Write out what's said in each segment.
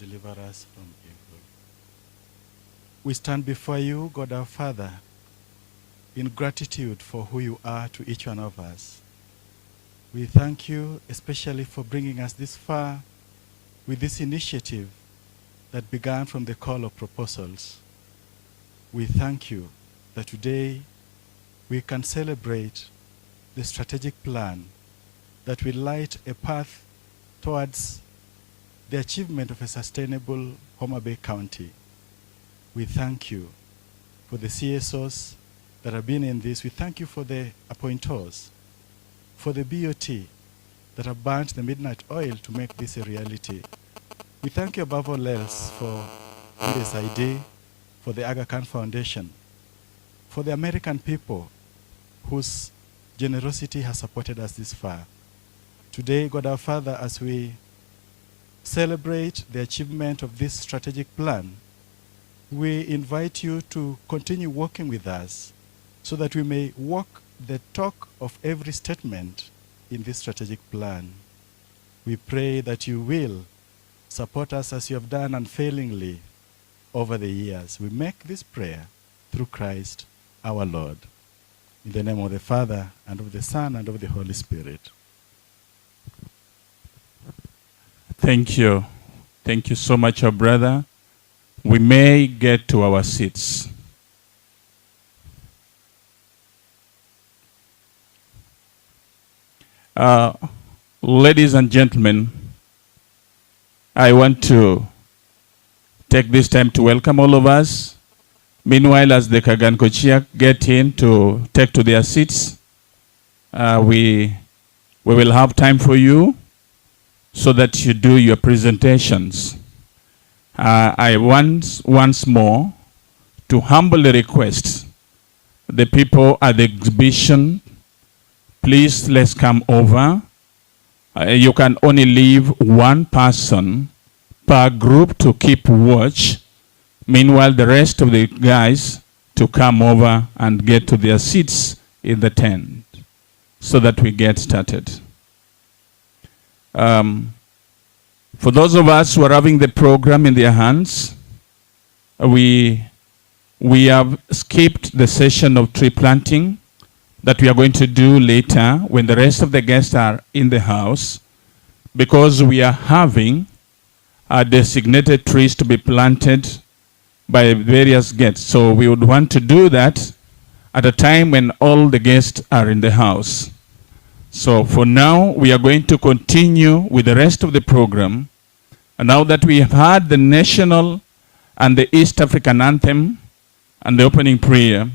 deliver us from evil. We stand before you, God our Father, in gratitude for who you are to each one of us. We thank you especially for bringing us this far with this initiative that began from the call of proposals. We thank you that today we can celebrate the strategic plan that will light a path towards the achievement of a sustainable Homabay County. We thank you for the CSOs that have been in this. We thank you for the appointors, for the BOT that have burnt the midnight oil to make this a reality. We thank you above all else for USAID, for the Aga Khan Foundation, for the American people whose generosity has supported us this far. Today, God our Father, as we celebrate the achievement of this strategic plan, we invite you to continue working with us so that we may walk the talk of every statement in this strategic plan. We pray that you will support us as you have done unfailingly over the years. We make this prayer through Christ our Lord. In the name of the Father, and of the Son, and of the Holy Spirit. Thank you. Thank you so much, our brother. We may get to our seats. Ladies and gentlemen, I want to take this time to welcome all of us. Meanwhile, as the Kagankochia get in to take to their seats, we will have time for you so that you do your presentations. I want once more to humbly request the people at the exhibition, please let's come over. You can only leave one person per group to keep watch. Meanwhile, the rest of the guys to come over and get to their seats in the tent so that we get started. For those of us who are having the program in their hands, we have skipped the session of tree planting that we are going to do later when the rest of the guests are in the house, because we are having designated trees to be planted by various guests. So we would want to do that at a time when all the guests are in the house. So for now, we are going to continue with the rest of the program. And now that we have had the national and the East African anthem and the opening prayer,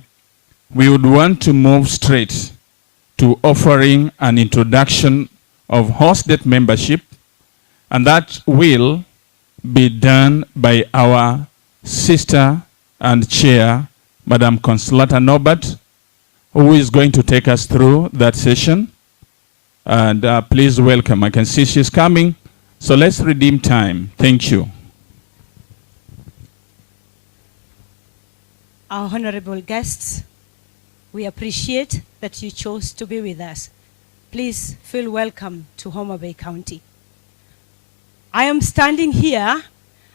we would want to move straight to offering an introduction of HOSTET membership, and that will be done by our sister and chair, Madam Consolata Norbert, who is going to take us through that session. And please welcome. I can see she's coming. So let's redeem time. Thank you. Our honorable guests, we appreciate that you chose to be with us. Please feel welcome to Homabay County. I am standing here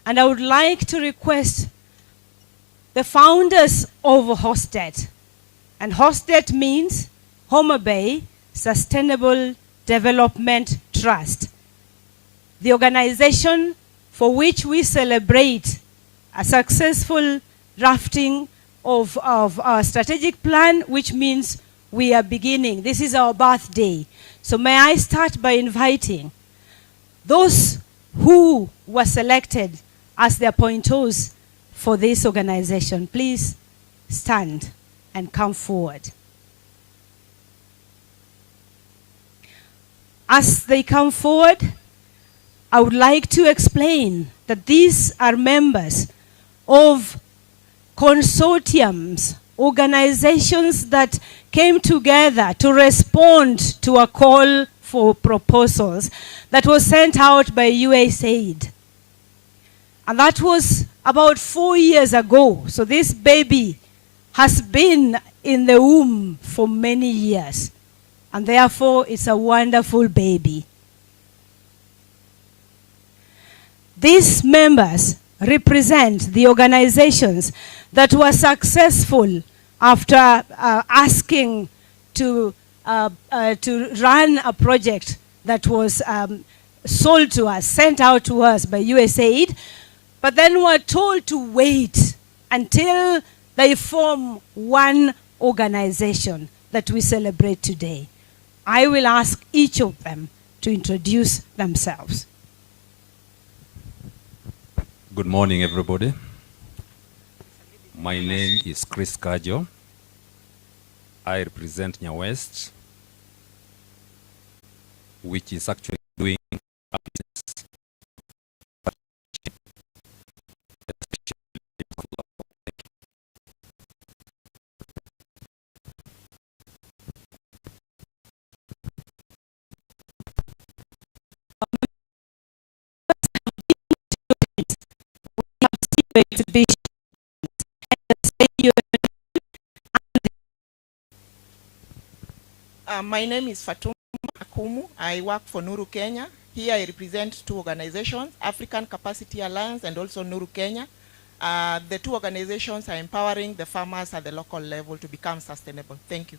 and I would like to request the founders of HOSTET. And HOSTET means Homabay Sustainable Development Trust, the organization for which we celebrate a successful drafting of our strategic plan, which means we are beginning. This is our birthday. So may I start by inviting those who were selected as the appointors for this organization. Please stand and come forward. As they come forward, I would like to explain that these are members of consortiums, organizations that came together to respond to a call for proposals that was sent out by USAID. And that was about 4 years ago. So this baby has been in the womb for many years. And therefore, it's a wonderful baby. These members represent the organizations that were successful after asking to run a project that was sold to us, sent out to us by USAID, but then were told to wait until they form one organization that we celebrate today. I will ask each of them to introduce themselves. Good morning, everybody. My name is Chris Kajo. I represent Nya West, which is actually doing a business. My name is Fatuma Akumu. I work for Nuru Kenya. Here I represent two organizations, African Capacity Alliance and also Nuru Kenya. The two organizations are empowering the farmers at the local level to become sustainable. Thank you.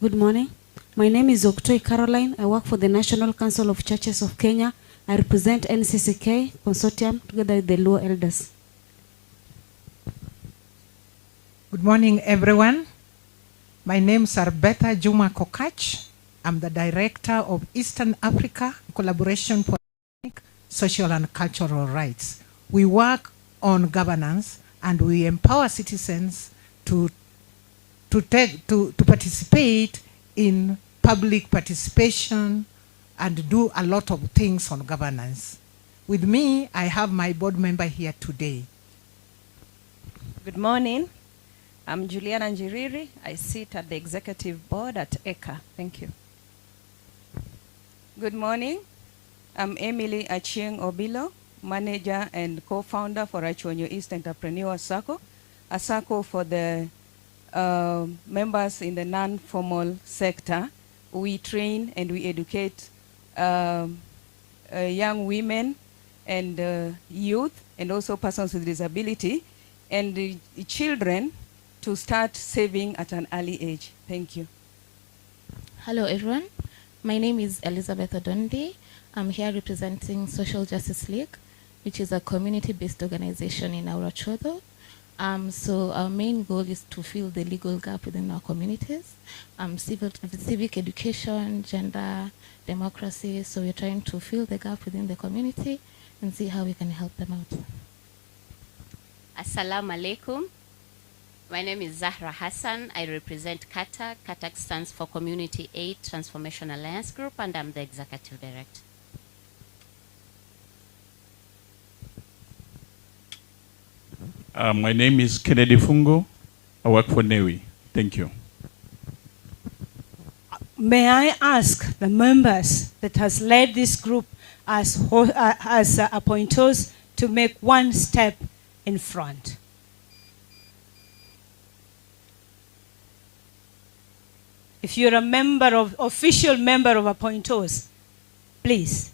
Good morning. My name is Oktoi Caroline. I work for the National Council of Churches of Kenya. I represent NCCK Consortium together with the Luo Elders. Good morning, everyone. My name is Arbeta Juma Kokach. I'm the Director of Eastern Africa Collaboration for Social and Cultural Rights. We work on governance and we empower citizens to participate in public participation and do a lot of things on governance. With me, I have my board member here today. Good morning. I'm Juliana Njiriri. I sit at the executive board at ECA. Thank you. Good morning. I'm Emily Achieng Obilo, manager and co-founder for Achonyo East Entrepreneur Circle, a circle for the members in the non-formal sector. We train and we educate young women and youth and also persons with disability and children to start saving at an early age. Thank you. Hello everyone, my name is Elizabeth Odondi. I'm here representing Social Justice League, which is a community-based organization in Aurachodo. So our main goal is to fill the legal gap within our communities, civic education, gender, democracy. So we're trying to fill the gap within the community and see how we can help them out. Assalamu alaikum. My name is Zahra Hassan. I represent CATAC. CATAC stands for Community Aid Transformation Alliance Group, and I'm the executive director. My name is Kennedy Fungo. I work for NEWI. Thank you. May I ask the members that has led this group as appointers to make one step in front? If you're a member of, official member of appointers, please.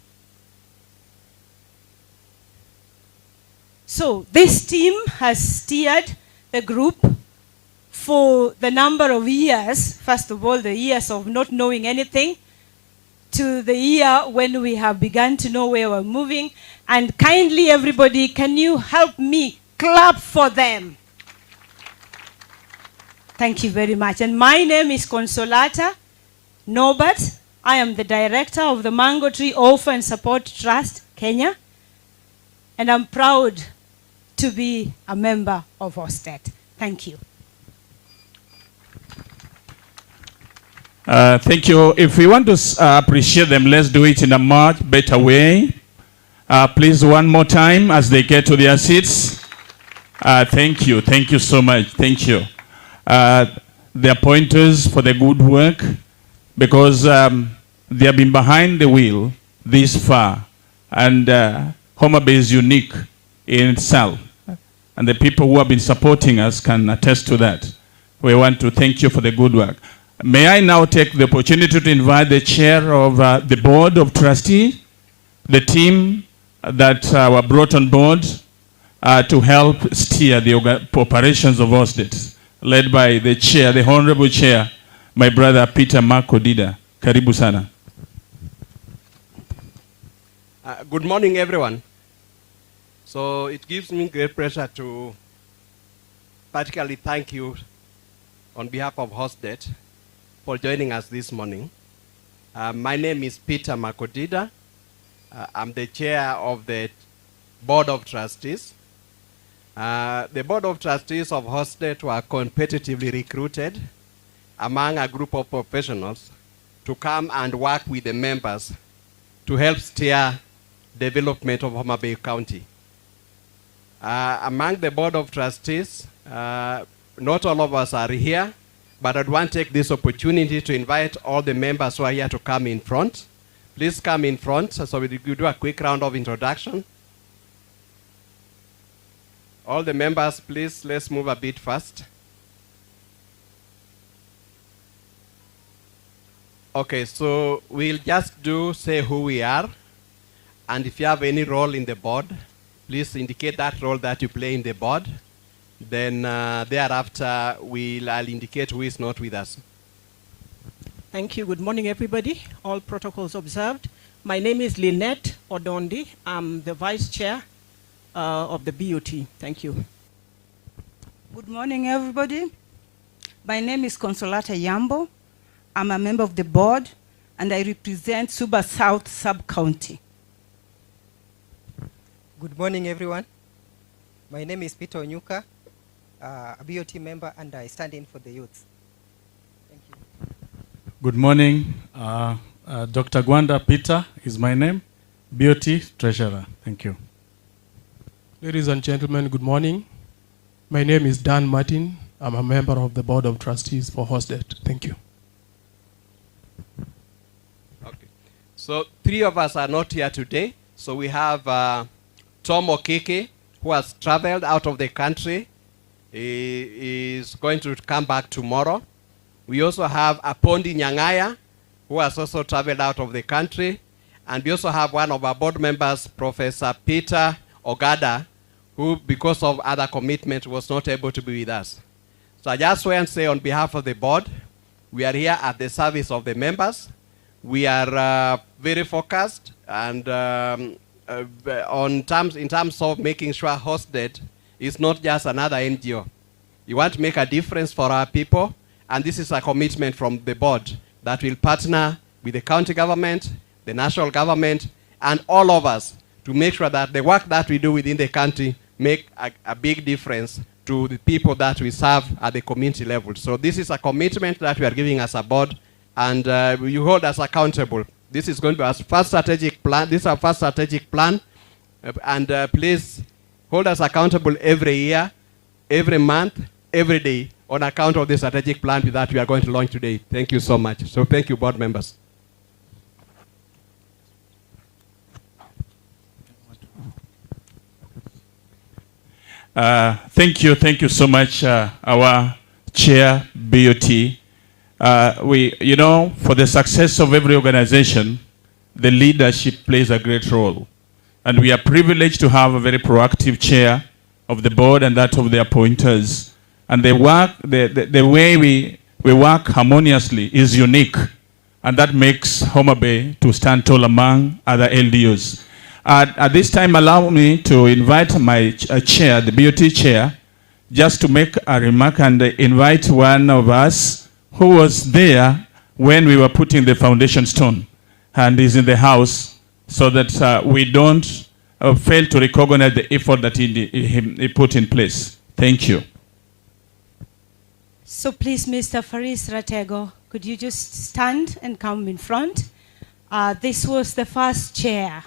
So this team has steered the group for the number of years, first of all, the years of not knowing anything, to the year when we have begun to know where we're moving. And kindly, everybody, can you help me clap for them? Thank you very much. And my name is Consolata Norbert. I am the director of the Mango Tree Orphan Support Trust, Kenya. And I'm proud to be a member of HOSTET. Thank you. Thank you. If we want to appreciate them, let's do it in a much better way. Please, one more time as they get to their seats. Thank you. Thank you so much. Thank you. The appointers for the good work, because they have been behind the wheel this far. And Homabay is unique in itself. And the people who have been supporting us can attest to that. We want to thank you for the good work. May I now take the opportunity to invite the chair of the Board of Trustees, the team that were brought on board to help steer the operations of HOSTET, led by the chair, the honorable chair, my brother Peter Makodida. Karibu sana. Good morning, everyone. So it gives me great pleasure to particularly thank you on behalf of HOSTET for joining us this morning. My name is Peter Makodida. I'm the chair of the Board of Trustees. The Board of Trustees of HOSTET were competitively recruited among a group of professionals to come and work with the members to help steer development of Homabay County. Among the Board of Trustees, not all of us are here, but I'd want to take this opportunity to invite all the members who are here to come in front. Please come in front so we do a quick round of introduction. All the members, please, let's move a bit fast. Okay, so we'll just say who we are. And if you have any role in the board, please indicate that role that you play in the board. Then thereafter, I'll indicate who is not with us. Thank you. Good morning, everybody. All protocols observed. My name is Lynette Odondi. I'm the vice chair of the BOT. Thank you. Good morning, everybody. My name is Consolata Yambo. I'm a member of the board, and I represent Suba South Sub-County. Good morning, everyone. My name is Peter Onyuka, a BOT member, and I stand in for the youth. Thank you. Good morning. Dr. Gwanda Peter is my name, BOT Treasurer. Thank you. Ladies and gentlemen, good morning. My name is Dan Martin. I'm a member of the Board of Trustees for HOSTET. Thank you. Okay. So 3 of us are not here today. So we have Tom Okeke, who has traveled out of the country. He is going to come back tomorrow. We also have Apondi Nyangaya, who has also traveled out of the country. And we also have one of our board members, Professor Peter Ogada, who, because of other commitments, was not able to be with us. So I just want to say on behalf of the board, we are here at the service of the members. We are very focused and in terms of making sure HOSTET is not just another NGO. You want to make a difference for our people, and this is a commitment from the board that will partner with the county government, the national government, and all of us to make sure that the work that we do within the country make a big difference to the people that we serve at the community level. So this is a commitment that we are giving as a board, and you hold us accountable. This is going to be our first strategic plan. This is our first strategic plan. And please hold us accountable every year, every month, every day on account of the strategic plan that we are going to launch today. Thank you so much. So thank you, board members. Thank you so much, our chair, BOT. For the success of every organization, the leadership plays a great role. And we are privileged to have a very proactive chair of the board and that of the appointers. And the way we work harmoniously is unique. And that makes Homabay to stand tall among other LDOs. At this time, allow me to invite my chair, the BOT chair, just to make a remark and invite one of us who was there when we were putting the foundation stone and is in the house, so that we don't fail to recognize the effort that he put in place. Thank you. So please, Mr. Faris Ratego, could you just stand and come in front? This was the first chair.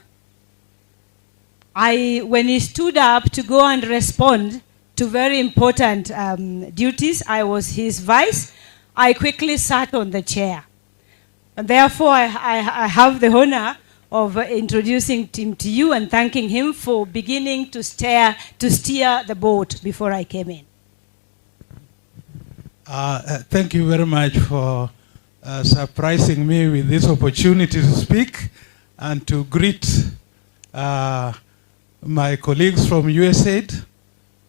When he stood up to go and respond to very important duties, I was his vice. I quickly sat on the chair. And therefore, I have the honor of introducing him to you and thanking him for beginning to steer the boat before I came in. Thank you very much for surprising me with this opportunity to speak and to greet my colleagues from USAID.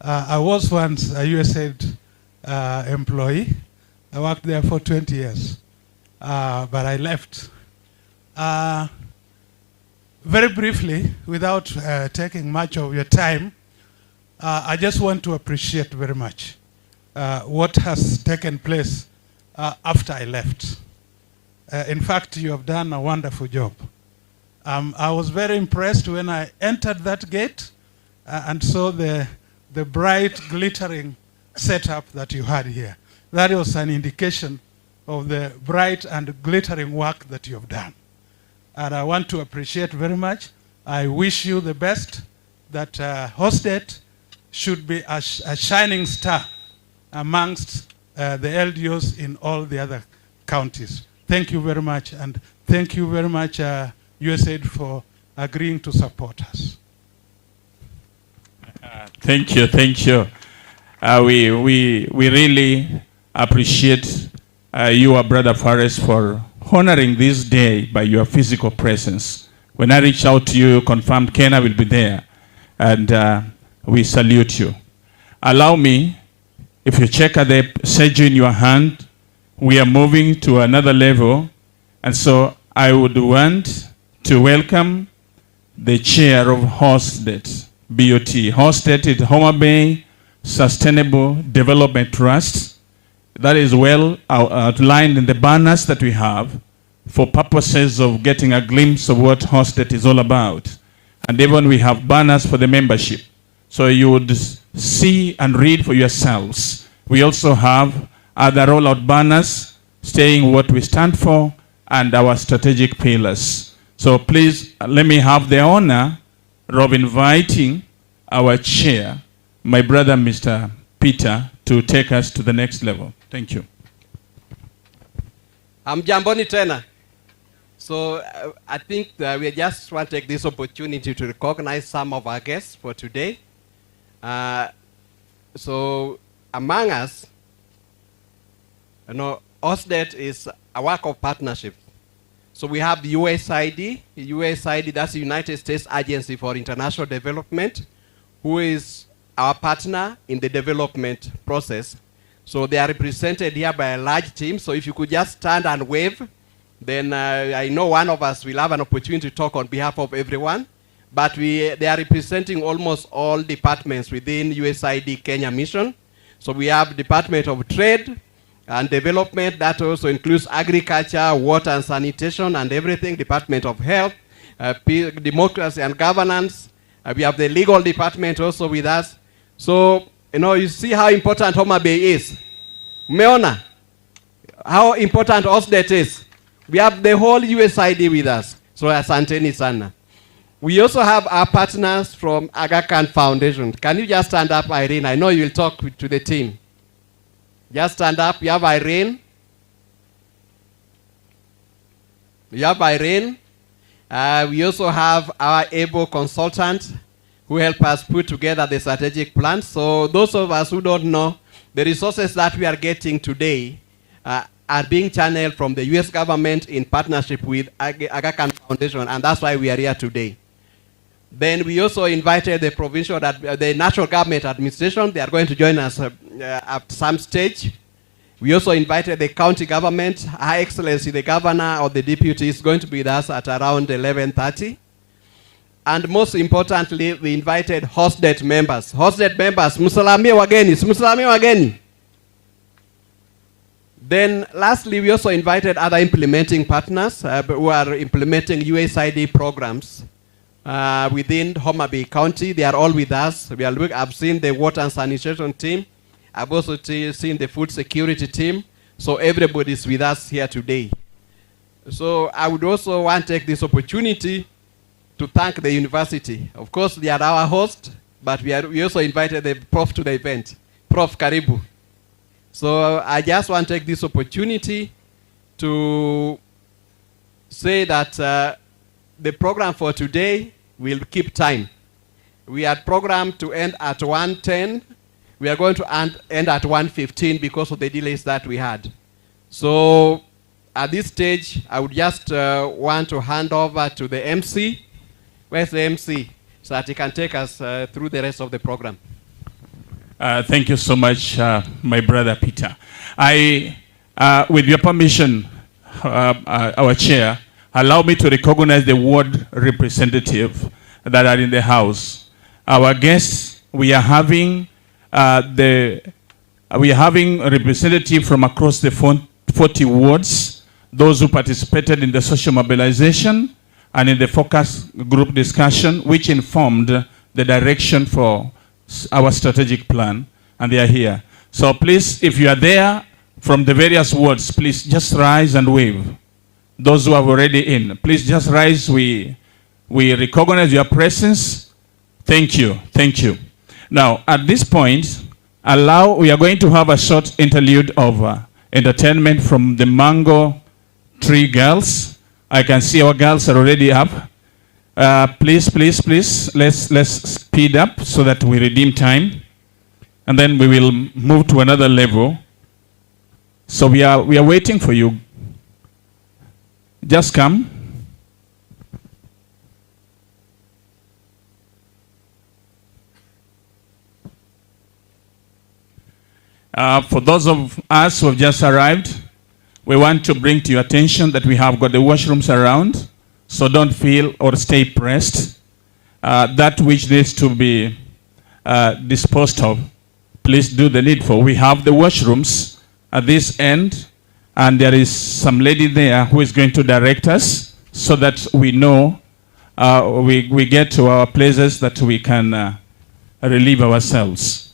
I was once a USAID employee. I worked there for 20 years, but I left. Very briefly, without taking much of your time, I just want to appreciate very much what has taken place after I left. In fact, you have done a wonderful job. I was very impressed when I entered that gate and saw the bright, glittering setup that you had here. That was an indication of the bright and glittering work that you have done. And I want to appreciate very much. I wish you the best, that HOSTET should be a shining star amongst the LDOs in all the other counties. Thank you very much, and thank you very much, USAID, for agreeing to support us. Thank you, thank you. We really appreciate you, Brother Fares, for honoring this day by your physical presence. When I reached out to you, you confirmed Kenya will be there, and we salute you. Allow me, if you check at the schedule in your hand, we are moving to another level, and so I would want to welcome the chair of HOSTET, BOT. HOSTET is Homabay Sustainable Development Trust. That is well outlined in the banners that we have for purposes of getting a glimpse of what HOSTET is all about. And even we have banners for the membership. So you would see and read for yourselves. We also have other rollout banners saying what we stand for and our strategic pillars. So please let me have the honor of inviting our chair, my brother, Mr. Peter, to take us to the next level. Thank you. I'm Jamboni Tena. So I think that we just want to take this opportunity to recognize some of our guests for today. So among us, you know, HOSTET is a work of partnership. So we have the USAID. USAID, that's the United States Agency for International Development, who is our partner in the development process. So they are represented here by a large team. So if you could just stand and wave, then I know one of us will have an opportunity to talk on behalf of everyone. But they are representing almost all departments within USAID Kenya mission. So we have Department of Trade and Development, that also includes agriculture, water and sanitation and everything, Department of Health, Democracy and Governance. We have the legal department also with us. So, you know, you see how important Homabay is. Meona, how important HOSTET is. We have the whole USAID with us. So, asanteni sana. We also have our partners from Aga Khan Foundation. Can you just stand up, Irene? I know you will talk to the team. Just stand up. You have Irene. You have Irene. We also have our able consultant who help us put together the strategic plan. So those of us who don't know, the resources that we are getting today are being channeled from the US government in partnership with Aga Khan Foundation, and that's why we are here today. Then we also invited the provincial, the national government administration. They are going to join us at some stage. We also invited the county government. Her Excellency, the governor or the deputy is going to be with us at around 11:30. And most importantly, we invited HOSTET members. HOSTET members, musalamie wageni, musalamie wageni. Then lastly, we also invited other implementing partners who are implementing USAID programs within Homabay County. They are all with us. I've seen the water and sanitation team. I've also seen the food security team. So everybody is with us here today. So I would also want to take this opportunity to thank the university. Of course, they are our host, but we also invited the prof to the event. Prof Karibu. So I just want to take this opportunity to say that the program for today will keep time. We had programmed to end at 1:10. We are going to end at 1:15 because of the delays that we had. So at this stage, I would just want to hand over to the MC Where's the MC? So that he can take us through the rest of the program. Thank you so much, my brother Peter. With your permission, our chair, allow me to recognize the ward representative that are in the house. Our guests, we are having a representative from across the 40 wards, those who participated in the social mobilization and in the focus group discussion, which informed the direction for our strategic plan, and they are here. So please, if you are there from the various wards, please just rise and wave. Those who are already in, please just rise. We recognize your presence. Thank you, thank you. Now, at this point, we are going to have a short interlude of entertainment from the Mango Tree Girls. I can see our girls are already up. Please, let's speed up so that we redeem time. And then we will move to another level. So we are waiting for you. Just come. For those of us who have just arrived, we want to bring to your attention that we have got the washrooms around, so don't feel or stay pressed. That which needs to be disposed of, please do the needful. We have the washrooms at this end, and there is some lady there who is going to direct us so that we know we get to our places that we can relieve ourselves.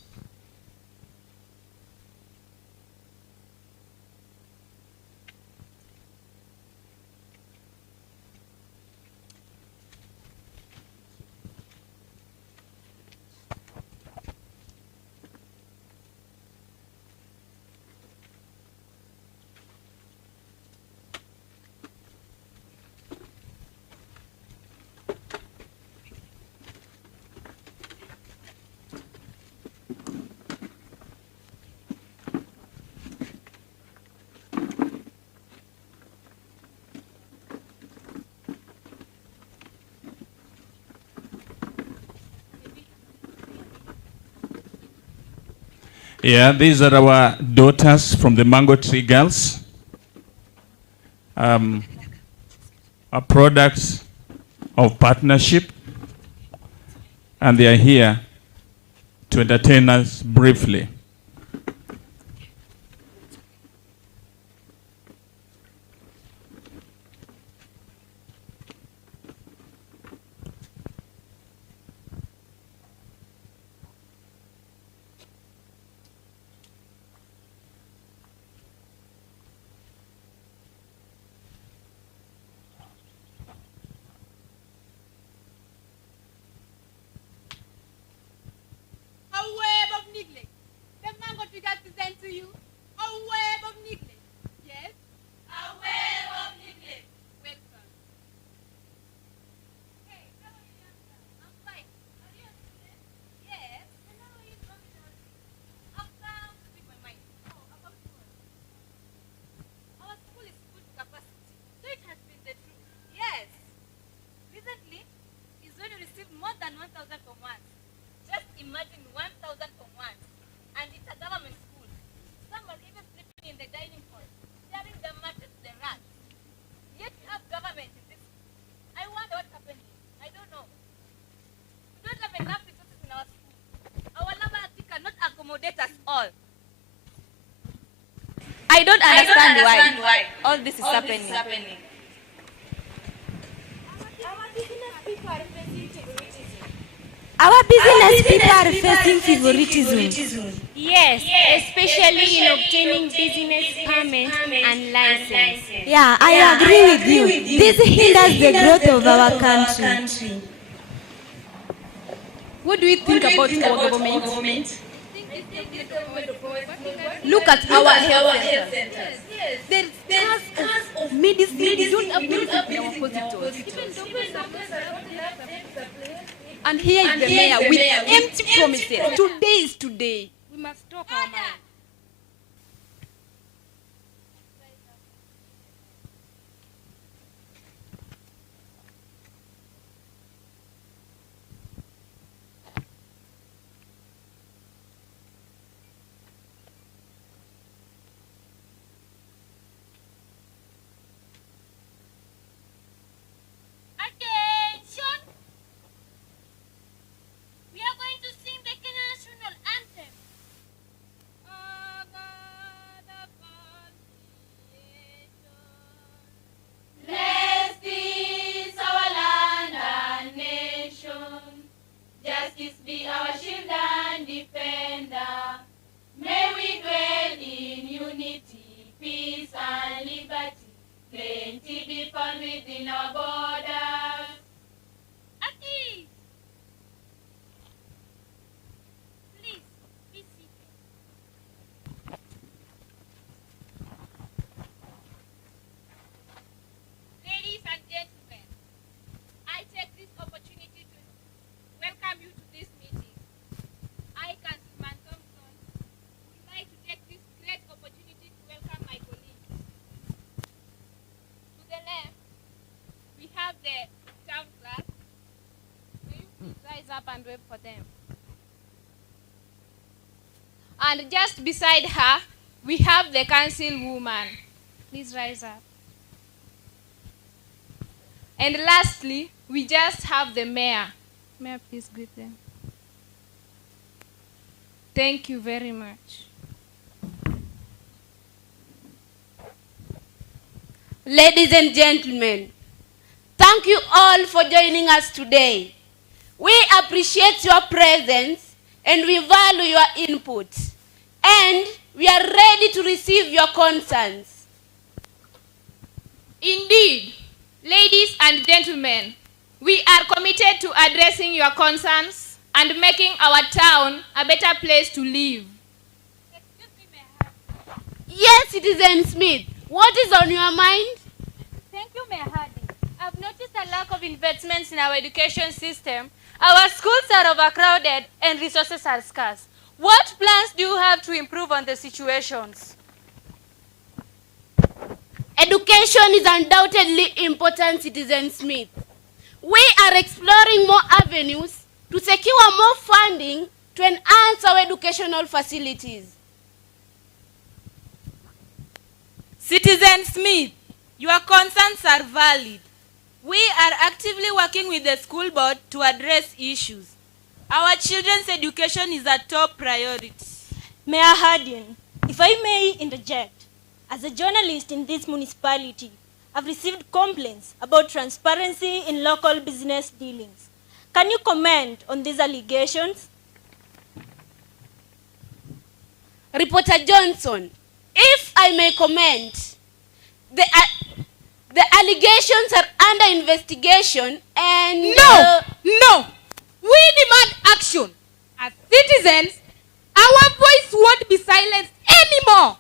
Yeah, these are our daughters from the Mango Tree Girls. A product of partnership, and they are here to entertain us briefly. I don't understand why all this is happening. Our business people are facing favoritism. Yes, especially in obtaining business permit and license. Yeah, I agree with you. This hinders the growth of our country. What do you think about our government? Look at our health centers. There's scarce of medicine. We don't have medicine in our hospitals. And here is the mayor with empty promises. Today is today. We must talk our mind. justice be our shield and defender. May we dwell in unity, peace and liberty. Plenty be found within our borders. Aki! Please, be seated. Ladies and gentlemen, I take this opportunity to welcome you to this meeting. I, Councilman Thompson, would like to take this great opportunity to welcome my colleagues. To the left, we have the town clerk. Will you please rise up and wave for them? And just beside her, we have the councilwoman. Please rise up. And lastly, we just have the mayor. Mayor, please greet them. Thank you very much. Ladies and gentlemen, thank you all for joining us today. We appreciate your presence and we value your input. And we are ready to receive your concerns. Indeed, ladies and gentlemen, we are committed to addressing your concerns and making our town a better place to live. Yes, Citizen Smith, what is on your mind? Thank you, Mayor Hardy. I've noticed a lack of investments in our education system. Our schools are overcrowded and resources are scarce. What plans do you have to improve on the situations? Education is undoubtedly important, Citizen Smith. We are exploring more avenues to secure more funding to enhance our educational facilities. Citizen Smith, your concerns are valid. We are actively working with the school board to address issues. Our children's education is a top priority. Mayor Hardin, if I may interject, as a journalist in this municipality, I've received complaints about transparency in local business dealings. Can you comment on these allegations? Reporter Johnson, if I may comment, the allegations are under investigation and... No! We demand action. As citizens, our voice won't be silenced anymore.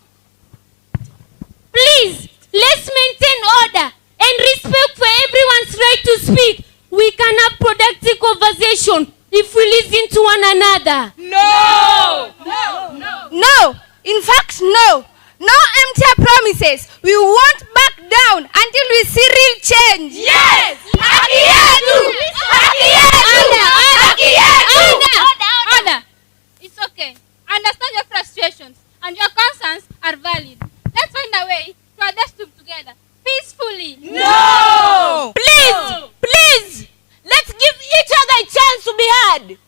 Please, let's maintain order and respect for everyone's right to speak. We can have productive conversation if we listen to one another. No! In fact, no! No empty promises. We won't back down until we see real change. Yes! Order! It's okay. I understand your frustrations and your concerns are valid. Let's find a way to address them together peacefully. No! Please! Let's give each other a chance to be heard.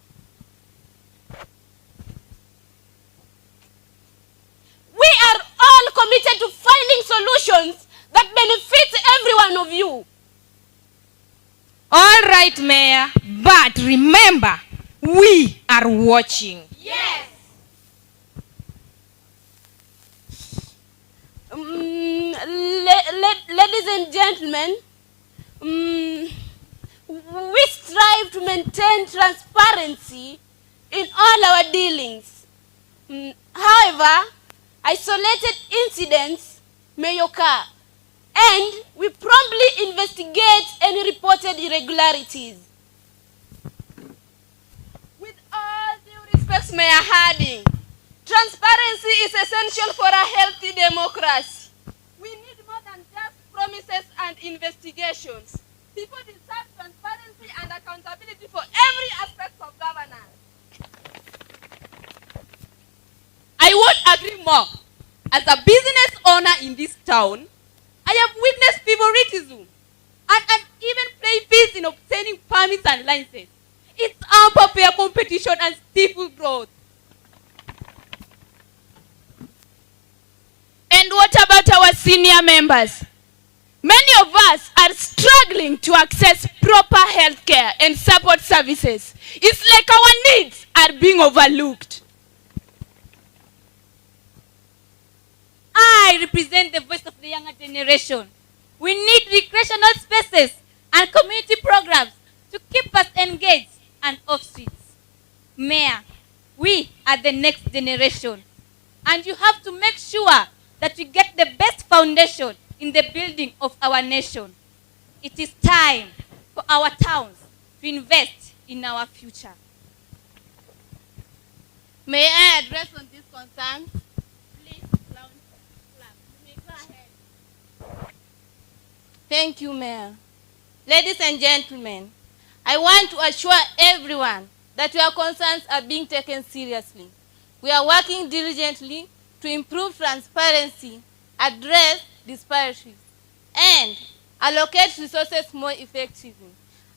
We are all committed to finding solutions that benefit every one of you. All right, Mayor, but remember, we are watching. Yes! Ladies and gentlemen, we strive to maintain transparency in all our dealings. However, isolated incidents may occur, and we promptly investigate any reported irregularities. With all due respect, Mayor Harding, transparency is essential for a healthy democracy. We need more than just promises and investigations. People deserve transparency and accountability for every aspect of governance. I won't agree more. As a business owner in this town, I have witnessed favoritism and even pay fees in obtaining permits and licenses. It's unfair competition and stifle growth. And what about our senior members? Many of us are struggling to access proper health care and support services. It's like our needs are being overlooked. I represent the voice of the younger generation. We need recreational spaces and community programs to keep us engaged and off streets. Mayor, we are the next generation, and you have to make sure that we get the best foundation in the building of our nation. It is time for our towns to invest in our future. May I address on these concerns? Please, clap. You may go ahead. Thank you, Mayor. Ladies and gentlemen, I want to assure everyone that your concerns are being taken seriously. We are working diligently to improve transparency, address disparities, and allocate resources more effectively.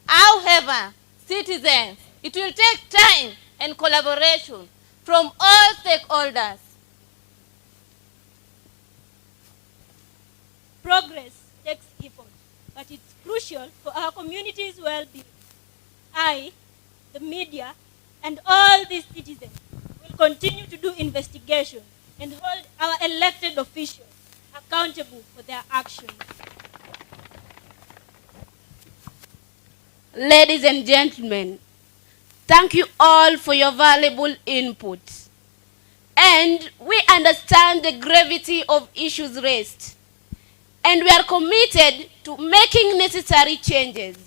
However, citizens, it will take time and collaboration from all stakeholders. Progress takes effort, but it's crucial for our community's well-being. I, the media, and all these citizens will continue to do investigations and hold our elected officials accountable for their actions. Ladies and gentlemen, thank you all for your valuable input. And we understand the gravity of issues raised. And we are committed to making necessary changes.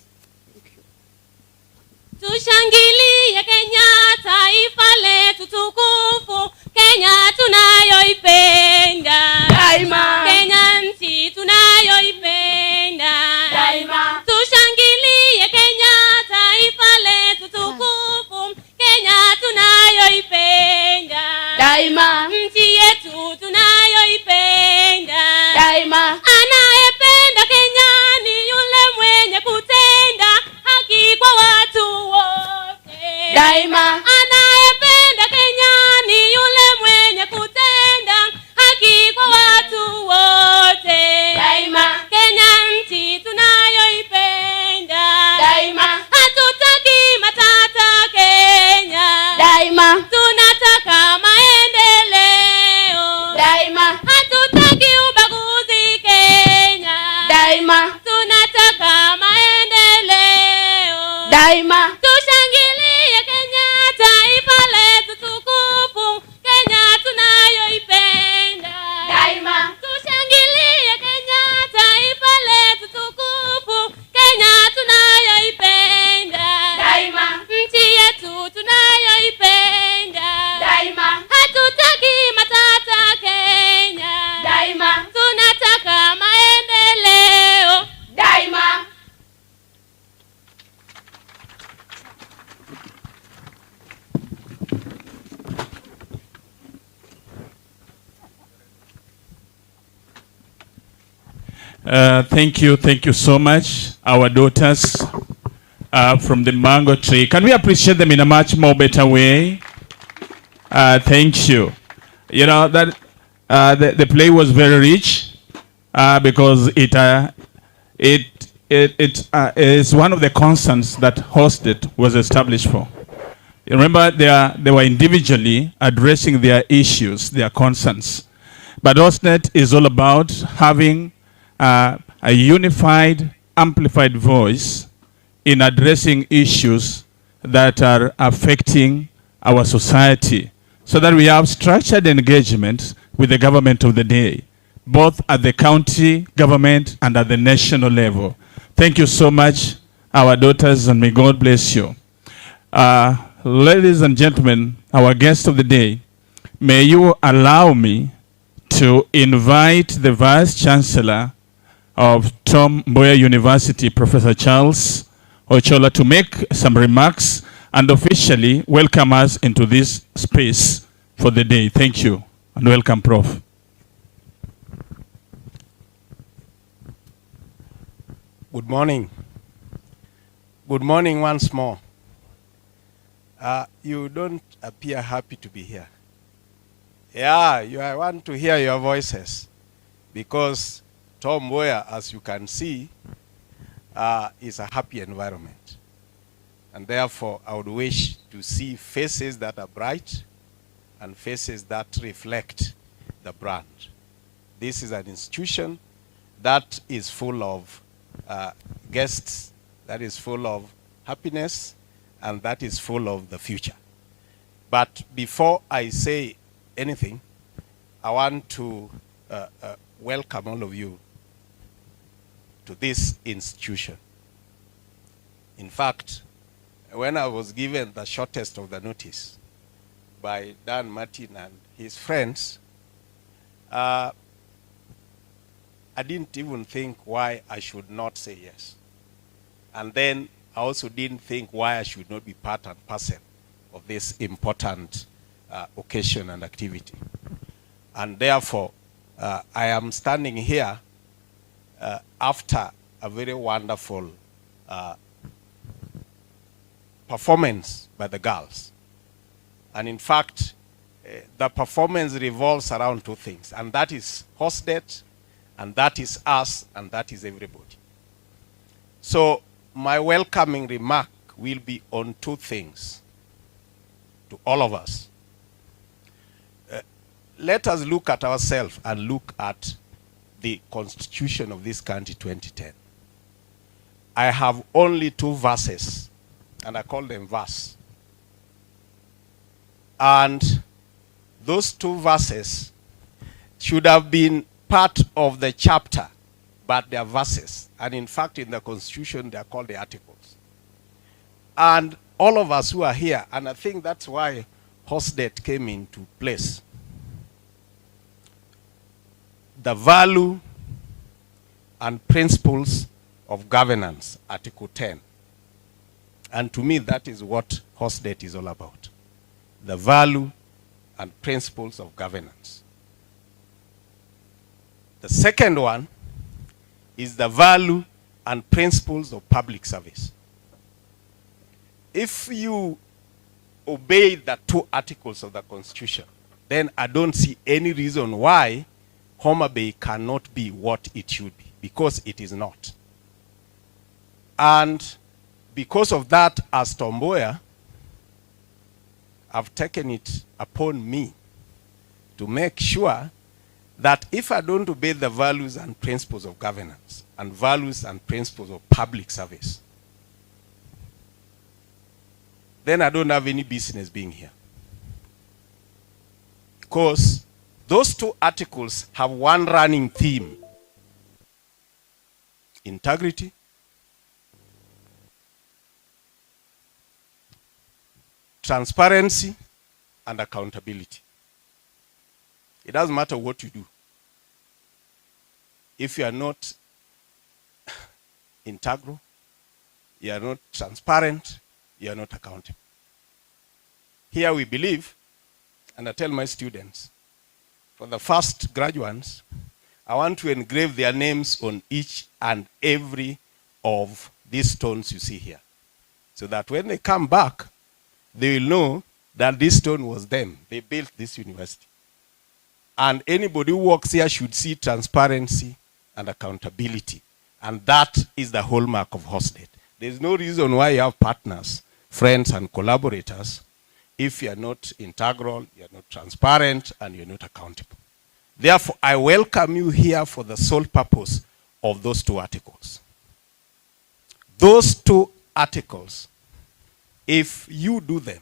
Tushangilie Kenya, taifa letu tukufu, Kenya tunayoipenda daima, Kenya nchi tunayoipenda daima. Tushangilie Kenya, taifa letu tukufu, Kenya tunayoipenda daima, nchi yetu tunayoipenda daima. Anayependa Kenya ni yule mwenye kutenda haki kwa watu wote daima. Anayependa Kenya ni yule mwenye kutenda haki kwa watu wote daima. Kenya nchi tunayoipenda daima. Hatutaki matata Kenya daima. Tunataka maendeleo daima. Hatutaki ubaguzi Kenya daima. Tunataka maendeleo daima. Tushangilie Kenya, taifa letu tukufu, Kenya tunayoipenda daima. Tushangilie Kenya, taifa letu tukufu, Kenya tunayoipenda daima. Nchi yetu tunayoipenda daima. Hatutaki matata Kenya daima. Tunataka maendeleo daima. Thank you so much, our daughters from the mango tree. Can we appreciate them in a much more better way? Thank you. You know that the play was very rich because it is one of the concerns that HOSTET was established for. You remember, they were individually addressing their issues, their concerns, but HOSTET is all about having a unified, amplified voice in addressing issues that are affecting our society, so that we have structured engagement with the government of the day, both at the county government and at the national level. Thank you so much, our daughters, and may God bless you. Ladies and gentlemen, our guest of the day, may you allow me to invite the Vice Chancellor of Tom Mboya University, Professor Charles Ochola, to make some remarks and officially welcome us into this space for the day. Thank you, and welcome, Prof. Good morning. Good morning once more. You don't appear happy to be here. Yeah, I want to hear your voices, because Tom Mboya, as you can see, is a happy environment. And therefore, I would wish to see faces that are bright and faces that reflect the brand. This is an institution that is full of guests, that is full of happiness, and that is full of the future. But before I say anything, I want to welcome all of you to this institution. In fact, when I was given the shortest of the notice by Dan Martin and his friends, I didn't even think why I should not say yes. And then I also didn't think why I should not be part and parcel of this important occasion and activity. And therefore, I am standing here after a very wonderful performance by the girls. And in fact, the performance revolves around two things, and that is HOSTET, and that is us, and that is everybody. So my welcoming remark will be on two things to all of us. Let us look at ourselves and look at the Constitution of this country 2010. I have only two verses, and I call them verse. And those two verses should have been part of the chapter, but they are verses. And in fact, in the Constitution, they are called the articles. And all of us who are here, and I think that's why HOSTET came into place, the value and principles of governance, Article 10. And to me, that is what HOSTET is all about. The value and principles of governance. The second one is the value and principles of public service. If you obey the two articles of the Constitution, then I don't see any reason why Homabay cannot be what it should be, because it is not. And because of that, as Tom Mboya, I've taken it upon me to make sure that if I don't obey the values and principles of governance and values and principles of public service, then I don't have any business being here. Because those two articles have one running theme: integrity, transparency, and accountability. It doesn't matter what you do. If you are not integral, you are not transparent, you are not accountable. Here we believe, and I tell my students, for the first graduates, I want to engrave their names on each and every of these stones you see here, so that when they come back, they will know that this stone was them. They built this university. And anybody who walks here should see transparency and accountability. And that is the hallmark of HOSTET. There's no reason why you have partners, friends, and collaborators if you're not integral, you're not transparent, and you're not accountable. Therefore, I welcome you here for the sole purpose of those two articles. Those two articles, if you do them,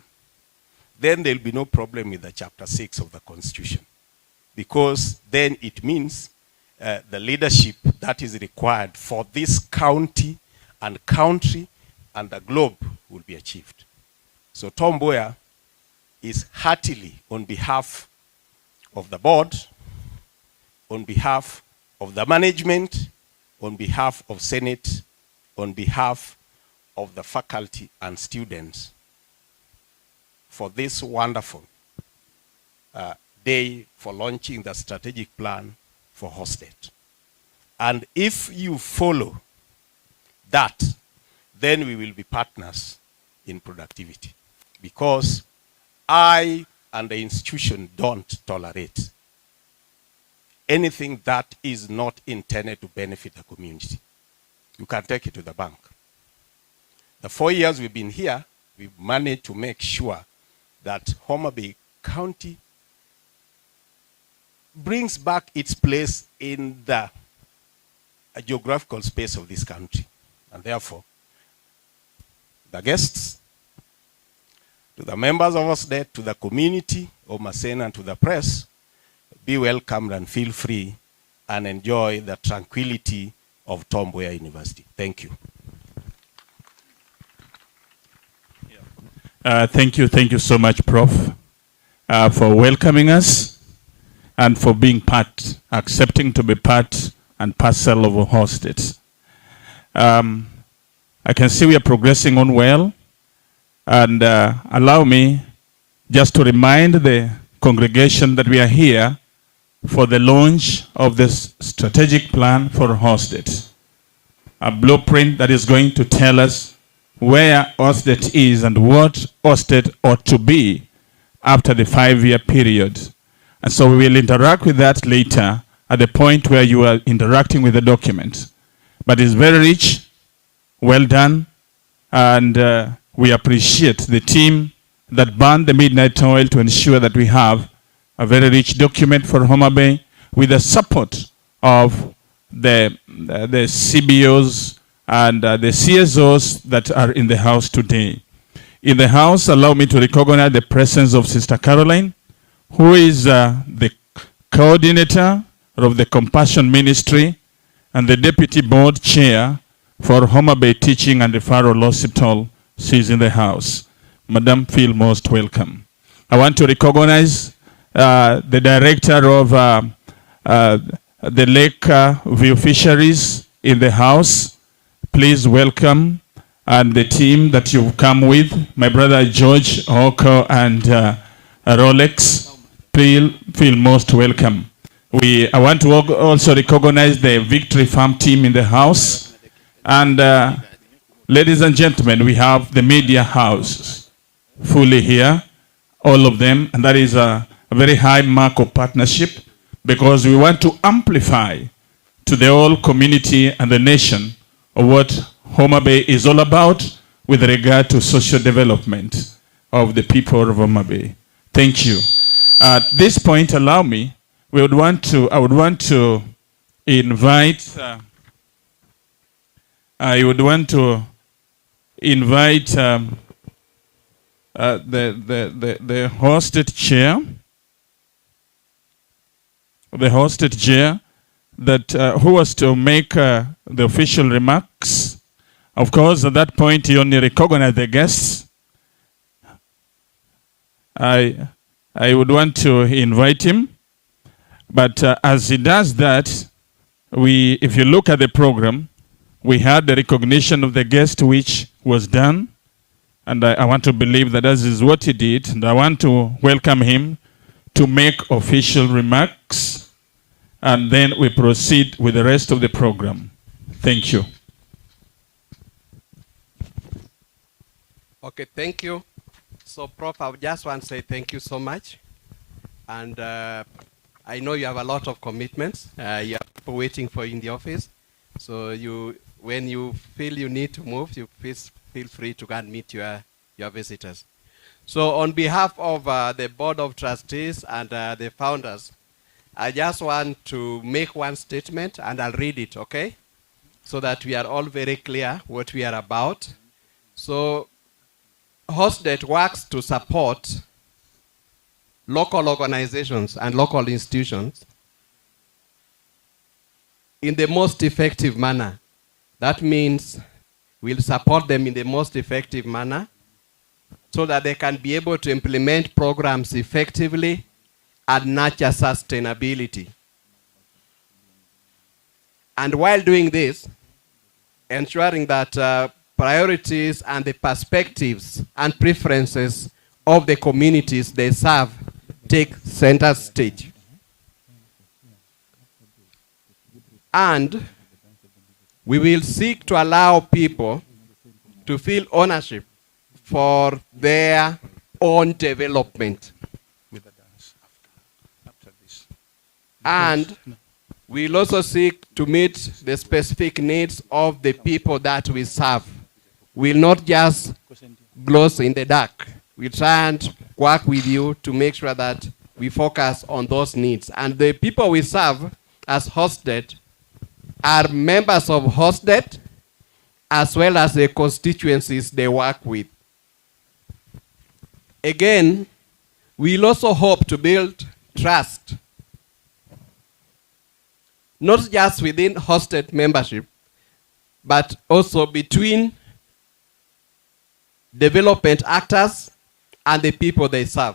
then there'll be no problem with the chapter 6 of the Constitution, because then it means the leadership that is required for this county and country and the globe will be achieved. So Tom Mboya is heartily, on behalf of the board, on behalf of the management, on behalf of Senate, on behalf of the faculty and students, for this wonderful day for launching the strategic plan for HOSTET. And if you follow that, then we will be partners in productivity, because I and the institution don't tolerate anything that is not intended to benefit the community. You can take it to the bank. The 4 years we've been here, we've managed to make sure that Homabay County brings back its place in the geographical space of this country. And therefore, the guests, to the members of HOSTET, to the community of Masena, and to the press, be welcomed and feel free and enjoy the tranquility of Tom Mboya University. Thank you. Thank you so much, Prof, for welcoming us and for being part, accepting to be part and parcel of HOSTET. I can see we are progressing on well, and allow me just to remind the congregation that we are here for the launch of this strategic plan for HOSTET, a blueprint that is going to tell us where HOSTET is and what HOSTET ought to be after the 5-year period. And so we will interact with that later at the point where you are interacting with the document. But it's very rich, well done, and we appreciate the team that burned the midnight oil to ensure that we have a very rich document for Homabay with the support of the CBOs and the CSOs that are in the house today. In the house, allow me to recognize the presence of Sister Caroline, who is the coordinator of the Compassion Ministry and the deputy board chair for Homabay Teaching and Referral Hospital. She's in the house. Madam, feel most welcome. I want to recognize the director of the Lake View Fisheries in the house. Please welcome and the team that you've come with, my brother George, Oko, and Rolex. Feel most welcome. I want to also recognize the Victory Farm team in the house. And ladies and gentlemen, we have the media house fully here, all of them, and that is a very high mark of partnership because we want to amplify to the whole community and the nation of what Homabay is all about with regard to social development of the people of Homabay. Thank you. At this point, allow me, I would want to invite the HOSTET chair, that who was to make the official remarks. Of course, at that point, he only recognized the guests. I would want to invite him, but as he does that, if you look at the program, we had the recognition of the guest which was done, and I want to believe that this is what he did, and I want to welcome him to make official remarks, and then we proceed with the rest of the program. Thank you. Okay, thank you. So, Prof, I just want to say thank you so much. And I know you have a lot of commitments. You have people waiting for you in the office. So when you feel you need to move, you feel free to go and meet your visitors. So on behalf of the Board of Trustees and the founders, I just want to make one statement, and I'll read it, okay? So that we are all very clear what we are about. So HOSTET works to support local organizations and local institutions in the most effective manner. That means we'll support them in the most effective manner so that they can be able to implement programs effectively and nurture sustainability. And while doing this, ensuring that priorities and the perspectives and preferences of the communities they serve take center stage. And we will seek to allow people to feel ownership for their own development. And We'll also seek to meet the specific needs of the people that we serve. We'll not just gloss in the dark. We'll try and work with you to make sure that we focus on those needs. And the people we serve as HOSTET are members of HOSTET as well as the constituencies they work with. Again, we'll also hope to build trust, not just within HOSTET membership, but also between development actors and the people they serve.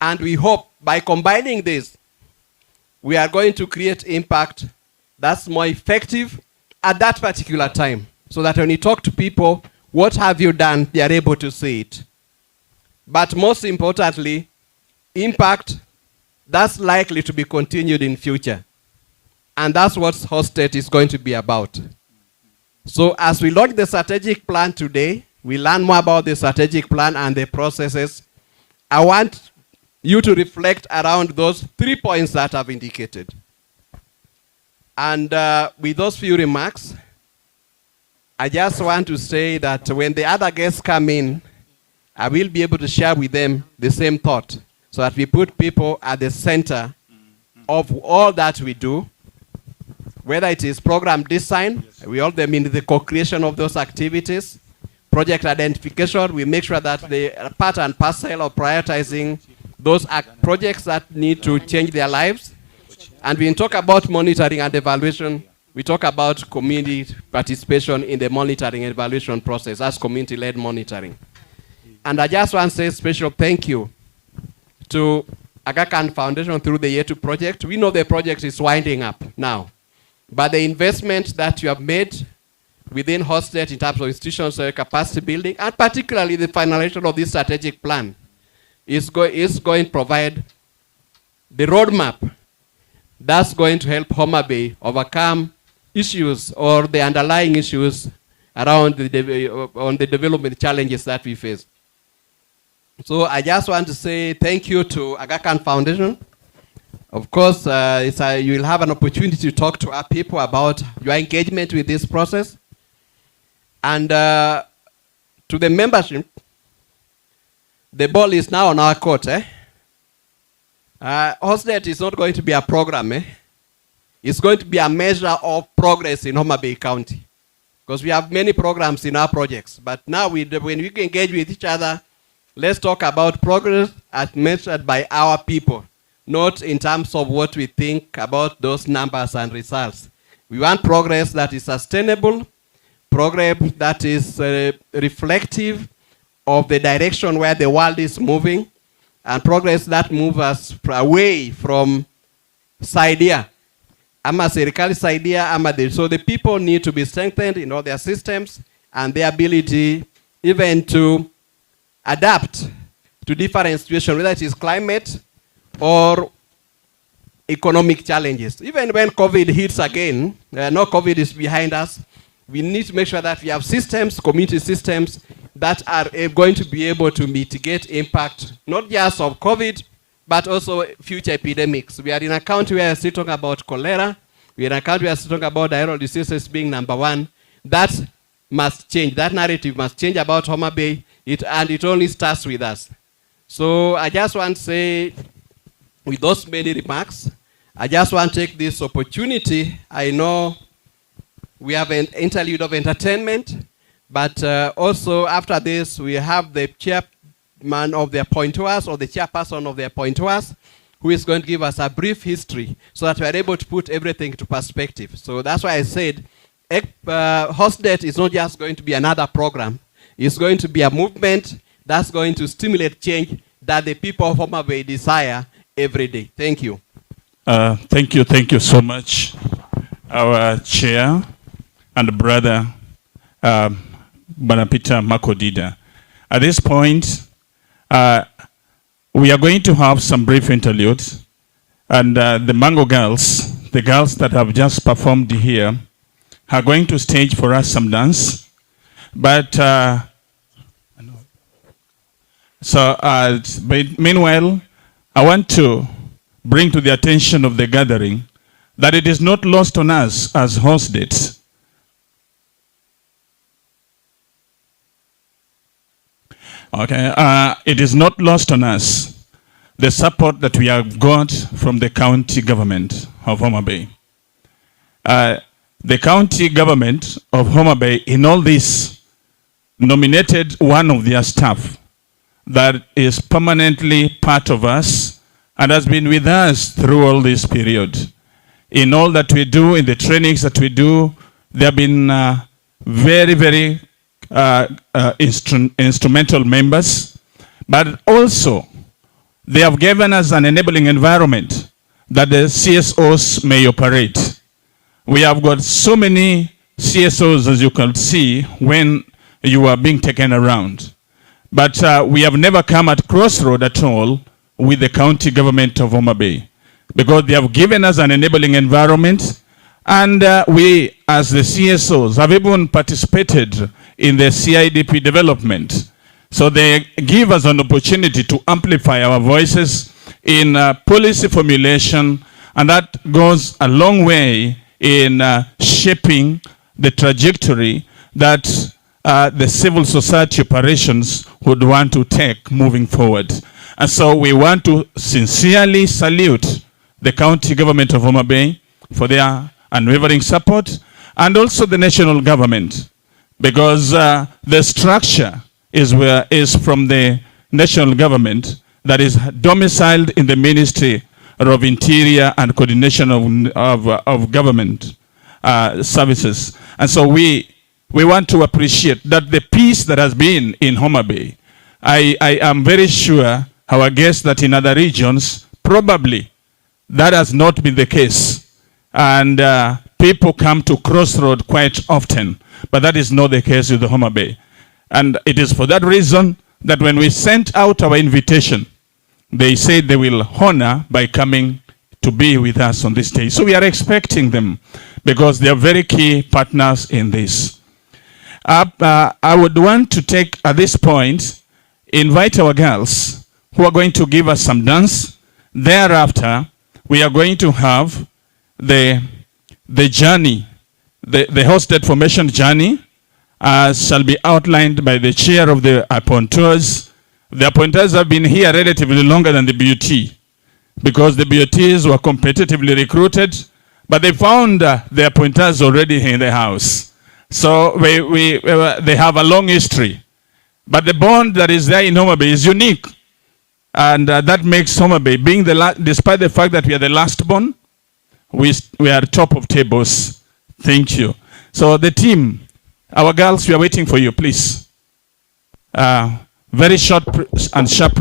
And we hope by combining this, we are going to create impact that's more effective at that particular time, so that when you talk to people, what have you done, they are able to see it. But most importantly, impact that's likely to be continued in future. And that's what HOSTET is going to be about. So as we launch the strategic plan today, we learn more about the strategic plan and the processes. I want you to reflect around those 3 points that I've indicated. And with those few remarks, I just want to say that when the other guests come in, I will be able to share with them the same thought, so that we put people at the center of all that we do, whether it is program design, we hold them in the co-creation of those activities, project identification, we make sure that they are part and parcel of prioritizing those projects that need to change their lives. And when we talk about monitoring and evaluation, we talk about community participation in the monitoring and evaluation process as community-led monitoring. And I just want to say a special thank you to Aga Khan Foundation through the Year 2 project. We know the project is winding up now, but the investment that you have made within HOSTET in terms of institutional capacity building, and particularly the finalization of this strategic plan, is going to provide the roadmap that's going to help Homabay overcome issues or the underlying issues around the development challenges that we face. So I just want to say thank you to Aga Khan Foundation. Of course, you will have an opportunity to talk to our people about your engagement with this process. And to the membership, the ball is now on our court. HOSTET is not going to be a program. It's going to be a measure of progress in Homabay County. Because we have many programs in our projects. But now when we engage with each other, let's talk about progress as measured by our people, not in terms of what we think about those numbers and results. We want progress that is sustainable, progress that is reflective of the direction where the world is moving, and progress that moves us away from saidia. So the people need to be strengthened in all their systems and their ability even to adapt to different situations, whether it is climate or economic challenges. Even when COVID hits again, no COVID is behind us, we need to make sure that we have systems, community systems, that are going to be able to mitigate impact, not just of COVID, but also future epidemics. We are in a country where we're still talking about cholera. We are in a country where we're still talking about diarrheal diseases being #1. That must change. That narrative must change about Homabay, and it only starts with us. So I just want to say, with those many remarks, I just want to take this opportunity. I know we have an interlude of entertainment, but also after this, we have the chairman of the appointers, or the chairperson of the appointers, who is going to give us a brief history so that we are able to put everything into perspective. So that's why I said HOSTET is not just going to be another program. It's going to be a movement that's going to stimulate change that the people of Homabay desire every day. Thank you. Thank you so much, our chair and brother, Banapita Makodida. At this point, we are going to have some brief interludes, and the Mango girls, the girls that have just performed here, are going to stage for us some dance. But meanwhile, I want to bring to the attention of the gathering that it is not lost on us as HOSTET it is not lost on us the support that we have got from the county government of Homabay. The county government of Homabay in all this nominated one of their staff that is permanently part of us and has been with us through all this period. In all that we do, in the trainings that we do, they have been very, very instrumental members, but also they have given us an enabling environment that the CSOs may operate. We have got so many CSOs, as you can see, when you are being taken around. But we have never come at crossroad at all with the county government of Homabay, because they have given us an enabling environment, and we, as the CSOs, have even participated in the CIDP development. So they give us an opportunity to amplify our voices in policy formulation, and that goes a long way in shaping the trajectory that the civil society operations would want to take moving forward. And so we want to sincerely salute the county government of Homabay for their unwavering support, and also the national government, because the structure is from the national government that is domiciled in the Ministry of Interior and Coordination of Government Services. And so we want to appreciate that the peace that has been in Homabay. I am very sure our guests that in other regions, probably that has not been the case. And people come to crossroad quite often, but that is not the case with the Homabay. And it is for that reason that when we sent out our invitation, they said they will honor by coming to be with us on this day. So we are expecting them because they are very key partners in this. I would want to take, at this point, invite our girls who are going to give us some dance. Thereafter, we are going to have the journey, the HOSTET formation journey, shall be outlined by the chair of the appointeurs. The appointeurs have been here relatively longer than the BUT, because the BUTs were competitively recruited, but they found the appointers already in the house. So they have a long history. But the bond that is there in Homabay is unique. And that makes Homabay, being despite the fact that we are the last born, we are top of tables. Thank you. So the team, our girls, we are waiting for you, please. Very short and sharp.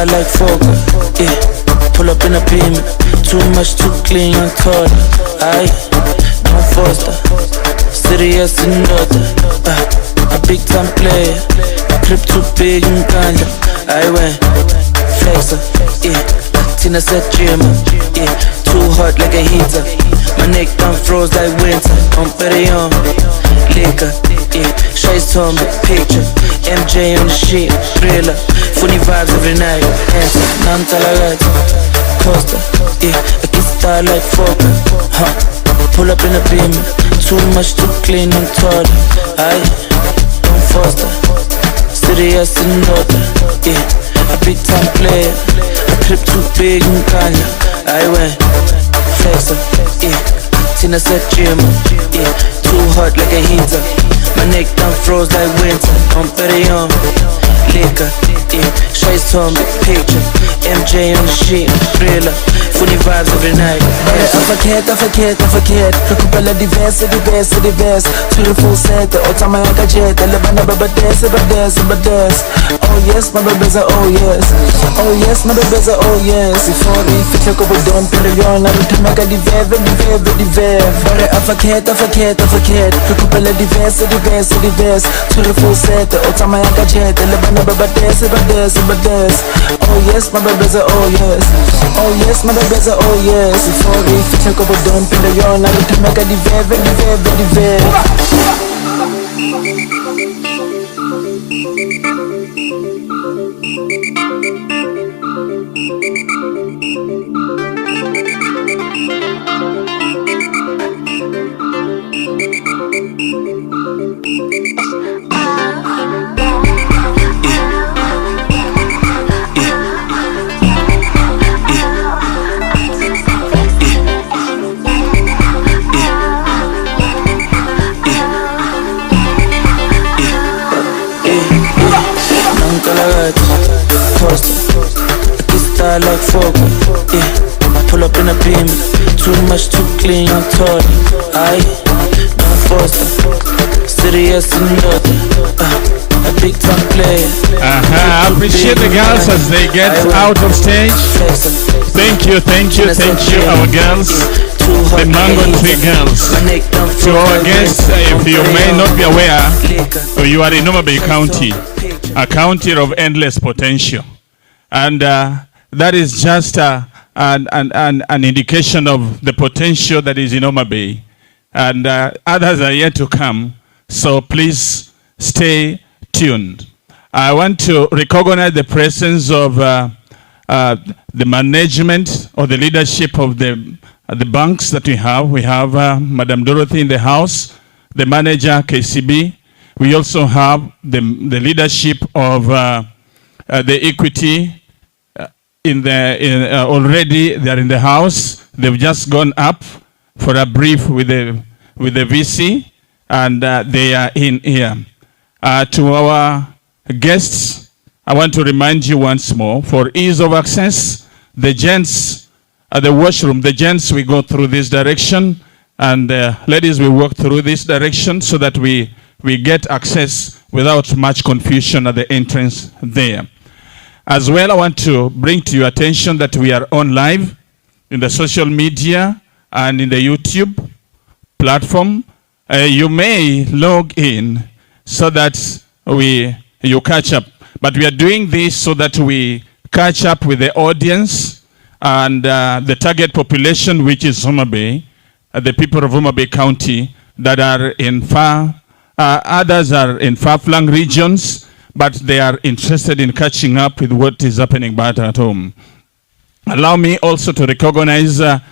Like Fogger, yeah. Pull up in a beam, too much, too clean, young taller. Aye, no Foster, serious and other. A big time player, crib too big and ganja. I went flexer, yeah. Tina said Jim, yeah. Too hot like a heater. My neck done froze like winter. I'm better young. Liquor, yeah. Shades on me, picture. MJ on the sheet, thriller. Funny vibes every night. Enter, none talagat. Costa, yeah. I get style like Fokker, huh. Pull up in a beam. Too much to clean and toilet. Aye, don't foster. Serious and daughter, yeah. A big time player. A trip too big and Kanye. I went flexer, yeah. Tina said gym, yeah. Too hot like a heater. My neck done froze like winter. I'm better young. Liquor, yeah. Shades on me, picture. MJ on the sheet, thriller. Funny vibes every night. I forget. Recupera diverse. To the full set, the Otama Yakajet, the Lebana Babades. Oh yes, my babies are oh yes. Oh yes, my babies are oh yes. Before we fit like a don't period, I don't make a diverse. I forget. Recupera diverse. To the full set, the Otama Yakajet, the Lebana Babades. Oh yes, my babies are oh yes. Oh yes, my babies are oh yes. Before we fit like a don't period, I don't make a diverse. Like Fokker, yeah. Pull up in a beam. Too much too clean and toilet. Aye, don't foster. Serious and daughter, a big time player. I appreciate the girls as they get out of stage. Thank you, our girls. The Mango Tree girls. To our guests, if you may not be aware, you are in Homabay County, a county of endless potential. And that is just an indication of the potential that is in Homabay. And others are yet to come, so please stay tuned. I want to recognize the presence of the management or the leadership of the banks that we have. We have Madam Dorothy in the house, the manager, KCB. We also have the leadership of the equity already. They are in the house. They've just gone up for a brief with the VC, and they are in here. To our guests, I want to remind you once more, for ease of access, the gents at the washroom, the gents, we go through this direction, and ladies, we walk through this direction so that we get access without much confusion at the entrance there. As well, I want to bring to your attention that we are on live in the social media and in the YouTube platform. You may log in so that you catch up. But we are doing this so that we catch up with the audience and the target population, which is Homabay, the people of Homabay County that are in others are in far-flung regions, but they are interested in catching up with what is happening back at home. Allow me also to recognize the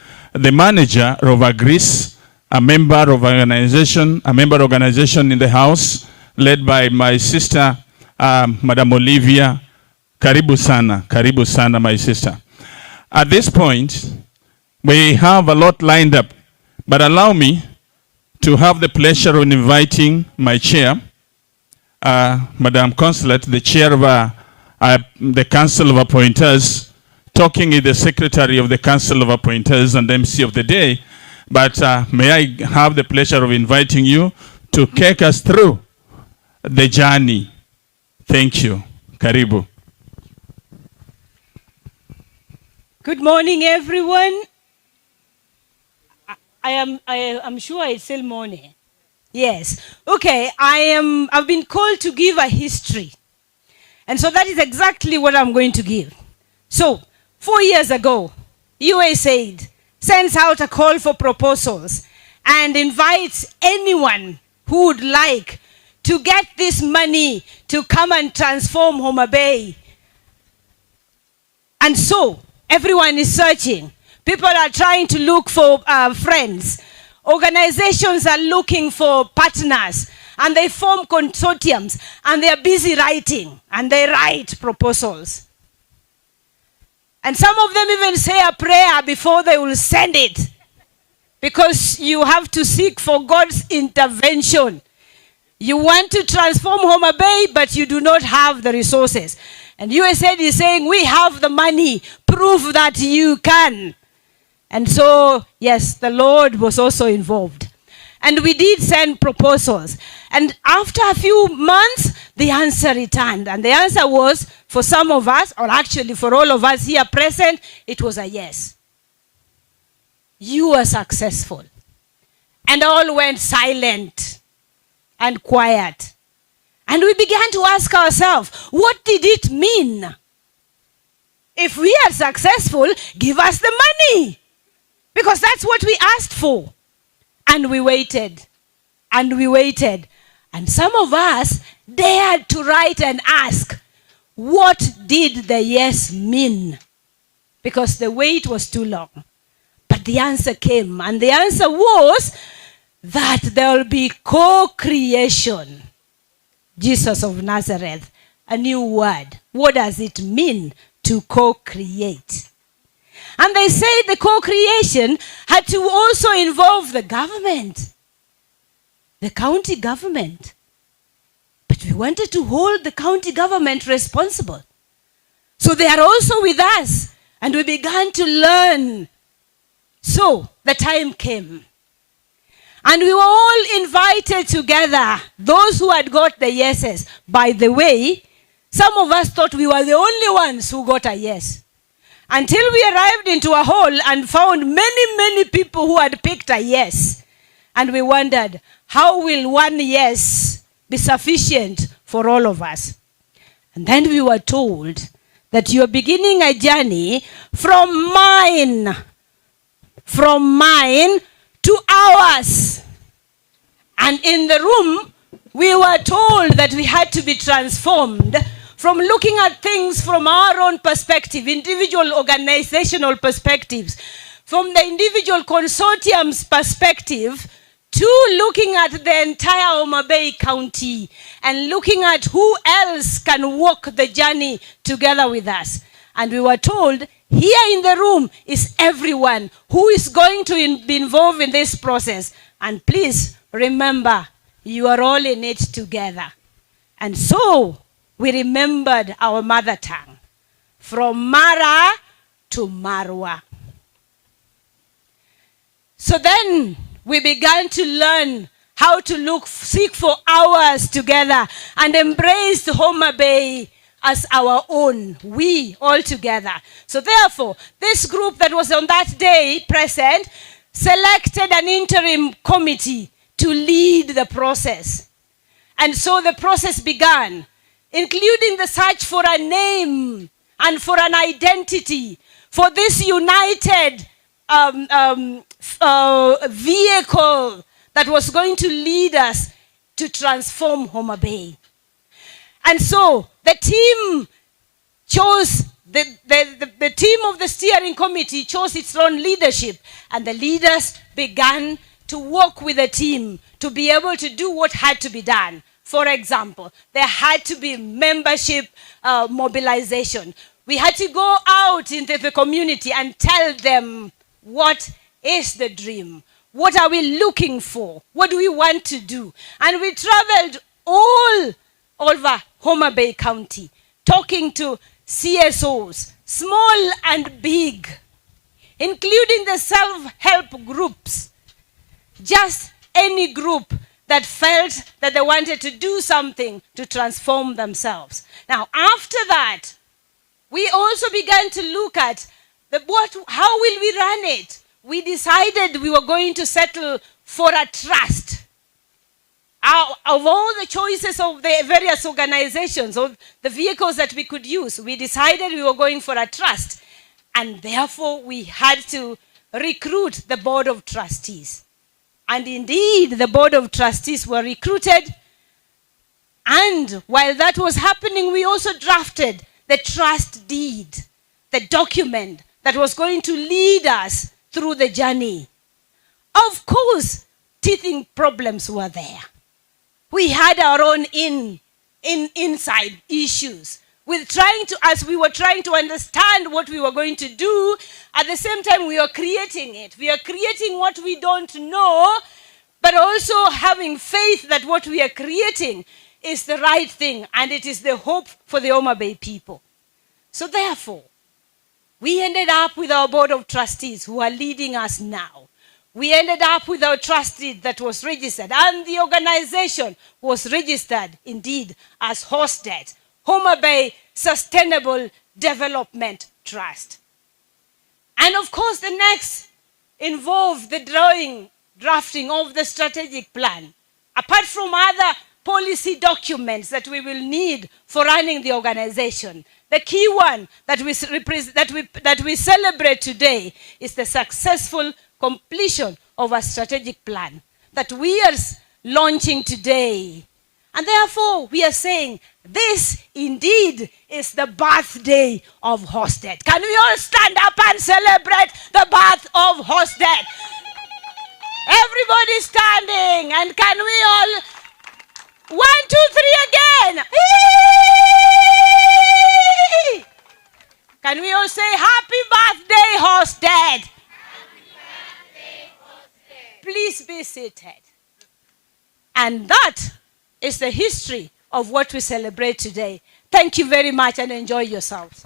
manager of Agris, a member organization in the house, led by my sister, Madam Olivia. Karibu sana, my sister. At this point, we have a lot lined up, but allow me to have the pleasure of inviting my chair, Madam Consulate, the chair of the Council of Appointers, talking with the Secretary of the Council of Appointers and MC of the day. But may I have the pleasure of inviting you to take us through the journey. Thank you. Karibu. Good morning, everyone. I'm sure it's still morning. Yes. Okay, I've been called to give a history. And so that is exactly what I'm going to give. So, 4 years ago, USAID sends out a call for proposals and invites anyone who would like to get this money to come and transform Homabay. And so everyone is searching. People are trying to look for friends. Organizations are looking for partners, and they form consortiums, and they are busy writing, and they write proposals. And some of them even say a prayer before they will send it, because you have to seek for God's intervention. You want to transform Homabay, but you do not have the resources. And USAID is saying, we have the money, prove that you can. And so, yes, the Lord was also involved. And we did send proposals. And after a few months, the answer returned. And the answer was, for some of us, or actually for all of us here present, it was a yes. You were successful. And all went silent and quiet. And we began to ask ourselves, what did it mean? If we are successful, give us the money. Because that's what we asked for. And we waited. And we waited. And some of us dared to write and ask, what did the yes mean? Because the wait was too long. But the answer came. And the answer was that there will be co-creation. Jesus of Nazareth, a new word. What does it mean to co-create? And they say the co-creation had to also involve the government, the county government. But we wanted to hold the county government responsible. So they are also with us, and we began to learn. So the time came. And we were all invited together, those who had got the yeses. By the way, some of us thought we were the only ones who got a yes. Until we arrived into a hall and found many, many people who had picked a yes. And we wondered, how will one yes be sufficient for all of us? And then we were told that you're beginning a journey from mine to ours. And in the room, we were told that we had to be transformed from looking at things from our own perspective, individual organizational perspectives, from the individual consortium's perspective, to looking at the entire Homabay County and looking at who else can walk the journey together with us. And we were told, here in the room is everyone who is going to be involved in this process. And please remember, you are all in it together. And so we remembered our mother tongue, from Mara to Marwa. So then we began to learn how to seek for hours together and embrace the Homabay as our own, we all together. So therefore, this group that was on that day present selected an interim committee to lead the process. And so the process began, including the search for a name and for an identity for this united vehicle that was going to lead us to transform Homabay. And so the team chose, the team of the steering committee chose its own leadership, and the leaders began to work with the team to be able to do what had to be done. For example, there had to be membership mobilization. We had to go out into the community and tell them, what is the dream? What are we looking for? What do we want to do? And we traveled all over Homabay County, talking to CSOs, small and big, including the self-help groups, just any group that felt that they wanted to do something to transform themselves. Now, after that, we also began to look at how will we run it? We decided we were going to settle for a trust. Of all the choices of the various organizations, of the vehicles that we could use, we decided we were going for a trust. And therefore, we had to recruit the board of trustees. And indeed, the board of trustees were recruited. And while that was happening, we also drafted the trust deed, the document that was going to lead us through the journey. Of course, teething problems were there. We had our own inside issues as we were trying to understand what we were going to do. At the same time, we are creating it. We are creating what we don't know, but also having faith that what we are creating is the right thing, and it is the hope for the Homabay people. So therefore, we ended up with our board of trustees who are leading us now. We ended up with our trustee that was registered, and the organization was registered indeed as HOSTET, Homabay Sustainable Development Trust. And of course, the next involved the drafting of the strategic plan. Apart from other policy documents that we will need for running the organization, the key one that we celebrate today is the successful completion of a strategic plan that we are launching today. And therefore, we are saying this indeed is the birthday of HOSTET. Can we all stand up and celebrate the birth of HOSTET? Everybody standing, and can we all 1, 2, 3 again? Can we all say happy birthday, HOSTET? Please be seated. And that is the history of what we celebrate today. Thank you very much and enjoy yourselves.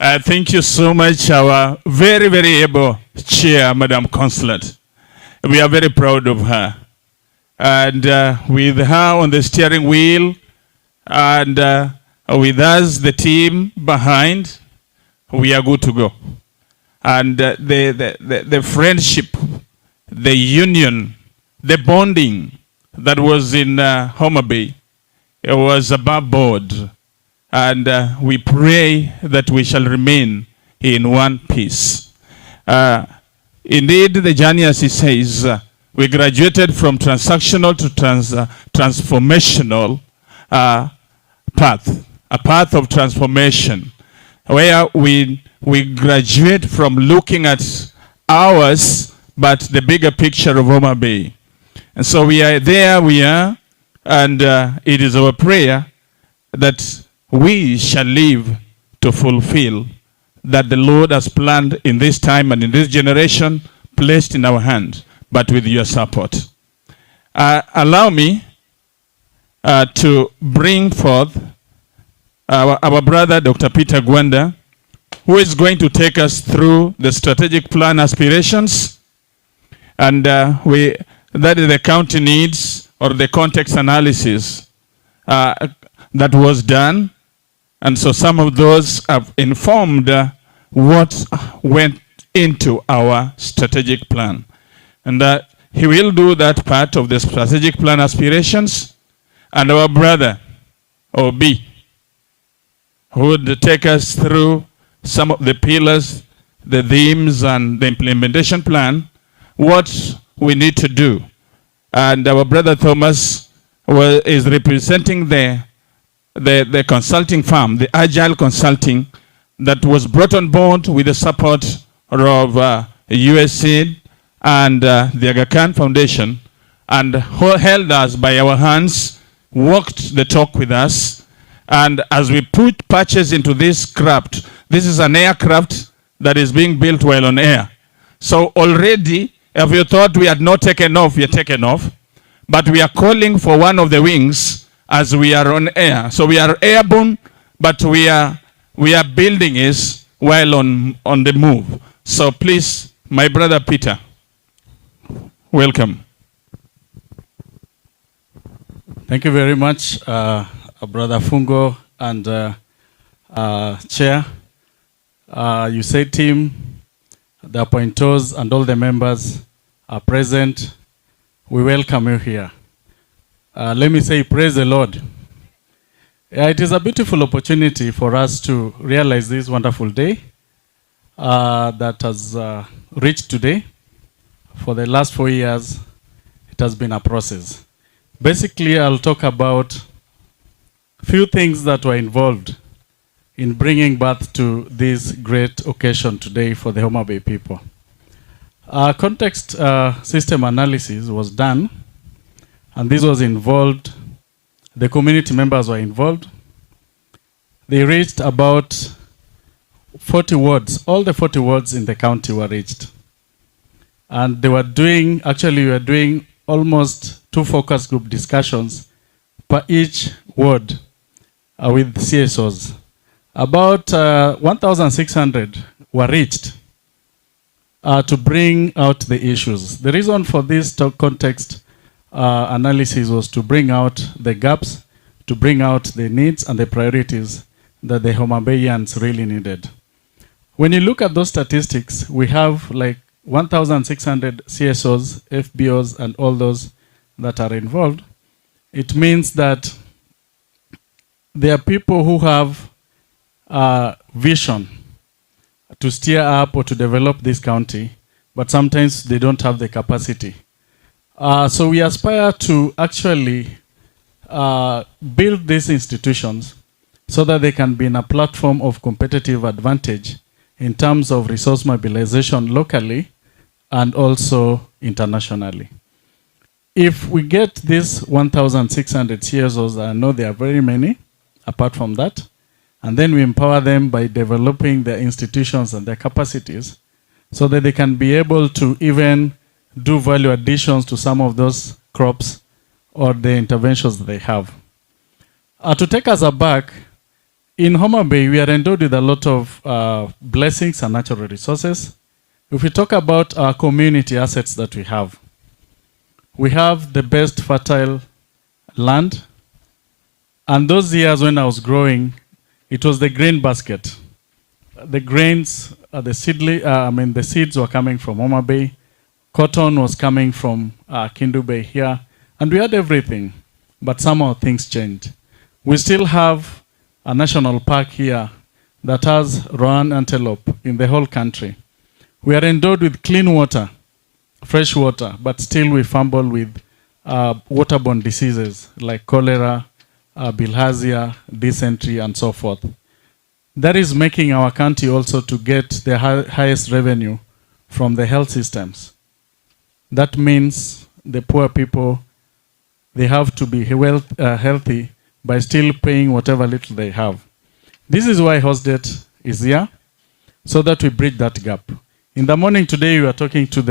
Thank you so much, our very, very able chair, Madam Consulate. We are very proud of her. And with her on the steering wheel and with us, the team behind, we are good to go. And the friendship, the union, the bonding that was in Homabay, it was above board. And we pray that we shall remain in one piece. Indeed, the journey, as he says, we graduated from transactional to transformational path, a path of transformation, where we graduate from looking at ours, but the bigger picture of Homabay. And so we are there, and it is our prayer that we shall live to fulfill that the Lord has planned in this time and in this generation, placed in our hands, but with your support. Allow me to bring forth our brother, Dr. Peter Gwenda, who is going to take us through the strategic plan aspirations. And that is the county needs or the context analysis that was done. And so some of those have informed what went into our strategic plan. And he will do that part of the strategic plan aspirations. And our brother, Obi, who would take us through some of the pillars, the themes, and the implementation plan, what we need to do. And our brother Thomas is representing the consulting firm, the Agile Consulting, that was brought on board with the support of USAID and the Aga Khan Foundation, and held us by our hands, walked the talk with us. And as we put patches into this craft, this is an aircraft that is being built while on air. So already, if you thought we had not taken off, we are taken off. But we are calling for one of the wings as we are on air. So we are airborne, but we are building it while on the move. So please, my brother Peter, welcome. Thank you very much, Brother Fungo and Chair, USAID team, the appointors, and all the members are present. We welcome you here. Let me say, praise the Lord. It is a beautiful opportunity for us to realize this wonderful day that has reached today. For the last 4 years, it has been a process. Basically, I'll talk about few things that were involved in bringing birth to this great occasion today for the Homabay people. Context system analysis was done, and this was involved, the community members were involved. They reached about 40 wards. All the 40 wards in the county were reached. And they were doing, actually we were doing almost 2 focus group discussions per each ward with CSOs. About 1,600 were reached to bring out the issues. The reason for this context analysis was to bring out the gaps, to bring out the needs and the priorities that the Homabayans really needed. When you look at those statistics, we have like 1,600 CSOs, FBOs, and all those that are involved. It means that there are people who have vision to steer up or to develop this county, but sometimes they don't have the capacity. So we aspire to actually build these institutions so that they can be in a platform of competitive advantage in terms of resource mobilization locally and also internationally. If we get these 1,600 CSOs, I know there are very many apart from that, and then we empower them by developing their institutions and their capacities so that they can be able to even do value additions to some of those crops or the interventions that they have. To take us aback, in Homabay, we are endowed with a lot of blessings and natural resources. If we talk about our community assets that we have the best fertile land. And those years when I was growing, it was the grain basket. The grains, the seeds were coming from Homabay. Cotton was coming from Kindu Bay here. And we had everything, but somehow things changed. We still have a national park here that has roan antelope in the whole country. We are endowed with clean water, fresh water, but still we fumble with waterborne diseases like cholera, bilharzia, dysentery, and so forth. That is making our county also to get the highest revenue from the health systems. That means the poor people, they have to be healthy by still paying whatever little they have. This is why HOSTET is here, so that we bridge that gap. In the morning today, we were talking to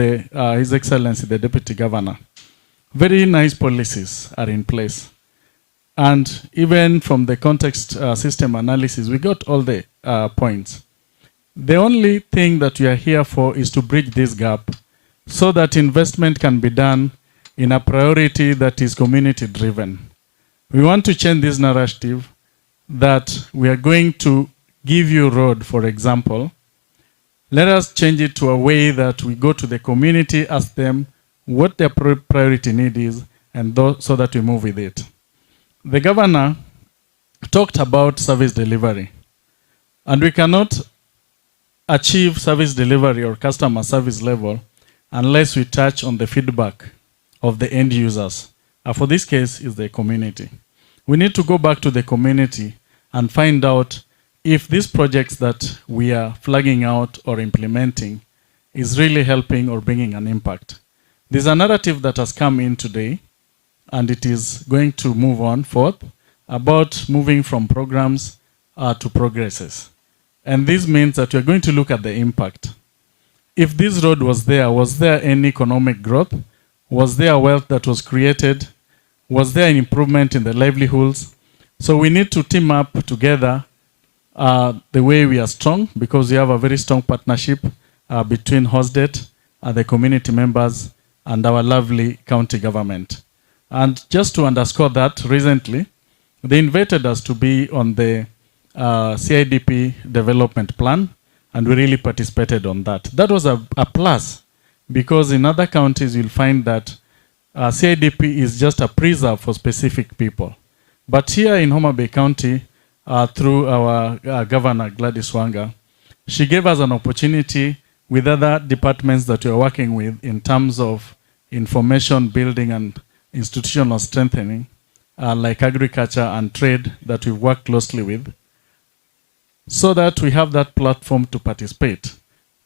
His Excellency, the Deputy Governor. Very nice policies are in place. And even from the context system analysis, we got all the points. The only thing that we are here for is to bridge this gap so that investment can be done in a priority that is community driven. We want to change this narrative that we are going to give you road, for example. Let us change it to a way that we go to the community, ask them what their priority need is, and so that we move with it. The governor talked about service delivery, and we cannot achieve service delivery or customer service level unless we touch on the feedback of the end users. For this case, is the community. We need to go back to the community and find out if these projects that we are flagging out or implementing is really helping or bringing an impact. There's a narrative that has come in today, and it is going to move on forth about moving from programs to progresses. And this means that we're going to look at the impact. If this road was there any economic growth? Was there wealth that was created? Was there an improvement in the livelihoods? So we need to team up together the way we are strong, because we have a very strong partnership between HOSTET, the community members, and our lovely county government. And just to underscore that, recently, they invited us to be on the CIDP development plan, and we really participated on that. That was a plus, because in other counties you'll find that CIDP is just a preserve for specific people. But here in Homabay County, through our governor, Gladys Wanga, she gave us an opportunity with other departments that we are working with in terms of information building and institutional strengthening, like agriculture and trade that we work closely with, so that we have that platform to participate.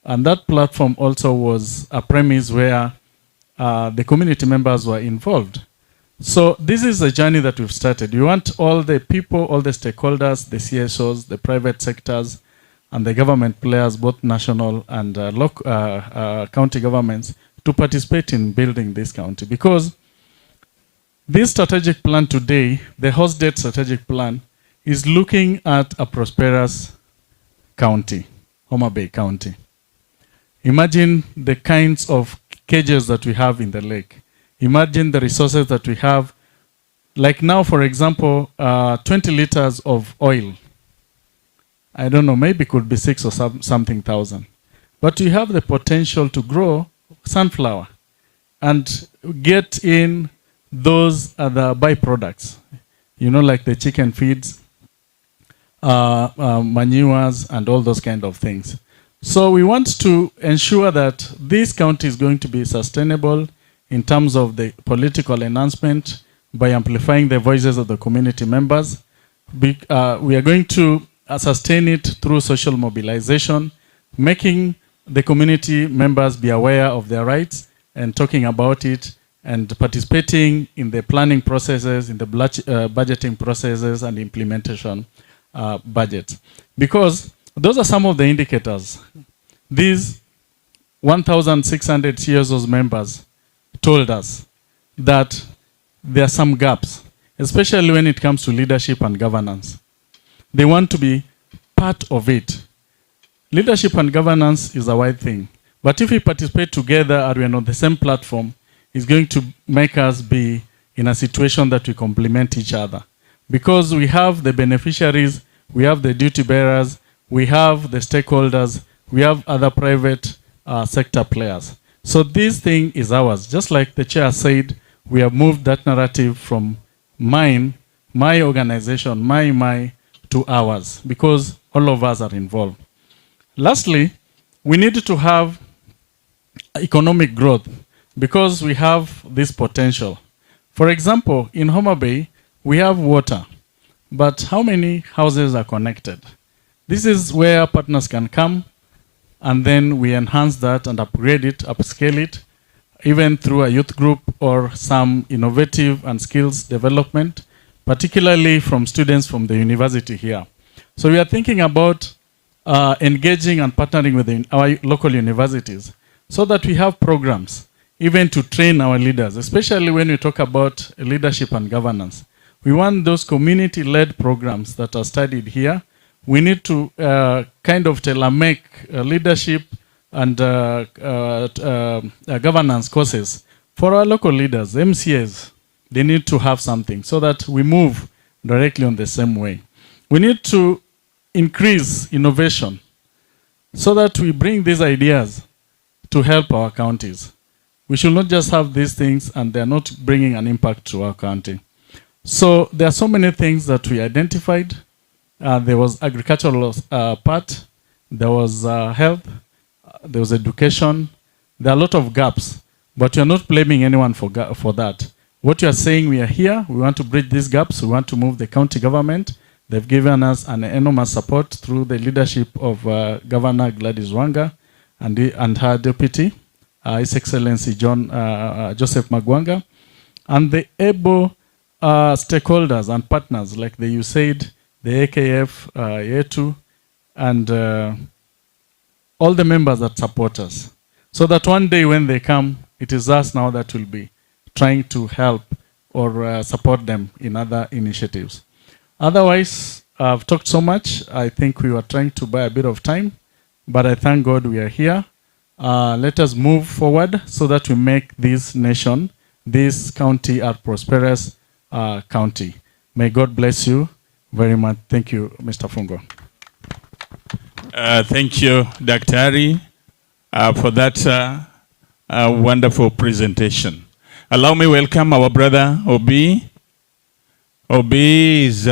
And that platform also was a premise where the community members were involved. So this is a journey that we've started. We want all the people, all the stakeholders, the CSOs, the private sectors, and the government players, both national and county governments, to participate in building this county. Because this strategic plan today, the HOSTET strategic plan, is looking at a prosperous county, Homabay County. Imagine the kinds of cages that we have in the lake. Imagine the resources that we have. Like now, for example, 20 liters of oil. I don't know, maybe it could be 6 or something thousand. But we have the potential to grow sunflower and get in those other byproducts, like the chicken feeds, manures, and all those kind of things. So we want to ensure that this county is going to be sustainable in terms of the political enhancement by amplifying the voices of the community members. We are going to sustain it through social mobilization, making the community members be aware of their rights and talking about it and participating in the planning processes, in the budgeting processes and implementation budget. Because those are some of the indicators. These 1,600 CSOs members told us that there are some gaps, especially when it comes to leadership and governance. They want to be part of it. Leadership and governance is a wide thing. But if we participate together and we are on the same platform, it's going to make us be in a situation that we complement each other. Because we have the beneficiaries, we have the duty bearers, we have the stakeholders, we have other private sector players. So this thing is ours. Just like the chair said, we have moved that narrative from mine, my organization, my, to ours, because all of us are involved. Lastly, we need to have economic growth because we have this potential. For example, in Homabay, we have water, but how many houses are connected? This is where partners can come, and then we enhance that and upgrade it, upscale it, even through a youth group or some innovative and skills development, particularly from students from the university here. So we are thinking about engaging and partnering with our local universities so that we have programs, even to train our leaders, especially when we talk about leadership and governance. We want those community-led programs that are studied here. We need to kind of tailor-make leadership and governance courses for our local leaders, MCAs. They need to have something so that we move directly on the same way. We need to increase innovation so that we bring these ideas to help our counties. We should not just have these things and they're not bringing an impact to our county. So there are so many things that we identified. There was agricultural part, there was health, there was education. There are a lot of gaps, but you're not blaming anyone for that. What you are saying, we are here, we want to bridge these gaps, we want to move the county government. They've given us an enormous support through the leadership of Governor Gladys Wanga and her deputy, His Excellency Joseph Magwanga, and the able stakeholders and partners like the USAID, the AKF, ETU, and all the members that support us. So that one day when they come, it is us now that will be trying to help or support them in other initiatives. Otherwise, I've talked so much. I think we were trying to buy a bit of time, but I thank God we are here. Let us move forward so that we make this nation, this county, a prosperous county. May God bless you very much. Thank you, Mr. Fungo. Thank you, Dr. Ari, for that wonderful presentation. Allow me welcome our brother, Obi. Obi is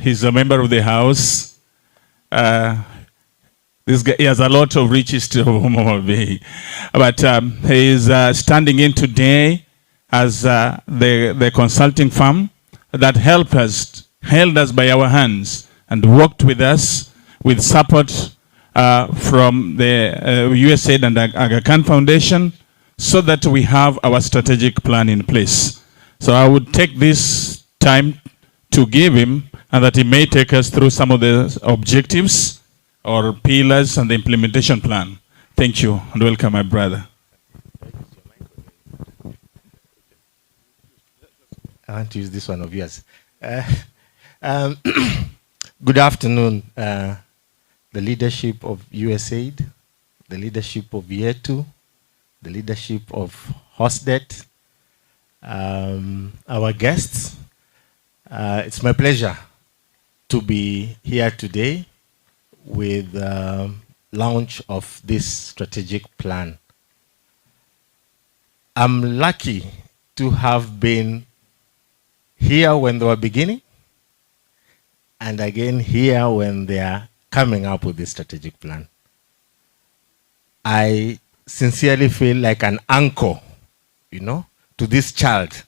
he's a member of the House. This guy, he has a lot of riches to Homabay. But he is standing in today as the consulting firm that held us by our hands and worked with us with support from the USAID and Aga Khan Foundation so that we have our strategic plan in place. So I would take this time to give him and that he may take us through some of the objectives or pillars and the implementation plan. Thank you and welcome, my brother. I want to use this one of yours. Good afternoon, the leadership of USAID, the leadership of YETU, the leadership of HOSTET, our guests. It's my pleasure to be here today with the launch of this strategic plan. I'm lucky to have been here when they were beginning and again here when they are coming up with this strategic plan. I sincerely feel like an uncle, you know, to this child.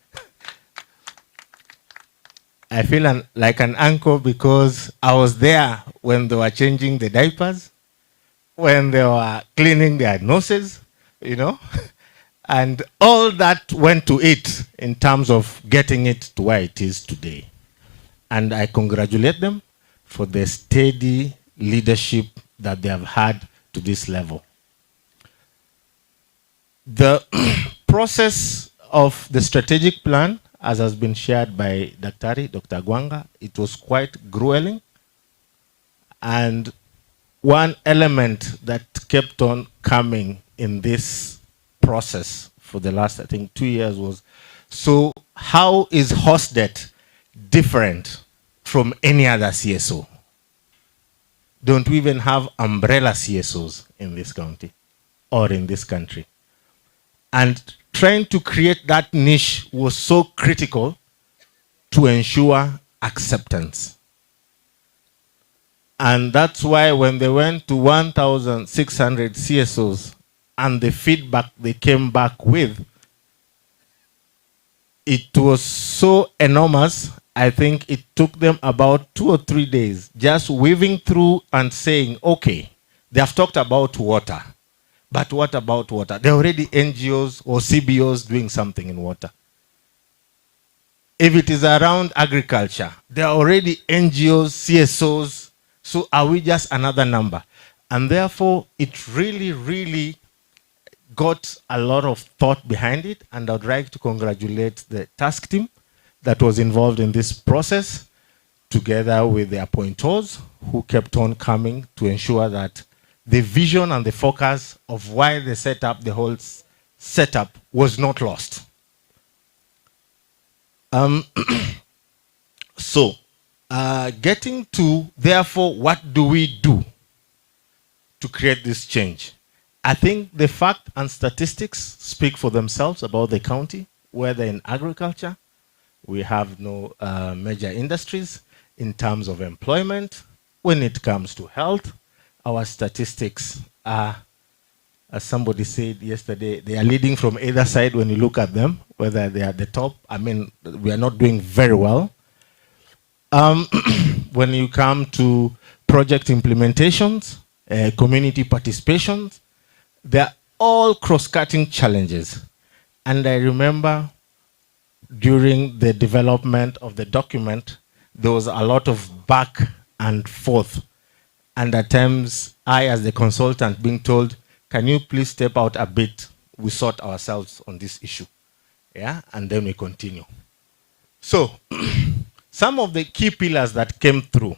I feel like an uncle because I was there when they were changing the diapers, when they were cleaning their noses, you know, and all that went to it in terms of getting it to where it is today. And I congratulate them for the steady leadership that they have had to this level. The process of the strategic plan, as has been shared by Dr. Gwanga, it was quite grueling. And one element that kept on coming in this process for the last, I think, 2 years was, so how is HOSTET different from any other CSO? Don't we even have umbrella CSOs in this county or in this country? And trying to create that niche was so critical to ensure acceptance. And that's why when they went to 1,600 CSOs and the feedback they came back with, it was so enormous. I think it took them about 2 or 3 days just weaving through and saying, okay, they have talked about water. But what about water? There are already NGOs or CBOs doing something in water. If it is around agriculture, there are already NGOs, CSOs, so are we just another number? And therefore, it really, really got a lot of thought behind it, and I'd like to congratulate the task team that was involved in this process, together with the appointors who kept on coming to ensure that the vision and the focus of why they set up the whole setup was not lost. So, getting to, therefore, what do we do to create this change? I think the fact and statistics speak for themselves about the county, whether in agriculture, we have no major industries in terms of employment. When it comes to health, our statistics are, as somebody said yesterday, they are leading from either side when you look at them, whether they are at the top. I mean, we are not doing very well. When you come to project implementations, community participations, they're all cross-cutting challenges. And I remember during the development of the document, there was a lot of back and forth. And at times, I, as the consultant, being told, can you please step out a bit? We sort ourselves on this issue. Yeah, and then we continue. So, some of the key pillars that came through,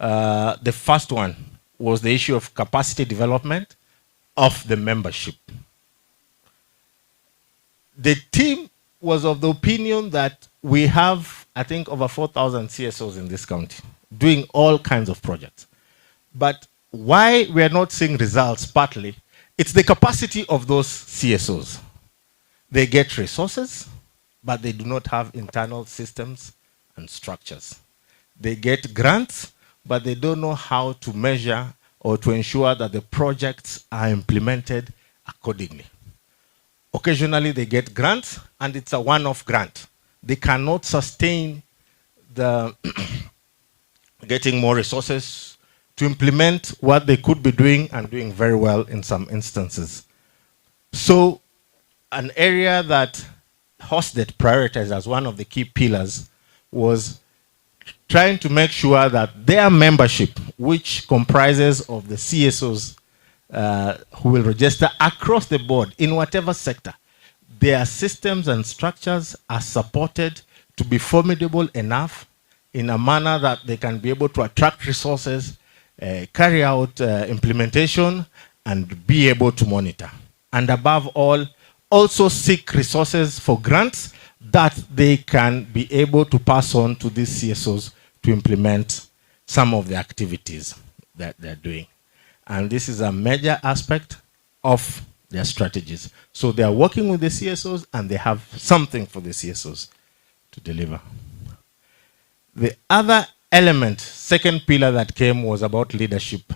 the first one was the issue of capacity development of the membership. The team was of the opinion that we have, I think, over 4,000 CSOs in this county doing all kinds of projects. But why we are not seeing results, partly, it's the capacity of those CSOs. They get resources, but they do not have internal systems and structures. They get grants, but they don't know how to measure or to ensure that the projects are implemented accordingly. Occasionally they get grants, and it's a one-off grant. They cannot sustain the getting more resources to implement what they could be doing and doing very well in some instances. So an area that HOSTET prioritized as one of the key pillars was trying to make sure that their membership, which comprises of the CSOs who will register across the board in whatever sector, their systems and structures are supported to be formidable enough in a manner that they can be able to attract resources, carry out implementation, and be able to monitor. And above all, also seek resources for grants that they can be able to pass on to these CSOs to implement some of the activities that they're doing. And this is a major aspect of their strategies. So they are working with the CSOs, and they have something for the CSOs to deliver. The other element, second pillar that came, was about leadership,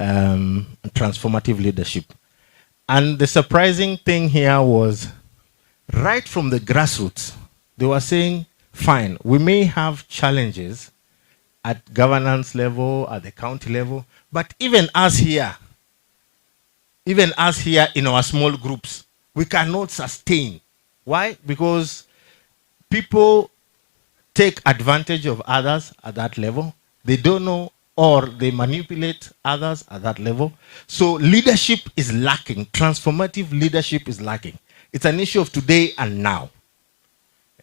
transformative leadership. And the surprising thing here was, right from the grassroots, they were saying, fine, we may have challenges at governance level, at the county level, but even us here in our small groups, we cannot sustain. Why? Because people take advantage of others at that level. They don't know, or they manipulate others at that level. So leadership is lacking. Transformative leadership is lacking. It's an issue of today and now.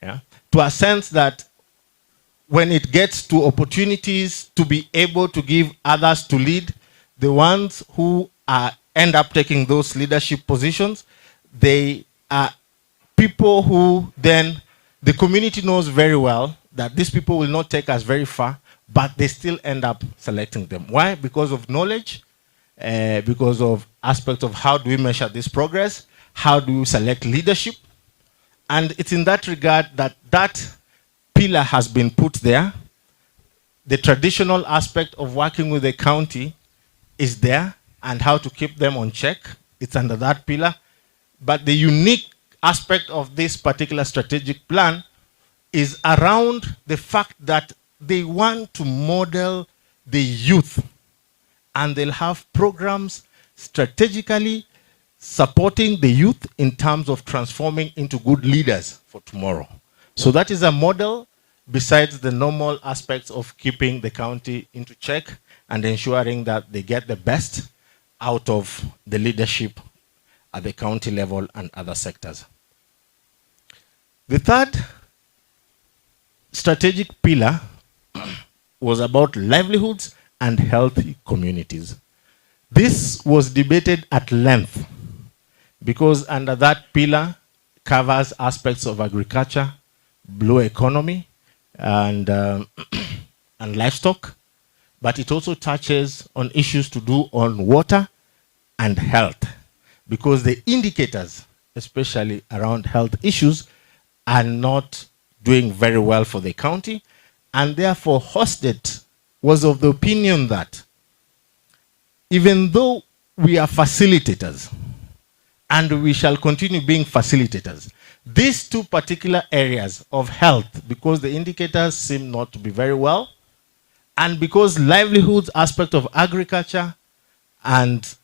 Yeah? To a sense that when it gets to opportunities to be able to give others to lead, the ones who end up taking those leadership positions, they are people who then the community knows very well that these people will not take us very far, but they still end up selecting them. Why? Because of knowledge, because of aspects of how do we measure this progress, how do we select leadership. And it's in that regard that that pillar has been put there. The traditional aspect of working with the county is there, and how to keep them on check. It's under that pillar. But the unique aspect of this particular strategic plan is around the fact that they want to model the youth, and they'll have programs strategically supporting the youth in terms of transforming into good leaders for tomorrow. So that is a model besides the normal aspects of keeping the county into check and ensuring that they get the best out of the leadership at the county level and other sectors. The third strategic pillar was about livelihoods and healthy communities. This was debated at length because under that pillar covers aspects of agriculture, blue economy, and livestock, but it also touches on issues to do on water and health, because the indicators, especially around health issues, are not doing very well for the county, and therefore HOSTET was of the opinion that even though we are facilitators, and we shall continue being facilitators, these two particular areas of health, because the indicators seem not to be very well, and because livelihoods aspect of agriculture and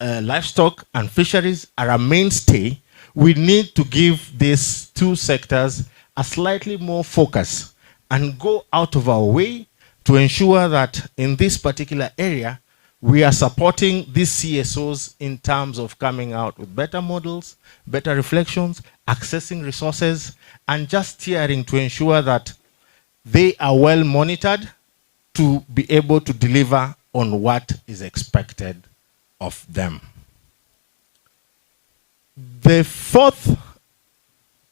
livestock and fisheries are a mainstay, we need to give these two sectors a slightly more focus and go out of our way to ensure that in this particular area, we are supporting these CSOs in terms of coming out with better models, better reflections, accessing resources, and just steering to ensure that they are well monitored to be able to deliver on what is expected of them. The fourth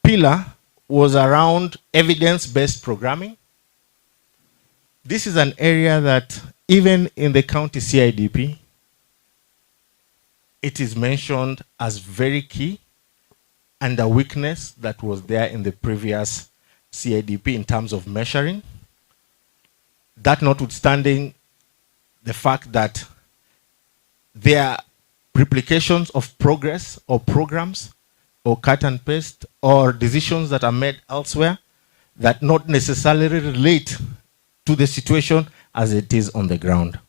pillar was around evidence-based programming. This is an area that even in the county CIDP, it is mentioned as very key and a weakness that was there in the previous CIDP in terms of measuring. That notwithstanding the fact that They are replications of progress or programs or cut and paste or decisions that are made elsewhere that not necessarily relate to the situation as it is on the ground.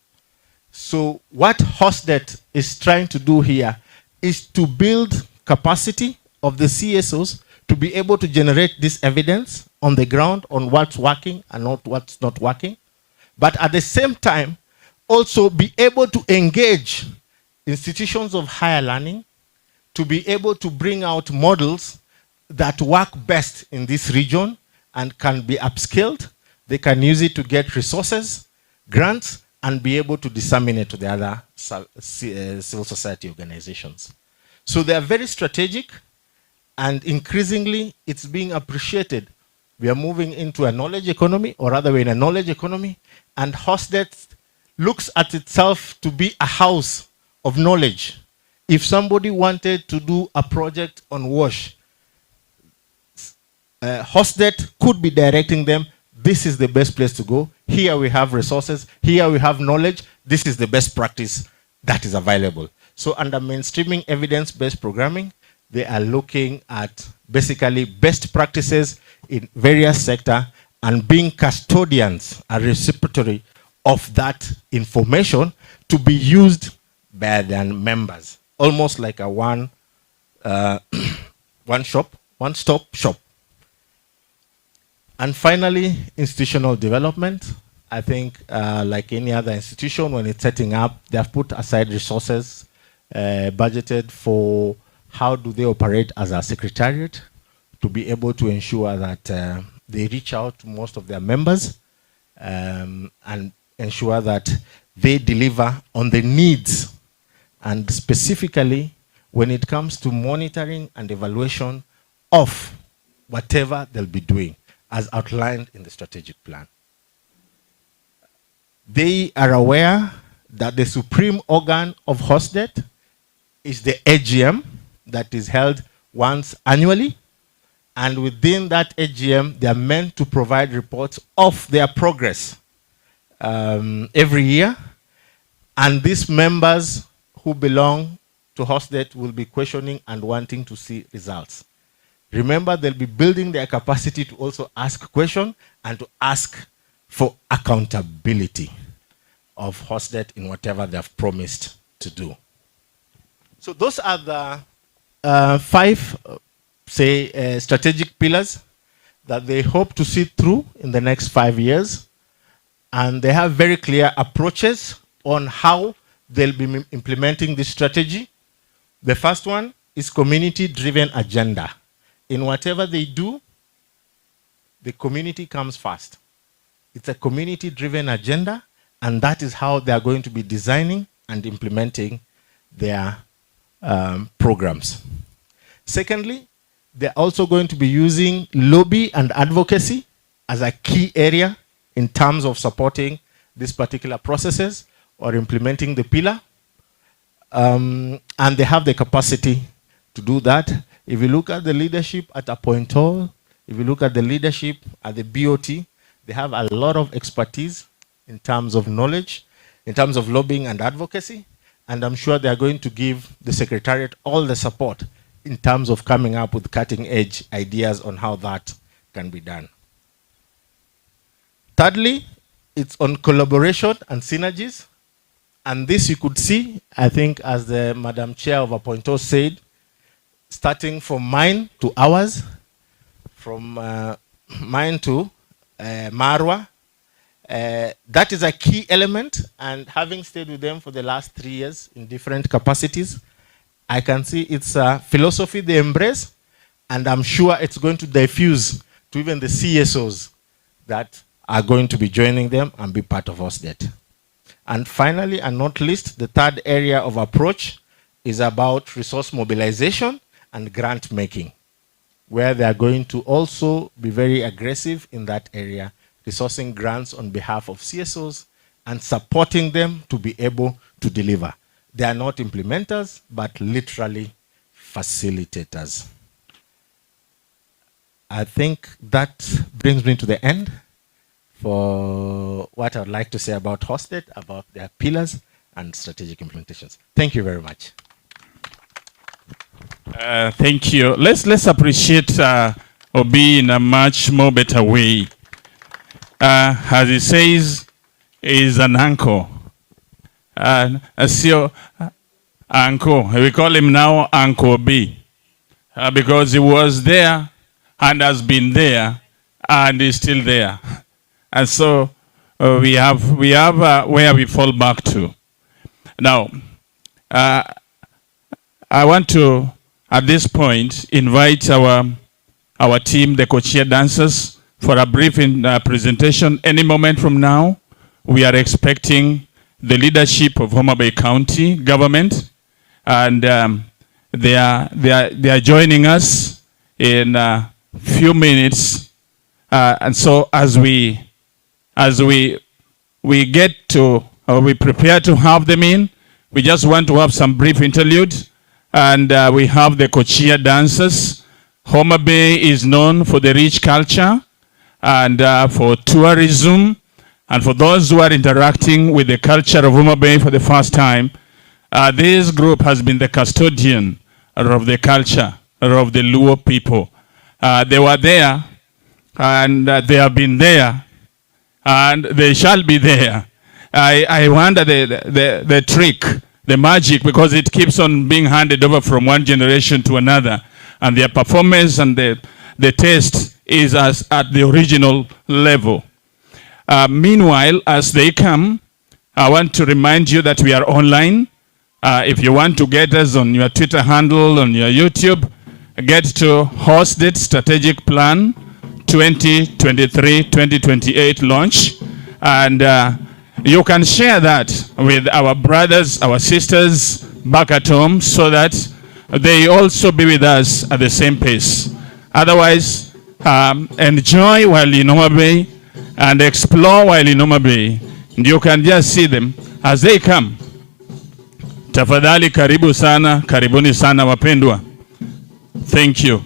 So what HOSTET is trying to do here is to build capacity of the CSOs to be able to generate this evidence on the ground on what's working and not what's not working, but at the same time also be able to engage institutions of higher learning to be able to bring out models that work best in this region and can be upscaled. They can use it to get resources, grants, and be able to disseminate to the other civil society organizations. So they are very strategic, and increasingly it's being appreciated. We are moving into a knowledge economy, or rather we're in a knowledge economy, and HOSTET looks at itself to be a house of knowledge. If somebody wanted to do a project on WASH, HOSTET could be directing them, this is the best place to go. Here we have resources. Here we have knowledge. This is the best practice that is available. So under mainstreaming evidence-based programming, they are looking at basically best practices in various sectors and being custodians and reciprocatory of that information to be used by their members. Almost like a one-stop shop. And finally, institutional development. I think like any other institution, when it's setting up, they have put aside resources budgeted for how do they operate as a secretariat to be able to ensure that they reach out to most of their members and ensure that they deliver on the needs, and specifically when it comes to monitoring and evaluation of whatever they'll be doing as outlined in the strategic plan. They are aware that the supreme organ of HOSTET is the AGM that is held once annually, and within that AGM they are meant to provide reports of their progress every year, and these members who belong to HOSTET will be questioning and wanting to see results. Remember, they'll be building their capacity to also ask questions and to ask for accountability of HOSTET in whatever they have promised to do. So those are the five, strategic pillars that they hope to see through in the next 5 years. And they have very clear approaches on how they'll be implementing this strategy. The first one is community-driven agenda. In whatever they do, the community comes first. It's a community-driven agenda, and that is how they are going to be designing and implementing their programs. Secondly, they're also going to be using lobby and advocacy as a key area in terms of supporting these particular processes or implementing the pillar. And they have the capacity to do that. If you look at the leadership at Appointol, if you look at the leadership at the BOT, they have a lot of expertise in terms of knowledge, in terms of lobbying and advocacy, and I'm sure they are going to give the Secretariat all the support in terms of coming up with cutting-edge ideas on how that can be done. Thirdly, it's on collaboration and synergies, and this you could see, I think, as the Madam Chair of Appointol said, starting from mine to ours, from mine to Marwa. That is a key element, and having stayed with them for the last 3 years in different capacities, I can see it's a philosophy they embrace, and I'm sure it's going to diffuse to even the CSOs that are going to be joining them and be part of HOSTET. And finally, and not least, the third area of approach is about resource mobilization and grant making, where they are going to also be very aggressive in that area, resourcing grants on behalf of CSOs and supporting them to be able to deliver. They are not implementers, but literally facilitators. I think that brings me to the end for what I'd like to say about HOSTET, about their pillars, and strategic implementations. Thank you very much. Thank you. Let's appreciate Obi in a much more better way. As he says, is an uncle. As your uncle, we call him now Uncle Obi, because he was there and has been there and is still there. And so we have where we fall back to. Now, I want to, at this point, invite our team, the co-chair dancers, for a brief presentation. Any moment from now, we are expecting the leadership of Homabay County government, and they are joining us in a few minutes. And so as we get to, or we prepare to have them in, we just want to have some brief interlude, and we have the co-chair dancers. Homabay is known for the rich culture and for tourism, and for those who are interacting with the culture of Homabay for the first time, this group has been the custodian of the culture of the Luo people. They were there, and they have been there, and they shall be there. I wonder the trick, the magic, because it keeps on being handed over from one generation to another, and their performance and the taste is as at the original level. Meanwhile, as they come, I want to remind you that we are online. If you want to get us on your Twitter handle, on your YouTube, get to HOSTET Strategic Plan 2023-2028 launch. And you can share that with our brothers, our sisters back at home, so that they also be with us at the same pace. Otherwise, enjoy while in Homabay and explore while in Homabay. And you can just see them as they come. Tafadhali karibu sana, karibuni sana wapendwa. Thank you.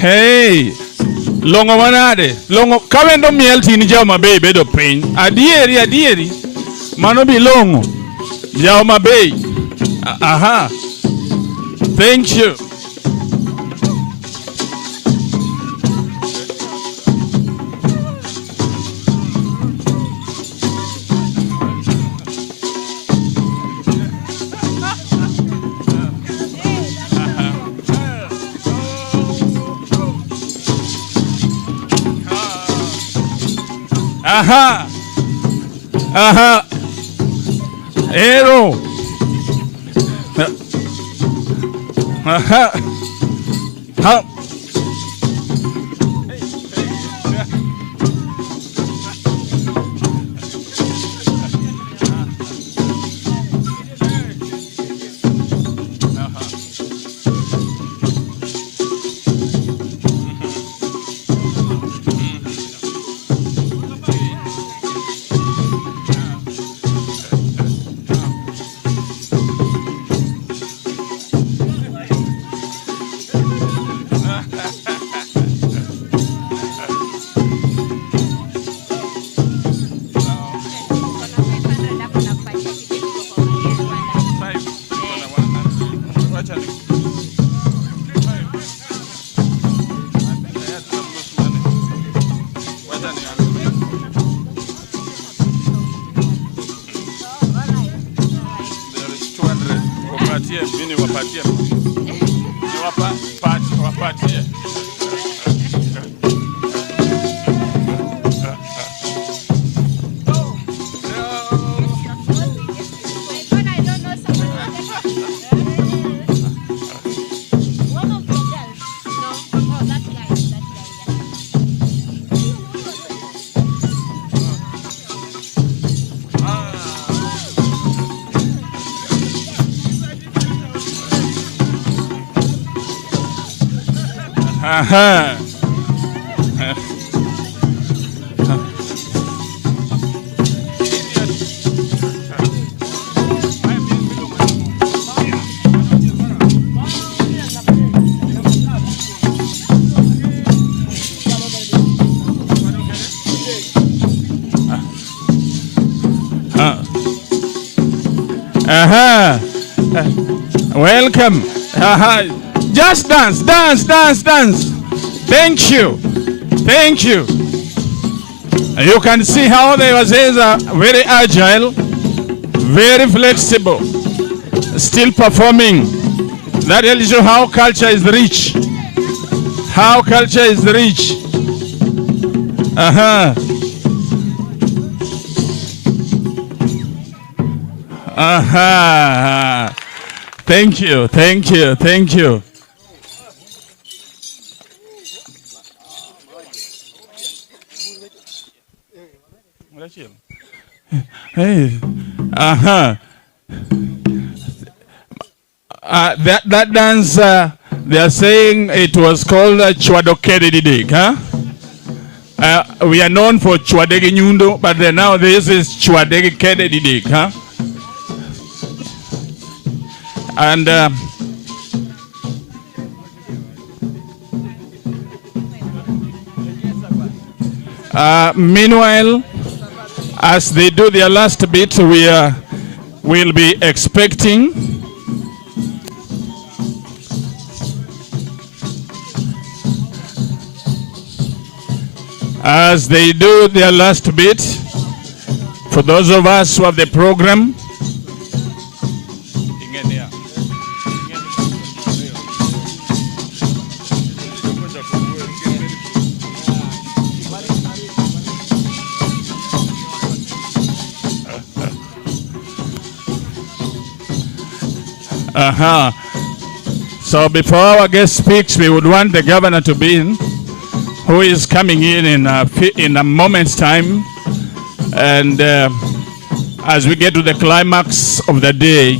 Hey, longo manade, longo kawendo miel tini jao mabe bedo pain. Adieri, mano bi longo, jao mabe. Aha, thank you. Aha. Ero. Aha. Ha. Aha. Aha. Welcome. Aha. Just dance. Thank you. You can see how the Wazis are very agile, very flexible, still performing. That tells you how culture is rich. Aha. Aha. Thank you. Hey, that dance, they are saying it was called Chwadokedidik, huh? We are known for Chwadegi Nyundo, but now this is Chwadegi Kedidik, huh? And meanwhile, as they do their last bit, we'll be expecting as they do their last bit, for those of us who have the program, so before our guest speaks, we would want the governor to be in, who is coming in a moment's time. And as we get to the climax of the day,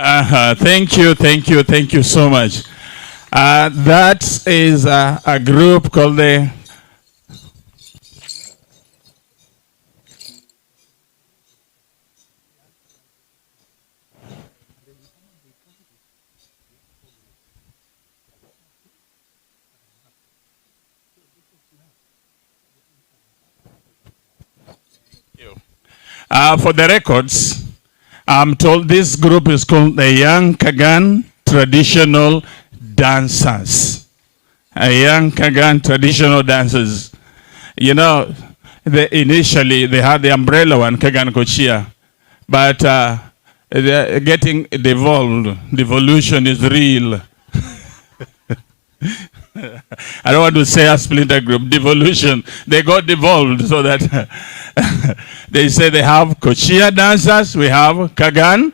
Thank you so much. That is a group called the for the records, I'm told this group is called the Young Kagan Traditional Dancers. Young Kagan Traditional Dancers. You know, initially they had the umbrella one, Kagan Kochia, but they're getting devolved. Devolution is real. I don't want to say a splinter group, devolution. They got devolved so that they say they have Kochia dancers, we have Kagan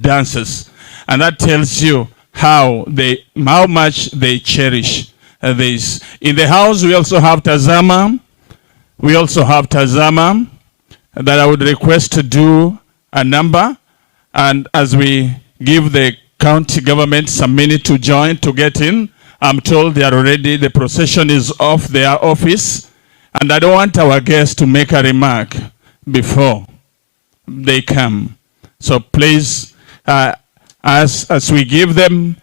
dancers. And that tells you how much they cherish this. In the house, we also have Tazama. We also have Tazama that I would request to do a number. And as we give the county government some minute to join, to get in, I'm told they are already, the procession is off their office. And I don't want our guests to make a remark before they come. So please, as we give them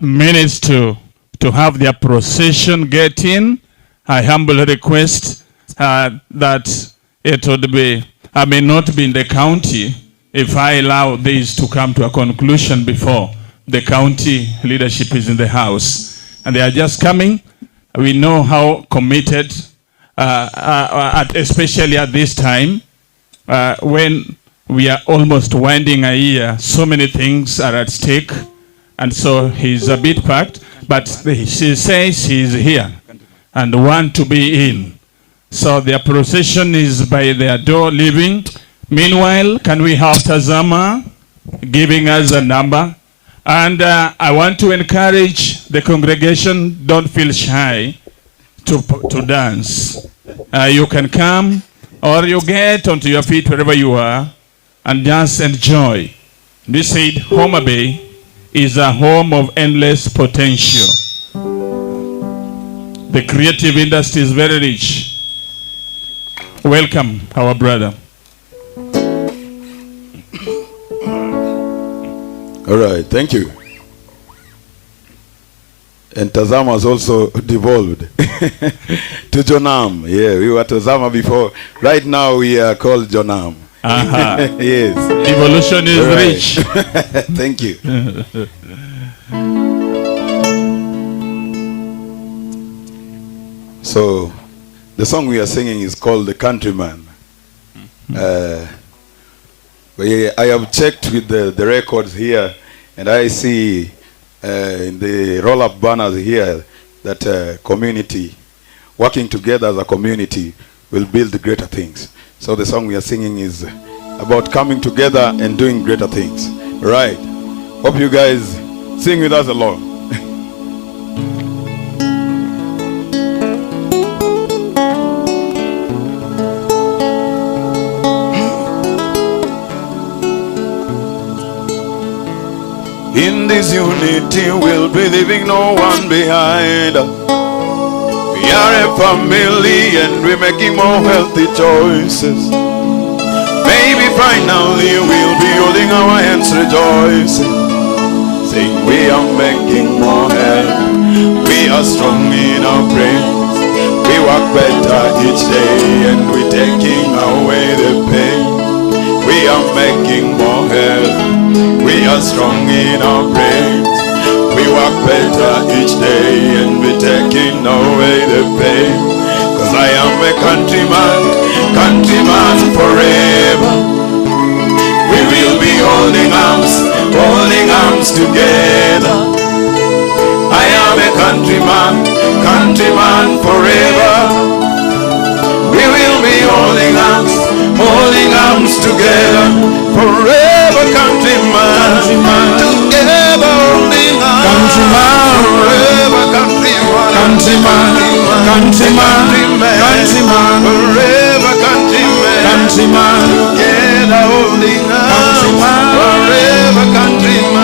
minutes to have their procession get in, I humbly request that it would be, I may not be in the county if I allow this to come to a conclusion before the county leadership is in the house. And they are just coming. We know how committed, especially at this time, when we are almost winding a year, so many things are at stake. And so he's a bit packed, but she says he's here and want to be in. So their procession is by their door leaving. Meanwhile, can we have Tazama giving us a number? And I want to encourage the congregation, don't feel shy to dance. You can come or you get onto your feet wherever you are and just enjoy. We said Homabay is a home of endless potential. The creative industry is very rich. Welcome, our brother. All right, thank you. And Tazama was also devolved to Jonam. Yeah, we were Tazama before. Right now we are called Jonam. Yes. Evolution is rich. Thank you. So, the song we are singing is called The Countryman. I have checked with the records here, and I see in the roll-up banners here that community, working together as a community, will build greater things. So the song we are singing is about coming together and doing greater things. Right. Hope you guys sing with us along. In this unity we'll be leaving no one behind. We are a family and we're making more healthy choices. Maybe finally we'll be holding our hands rejoicing, saying we are making more health. We are strong in our praise. We work better each day and we're taking away the pain. We are making more health. We are strong in our praise. We work better each day and we're taking away the pain. Cause I am a countryman forever. We will be holding arms together. I am a countryman forever. We will be holding arms together. Forever countryman, together holding arms. Forever countryman, forever countryman, together holding arms. Forever countryman.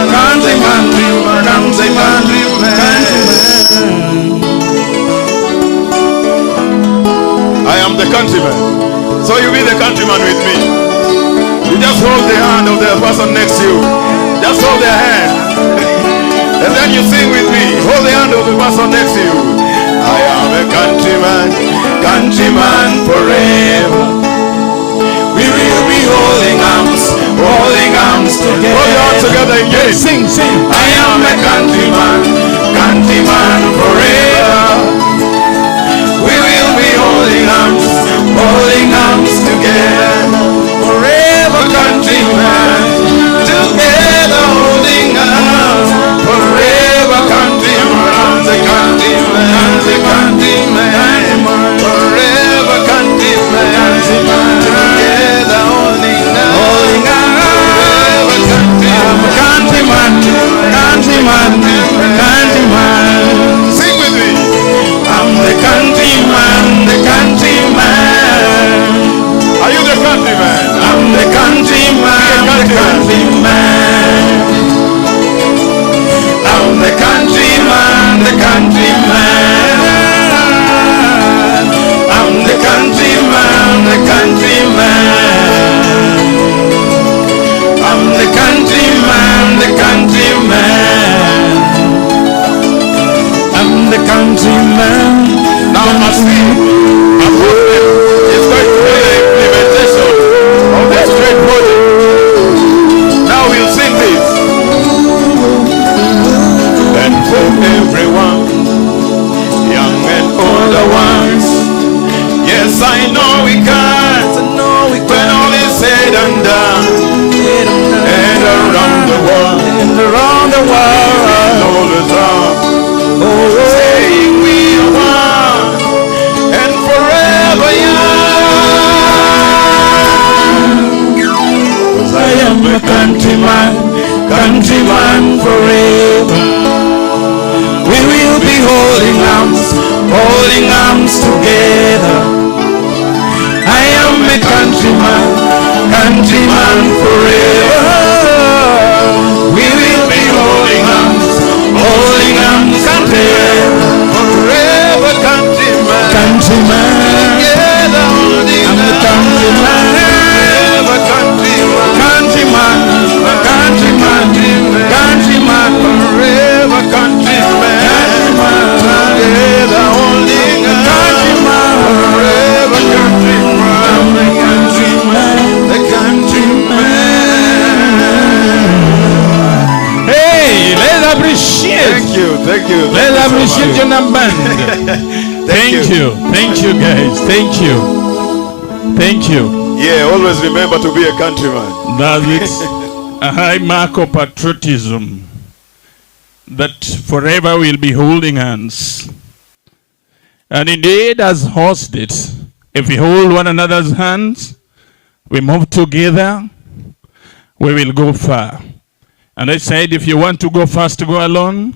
the countryman. So you be the countryman with me. You just hold the hand of the person next to you. Just hold their hand. And then you sing with me. Hold the hand of the person next to you. I am a countryman, countryman forever. We will be holding arms together. Hold your hands together again. Sing. I am a countryman, countryman forever. We will be holding arms together. Forever, countryman, together holding arms. Forever, countryman, the countryman, the countryman. Forever, countryman, together holding arms. Forever, countryman, countryman. Sing with me. I'm the countryman, the countryman. Are you the countryman? I'm the countryman, the countryman. I'm the countryman, the countryman. I'm the countryman, the countryman. I'm the countryman, the countryman. I'm the countryman. Now must we it's going to be the implementation of this great project. Now we'll sing this. And for everyone, young and older ones, yes, I know we can. When all is said and done, and around the world, all is wrong. Saying we are one and forever young. 'Cause I am a countryman, countryman forever. We will be holding arms together. I am a countryman, countryman forever. We will be holding arms together. Forever, countryman, countryman. Together holding I'm the countryman. Forever, countryman, countryman, countryman, countryman. Forever, countryman, together holding countryman. Forever, countryman, the countryman. Hey, let's appreciate. Thank you. Let's appreciate Jonam band. Thank you guys. Thank you. Yeah, always remember to be a countryman. That's it. A high mark of patriotism that forever will be holding hands. And indeed, as HOSTET, if we hold one another's hands, we move together, we will go far. And I said, if you want to go fast, go alone.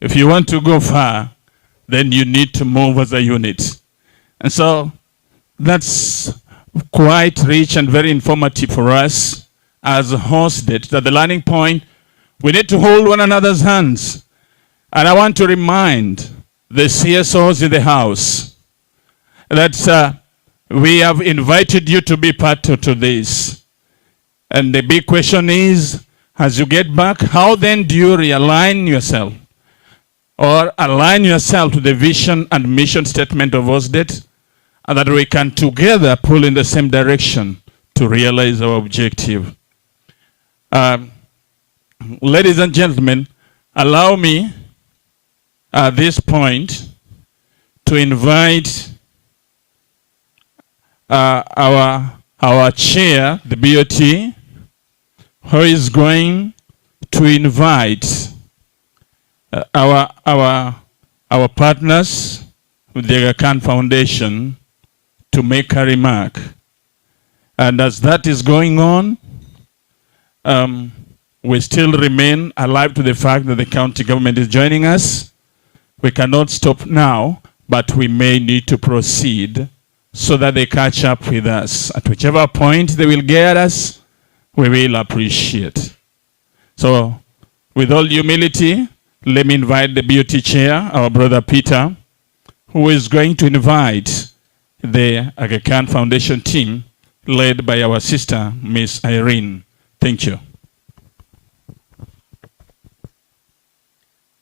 If you want to go far, then you need to move as a unit. And so that's quite rich and very informative for us as HOSTET. At the learning point, we need to hold one another's hands. And I want to remind the CSOs in the house that we have invited you to be part of this. And the big question is, as you get back, how then do you realign yourself or align yourself to the vision and mission statement of HOSTET, and that we can together pull in the same direction to realize our objective. Ladies and gentlemen, allow me at this point to invite our chair, the BOT, who is going to invite our partners with the Aga Khan Foundation to make a remark. And as that is going on, we still remain alive to the fact that the county government is joining us. We cannot stop now, but we may need to proceed so that they catch up with us. At whichever point they will get us, we will appreciate. So, with all humility, let me invite the BOT chair, our brother Peter, who is going to invite the Aga Khan Foundation team led by our sister, Miss Irene. Thank you.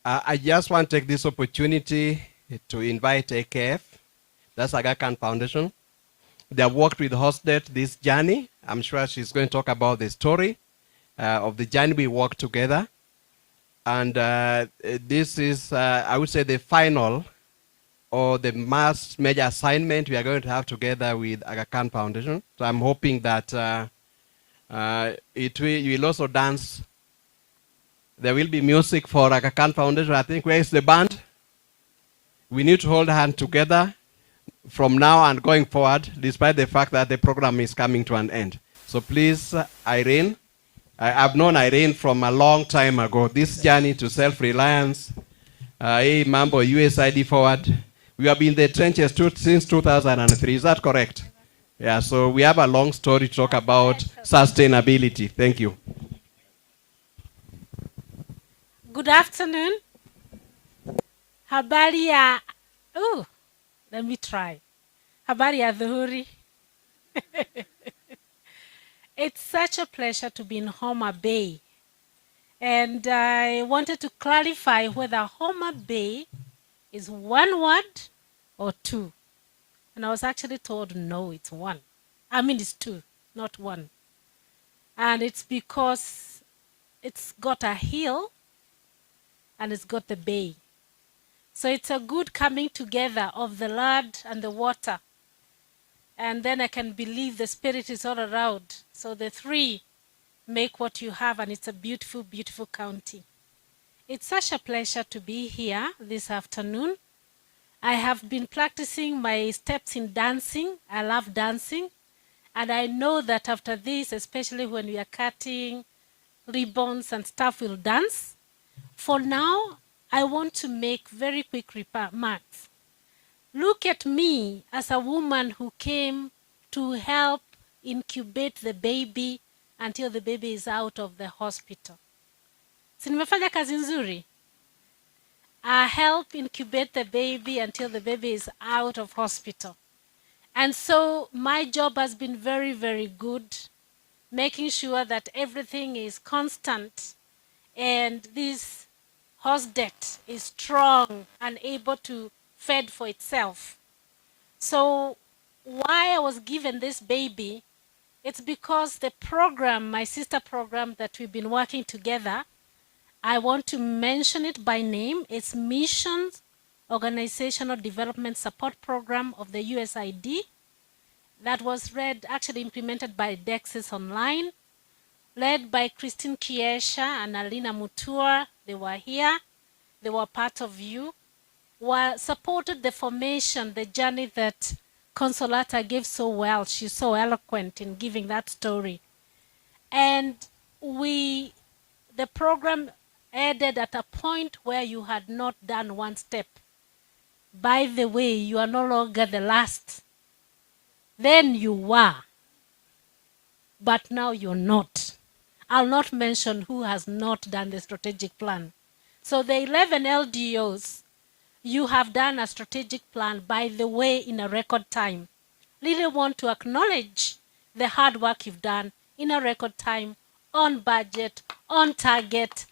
I just want to take this opportunity to invite AKF, that's Aga Khan Foundation. They have worked with HOSTET this journey. I'm sure she's going to talk about the story of the journey we worked together. And this is, I would say, the final or the major assignment we are going to have together with Aga Khan Foundation. So I'm hoping that you will also dance. There will be music for Aga Khan Foundation. I think, where is the band? We need to hold hands together from now and going forward, despite the fact that the program is coming to an end. So please, Irene, I've known Irene from a long time ago. This journey to self-reliance, Mambo USAID forward, we have been in the trenches since 2003. Is that correct? Yeah, so we have a long story to talk about sustainability. Thank you. Good afternoon. Habari ya, let me try. Habari ya dhuhuri. It's such a pleasure to be in Homabay. And I wanted to clarify whether Homabay is one word or two. And I was actually told, no, it's one. I mean, it's two, not one. And it's because it's got a hill and it's got the bay. So it's a good coming together of the land and the water. And then I can believe the Spirit is all around. So the three make what you have, and it's a beautiful, beautiful county. It's such a pleasure to be here this afternoon. I have been practicing my steps in dancing. I love dancing. And I know that after this, especially when we are cutting ribbons and stuff, we'll dance. For now, I want to make very quick remarks. Look at me as a woman who came to help incubate the baby until the baby is out of the hospital. Si nimefanya kazi nzuri? I help incubate the baby until the baby is out of hospital. And so my job has been very, very good, making sure that everything is constant and this HOSTET is strong and able to fend for itself. So why I was given this baby, it's because the program, my sister program that we've been working together, I want to mention it by name. It's Missions Organizational Development Support Program of the USAID that was actually implemented by Dexis Online, led by Christine Kiesha and Alina Mutua. They were here. They were part of you. Supported the formation, the journey that Consolata gave so well. She's so eloquent in giving that story. And the program ended at a point where you had not done one step. By the way, you are no longer the last. Then you were, but now you're not. I'll not mention who has not done the strategic plan. So the 11 LDOs, you have done a strategic plan, by the way, in a record time. Really want to acknowledge the hard work you've done in a record time, on budget, on target.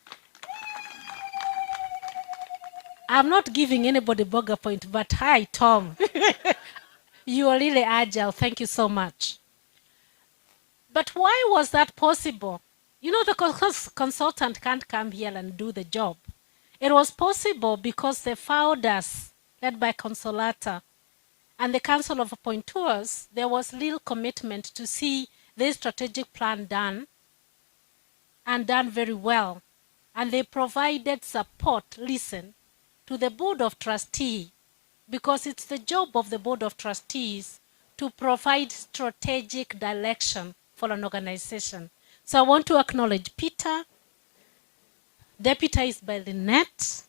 I'm not giving anybody burger point, but hi, Tom. You are really agile. Thank you so much. But why was that possible? You know, the consultant can't come here and do the job. It was possible because the founders, led by Consolata, and the Council of Appointeurs, there was little commitment to see this strategic plan done, and done very well. And they provided support, to the Board of Trustees, because it's the job of the Board of Trustees to provide strategic direction for an organization. So I want to acknowledge Peter, deputized by Lynette,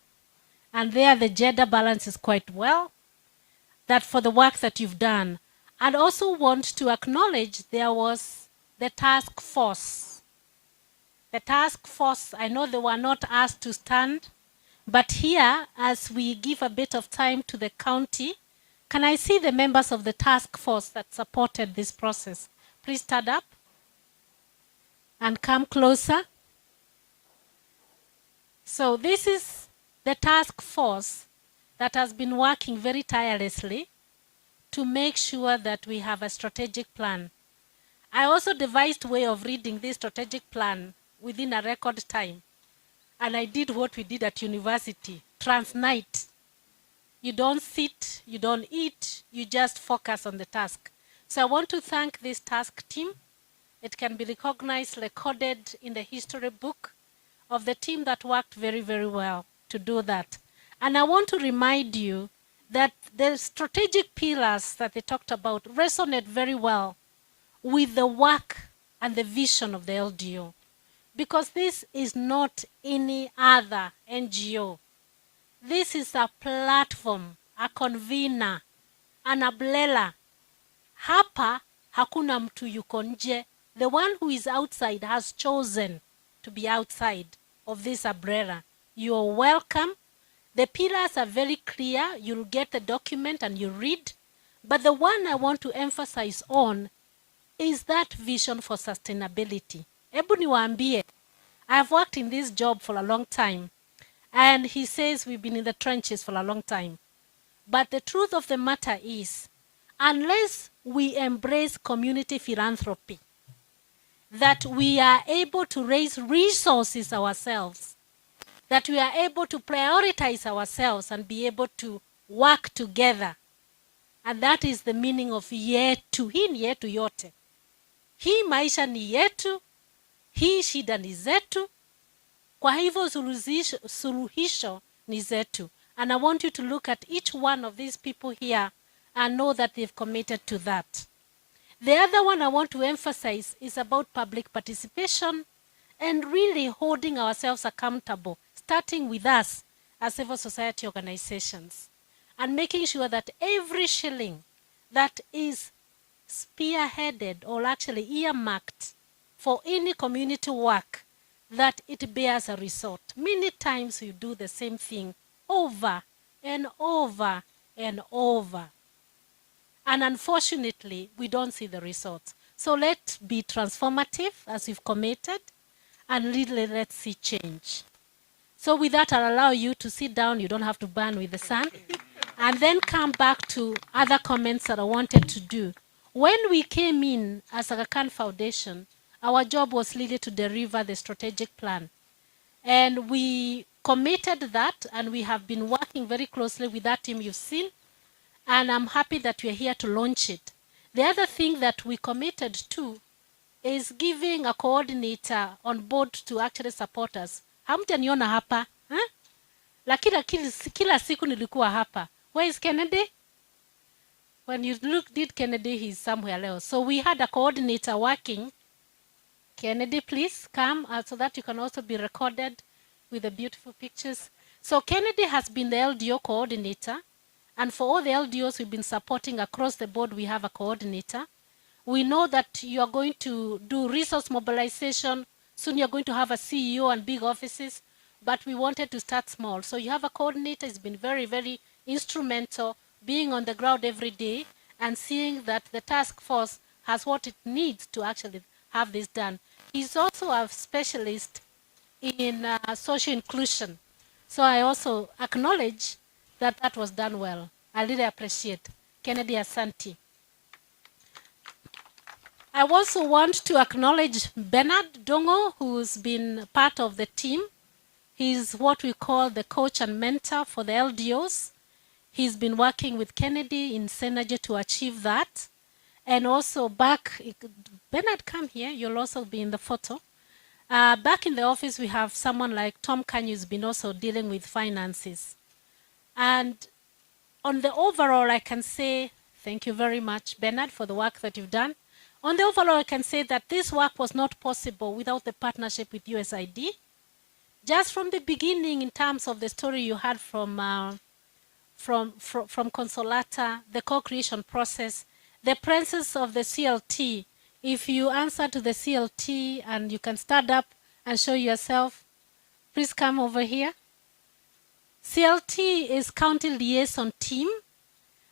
and there the gender balance is quite well, that for the work that you've done. And also want to acknowledge there was the task force. The task force, I know they were not asked to stand, but here, as we give a bit of time to the county Can I see the members of the task force that supported this process? Please stand up and come closer. So this is the task force that has been working very tirelessly to make sure that we have a strategic plan. I also devised a way of reading this strategic plan within a record time. And I did what we did at university, transnight. You don't sit, you don't eat, you just focus on the task. So I want to thank this task team. It can be recognized, recorded in the history book of the team that worked very, very well to do that. And I want to remind you that the strategic pillars that they talked about resonate very well with the work and the vision of the LDO. Because this is not any other NGO. This is a platform, a convener, an umbrella. Hapa hakuna mtu yuko nje. The one who is outside has chosen to be outside of this umbrella. You are welcome. The pillars are very clear. You'll get the document and you read. But the one I want to emphasize on is that vision for sustainability. Ebu niwaambie, I've worked in this job for a long time. And he says we've been in the trenches for a long time. But the truth of the matter is, unless we embrace community philanthropy, that we are able to raise resources ourselves, that we are able to prioritize ourselves and be able to work together. And that is the meaning of yetu. Hii ni yetu yote. Hii maisha ni yetu. Hii shida ni zetu. Kwa hivyo suluhisho ni zetu. And I want you to look at each one of these people here and know that they've committed to that. The other one I want to emphasize is about public participation and really holding ourselves accountable, starting with us as civil society organizations, and making sure that every shilling that is spearheaded or actually earmarked for any community work, that it bears a result. Many times we do the same thing over and over and over. And unfortunately, we don't see the results. So let's be transformative as we've committed, and really let's see change. So with that, I'll allow you to sit down. You don't have to burn with the sun. And then come back to other comments that I wanted to do. When we came in as Aga Khan Foundation, our job was really to deliver the strategic plan. And we committed that, and we have been working very closely with that team you've seen. And I'm happy that we're here to launch it. The other thing that we committed to is giving a coordinator on board to actually support us. Hamtaniona hapa. Lakini kila siku nilikuwa hapa. Where is Kennedy? When you did Kennedy, he's somewhere else. So we had a coordinator working. Kennedy, please come so that you can also be recorded with the beautiful pictures. So Kennedy has been the LDO coordinator. And for all the LDOs we've been supporting across the board, we have a coordinator. We know that you are going to do resource mobilization. Soon you're going to have a CEO and big offices. But we wanted to start small. So you have a coordinator. It's been very, very instrumental, being on the ground every day and seeing that the task force has what it needs to actually have this done. He's also a specialist in social inclusion. So I also acknowledge that that was done well. I really appreciate Kennedy Asante. I also want to acknowledge Bernard Dongo, who's been part of the team. He's what we call the coach and mentor for the LDOs. He's been working with Kennedy in Synergy to achieve that. And also back, Bernard, come here. You'll also be in the photo. Back in the office, we have someone like Tom Kanye who's been also dealing with finances. And on the overall, I can say, thank you very much, Bernard, for the work that you've done. On the overall, I can say that this work was not possible without the partnership with USAID. Just from the beginning, in terms of the story you had from Consolata, the co-creation process, the presence of the CLT. If you answer to the CLT and you can stand up and show yourself, please come over here. CLT is County Liaison Team,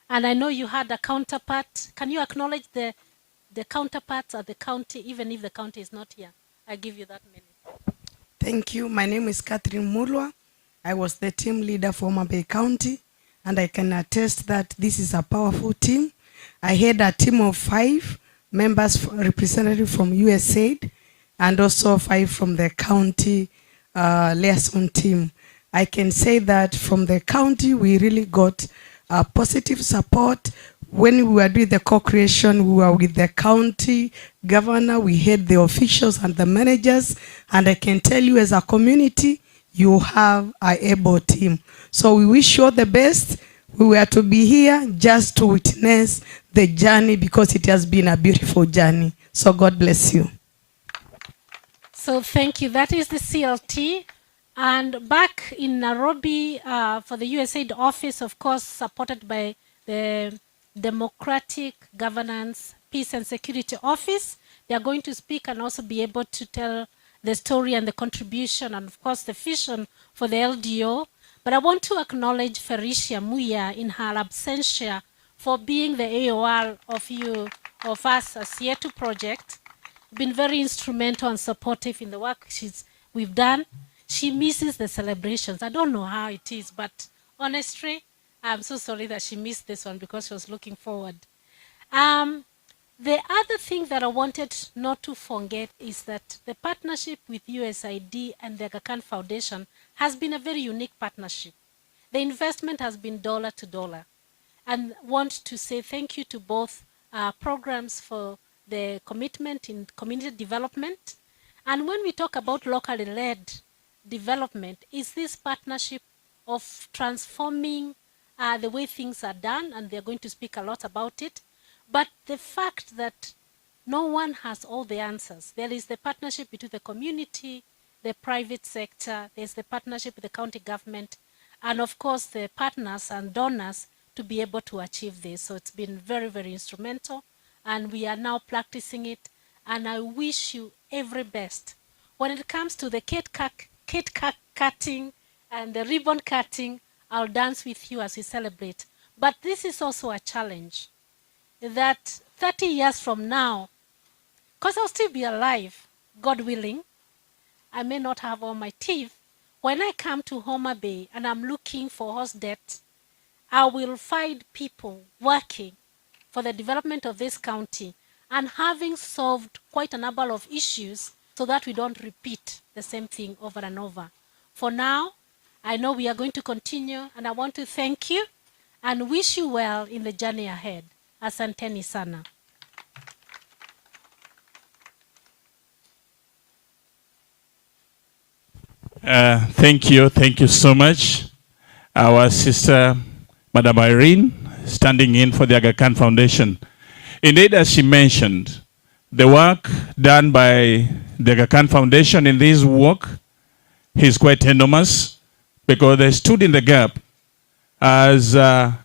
And I know you had a counterpart. Can you acknowledge the counterparts at the county, even if the county is not here? I give you that minute. Thank you. My name is Catherine Mulwa. I was the team leader for Homabay County, and I can attest that this is a powerful team. I had a team of 5 members, representative from USAID, and also 5 from the county liaison team. I can say that from the county, we really got positive support. When we were doing the co-creation, we were with the county governor, we had the officials and the managers, and I can tell you as a community, you have an able team. So we wish you all the best. We were to be here just to witness the journey because it has been a beautiful journey. So God bless you. So thank you. That is the CLT. And back in Nairobi for the USAID office, of course, supported by the Democratic Governance, Peace and Security Office. They are going to speak and also be able to tell the story and the contribution and of course the vision for the LDO. But I want to acknowledge Felicia Muya in her absentia for being the AOR of us as Yetu Project. Been very instrumental and supportive in the work we've done. She misses the celebrations. I don't know how it is, but honestly, I'm so sorry that she missed this one because she was looking forward. The other thing that I wanted not to forget is that the partnership with USAID and the Aga Khan Foundation has been a very unique partnership. The investment has been dollar to dollar. And want to say thank you to both programs for the commitment in community development. And when we talk about locally led development, is this partnership of transforming the way things are done, and they're going to speak a lot about it. But the fact that no one has all the answers. There is the partnership between the community, the private sector, there's the partnership with the county government, and of course the partners and donors to be able to achieve this. So it's been very, very instrumental, and we are now practicing it, and I wish you every best. When it comes to the cake cutting and the ribbon cutting, I'll dance with you as we celebrate. But this is also a challenge that 30 years from now, because I'll still be alive, God willing, I may not have all my teeth. When I come to Homabay and I'm looking for HOSTET, I will find people working for the development of this county and having solved quite a number of issues so that we don't repeat the same thing over and over. For now, I know we are going to continue, and I want to thank you and wish you well in the journey ahead. Asanteni sana. Thank you so much. Our sister, Madam Irene, standing in for the Aga Khan Foundation. Indeed, as she mentioned, the work done by the Aga Khan Foundation in this work is quite enormous, because they stood in the gap as a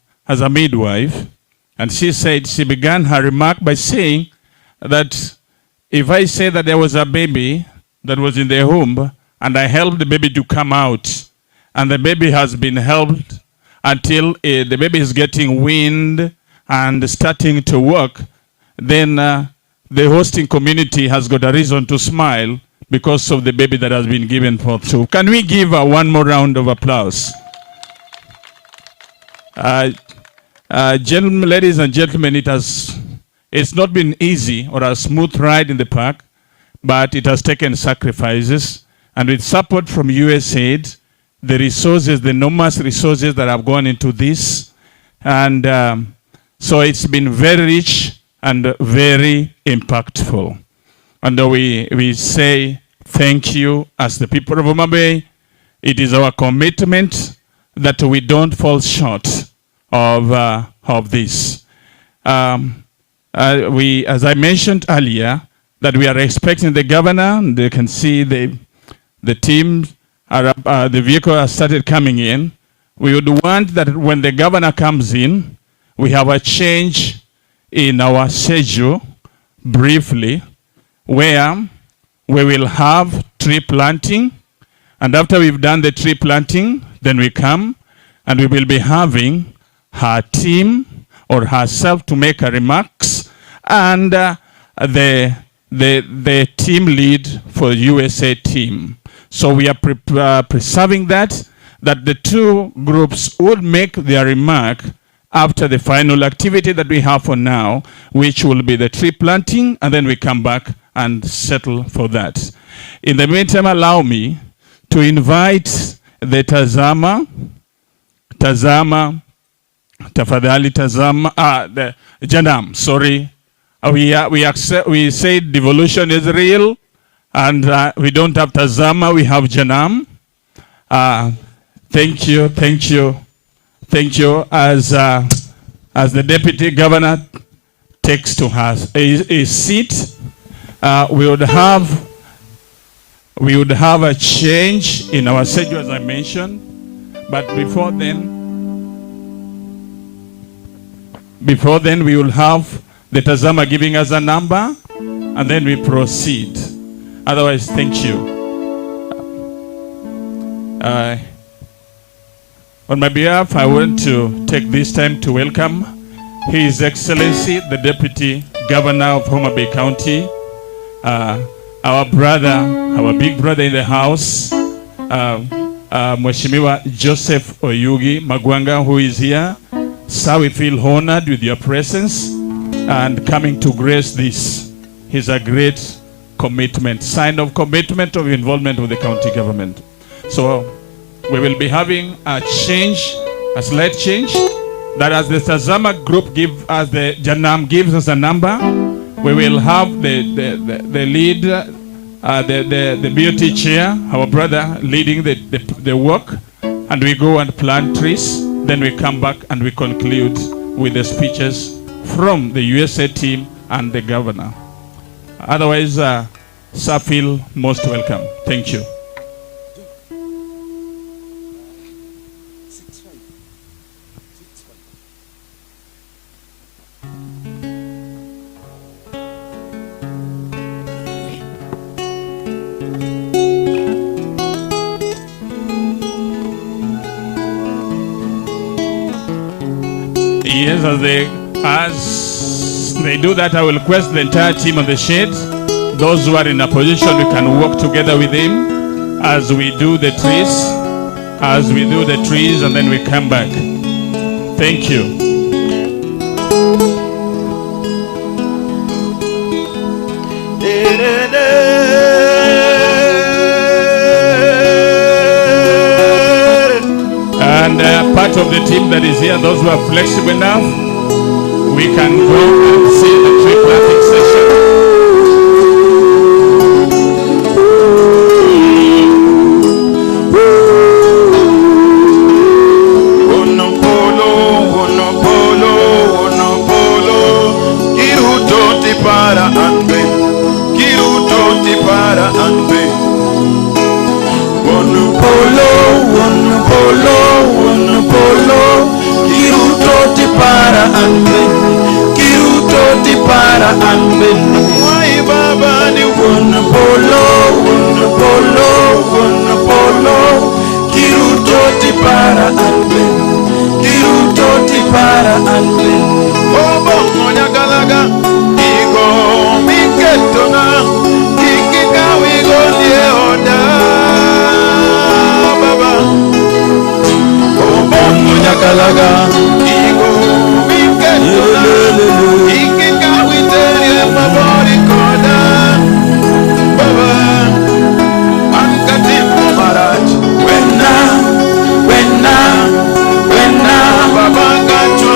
midwife, and she said, she began her remark by saying that if I say that there was a baby that was in the womb, and I helped the baby to come out, and the baby has been helped until the baby is getting wind and starting to work, then the hosting community has got a reason to smile because of the baby that has been given forth. So can we give one more round of applause? Gentlemen, ladies and gentlemen, it's not been easy or a smooth ride in the park, but it has taken sacrifices. And with support from USAID, the resources, the enormous resources that have gone into this, and so it's been very rich and very impactful. And we say thank you as the people of Homabay. It is our commitment that we don't fall short of this. As I mentioned earlier, that we are expecting the governor, and they can see the team, the vehicle has started coming in. We would want that when the governor comes in, we have a change in our schedule briefly, where we will have tree planting, and after we've done the tree planting, then we come and we will be having her team or herself to make her remarks, and the team lead for USAID team. So we are preserving that the two groups would make their remark after the final activity that we have for now, which will be the tree planting, and then we come back and settle for that. In the meantime, allow me to invite the tafadhali the Jonam, sorry. We say devolution is real, and we don't have Tazama, we have Jonam. Thank you. As the deputy governor takes to her a seat, we would have a change in our schedule, as I mentioned. But before then, we will have the Tazama giving us a number, and then we proceed. Otherwise, thank you. On my behalf, I want to take this time to welcome His Excellency, the Deputy Governor of Homabay County, our big brother in the house, Mheshimiwa Joseph Oyugi Magwanga, who is here. Sir, we feel honored with your presence and coming to grace this. Is a great commitment, sign of commitment of involvement with the county government. So we will be having a slight change, that as the Tazama group give us, the Jonam gives us a number, we will have the lead, the BOT chair, our brother, leading the work, and we go and plant trees. Then we come back and we conclude with the speeches from the USAID team and the governor. Otherwise, sir, feel most welcome. Thank you. Yes, as they do that, I will request the entire team on the shade. Those who are in a position, we can work together with him as we do the trees, and then we come back. Thank you. And part of the team that is here, those who are flexible enough, we can go and see the tree planting session. Baba got you.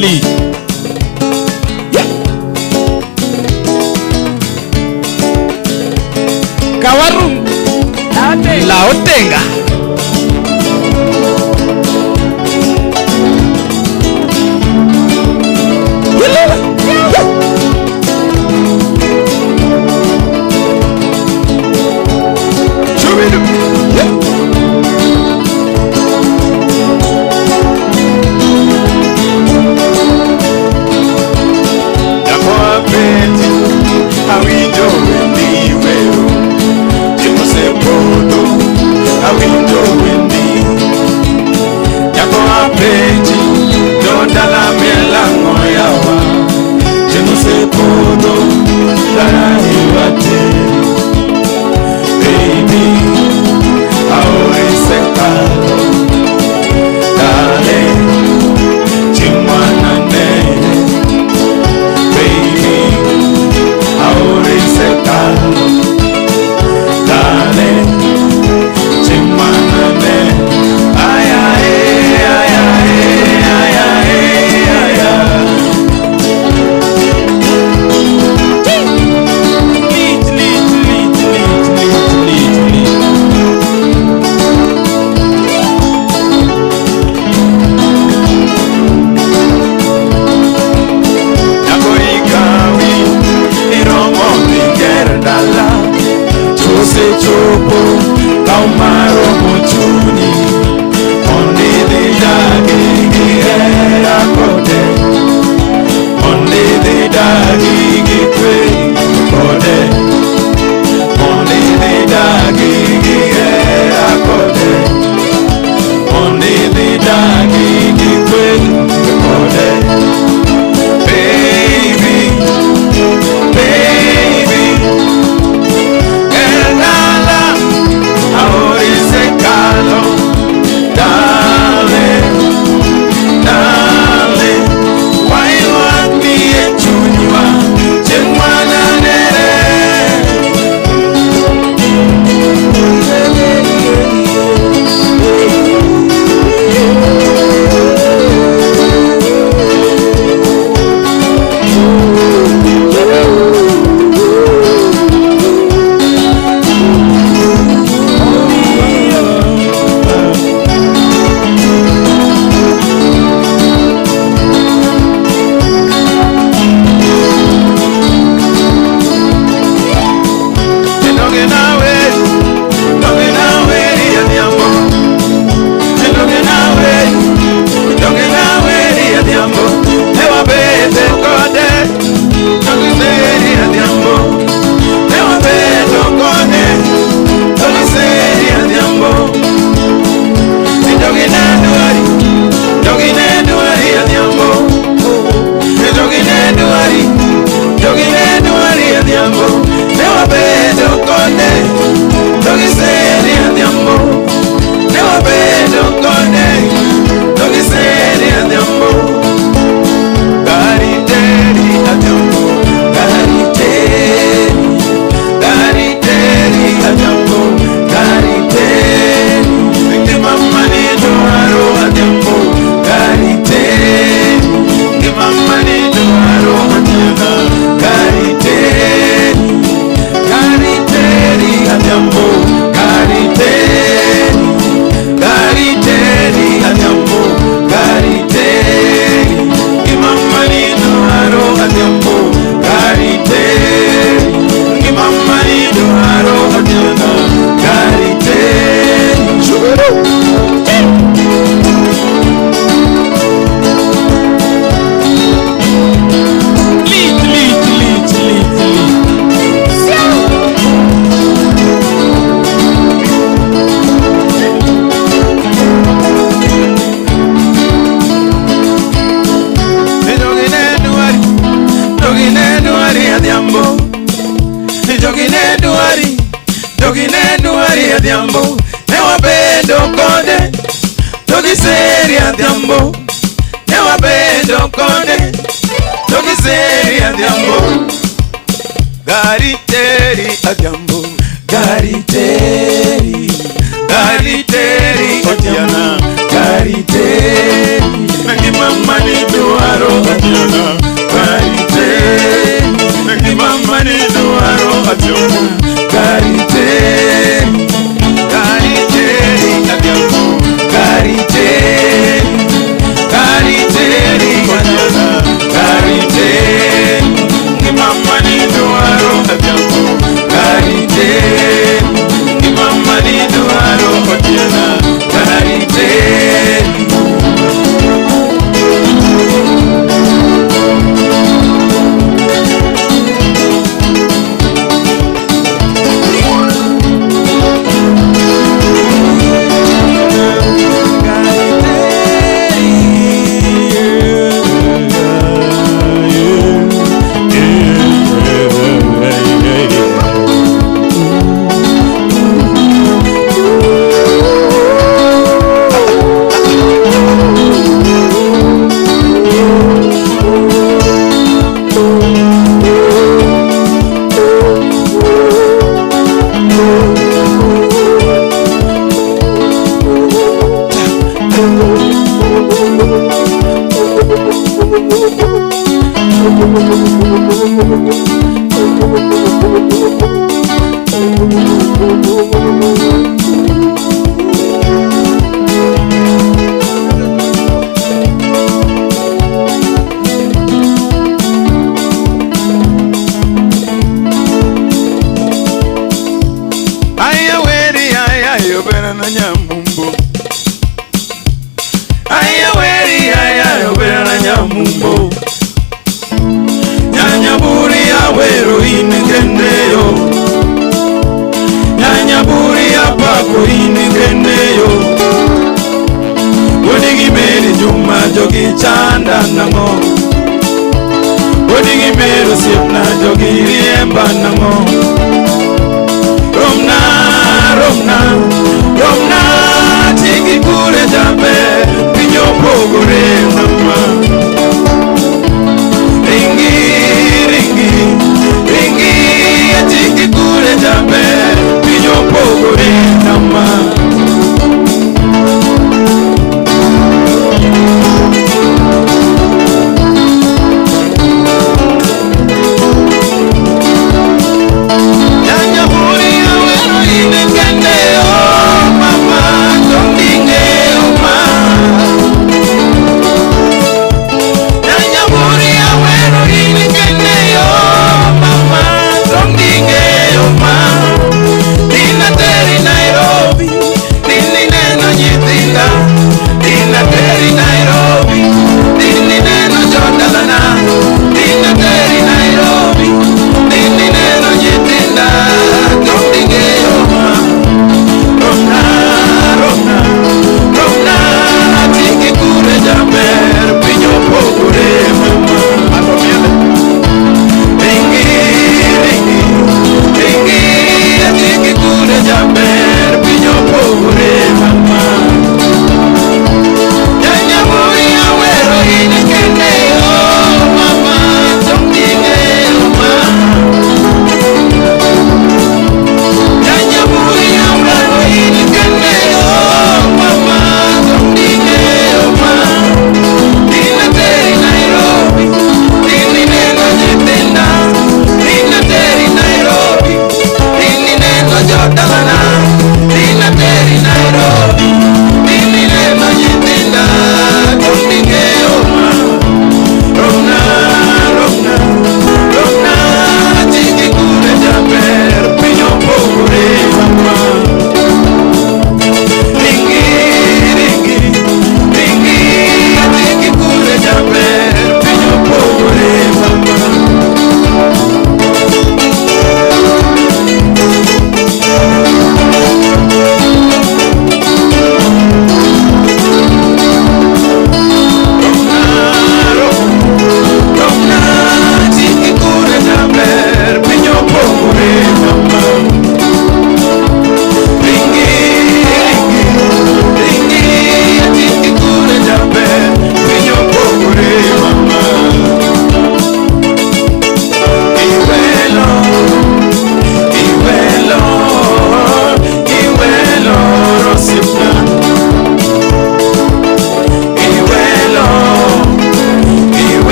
Lead. Yeah. Kawarum. Laotenga. Adhiambo, newa bedo kode, togi seri Adhiambo, newa bedo kode, togi seri Adhiambo, gari teri Adhiambo, gari teri Adhiana, gari teri.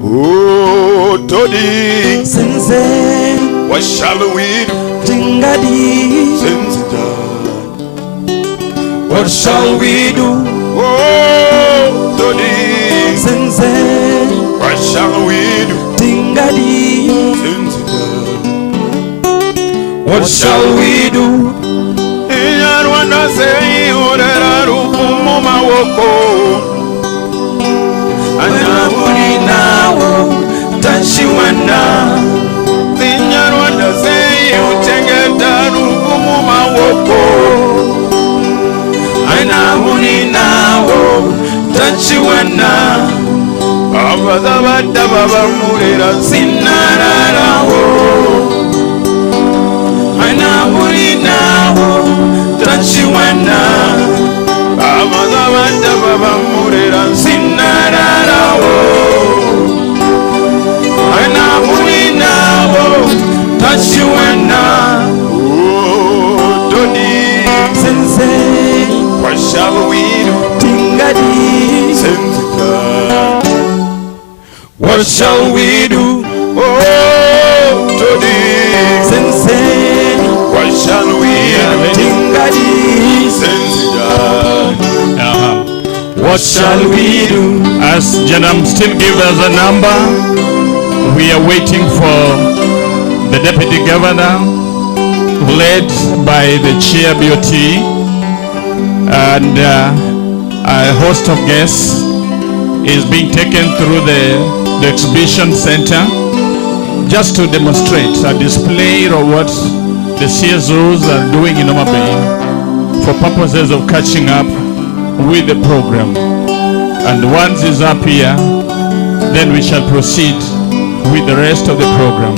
Oh, Todi. Sense. What shall we do? Tingadi. Sense. What shall we do? Oh, Todi. Sense. What shall we do? Tingadi. Sense. What shall we do? Rwanda say orera rufumo mawoko. Anabuni nawo tachiwana. Rwanda say utengeta rufumo mawoko. Anabuni nawo tachiwana. Abadabada babamurera sinararawo. Anabuni nawo tachiwana. Abadabada babamurera sinararawo. Anabuni nawo tachiwana. Oh, Todi. Sense. What shall we do? Tingadi. Sense. What shall we do? Oh, Todi. Sense. What shall we do? Tingadi. Sense. What shall we do? As Jonam still gives us a number, we are waiting for the Deputy Governor, led by the Chair BOT, and a host of guests is being taken through the exhibition center just to demonstrate a display of what the CSOs are doing in Homabay for purposes of catching up with the program. And once it's up here, then we shall proceed with the rest of the program.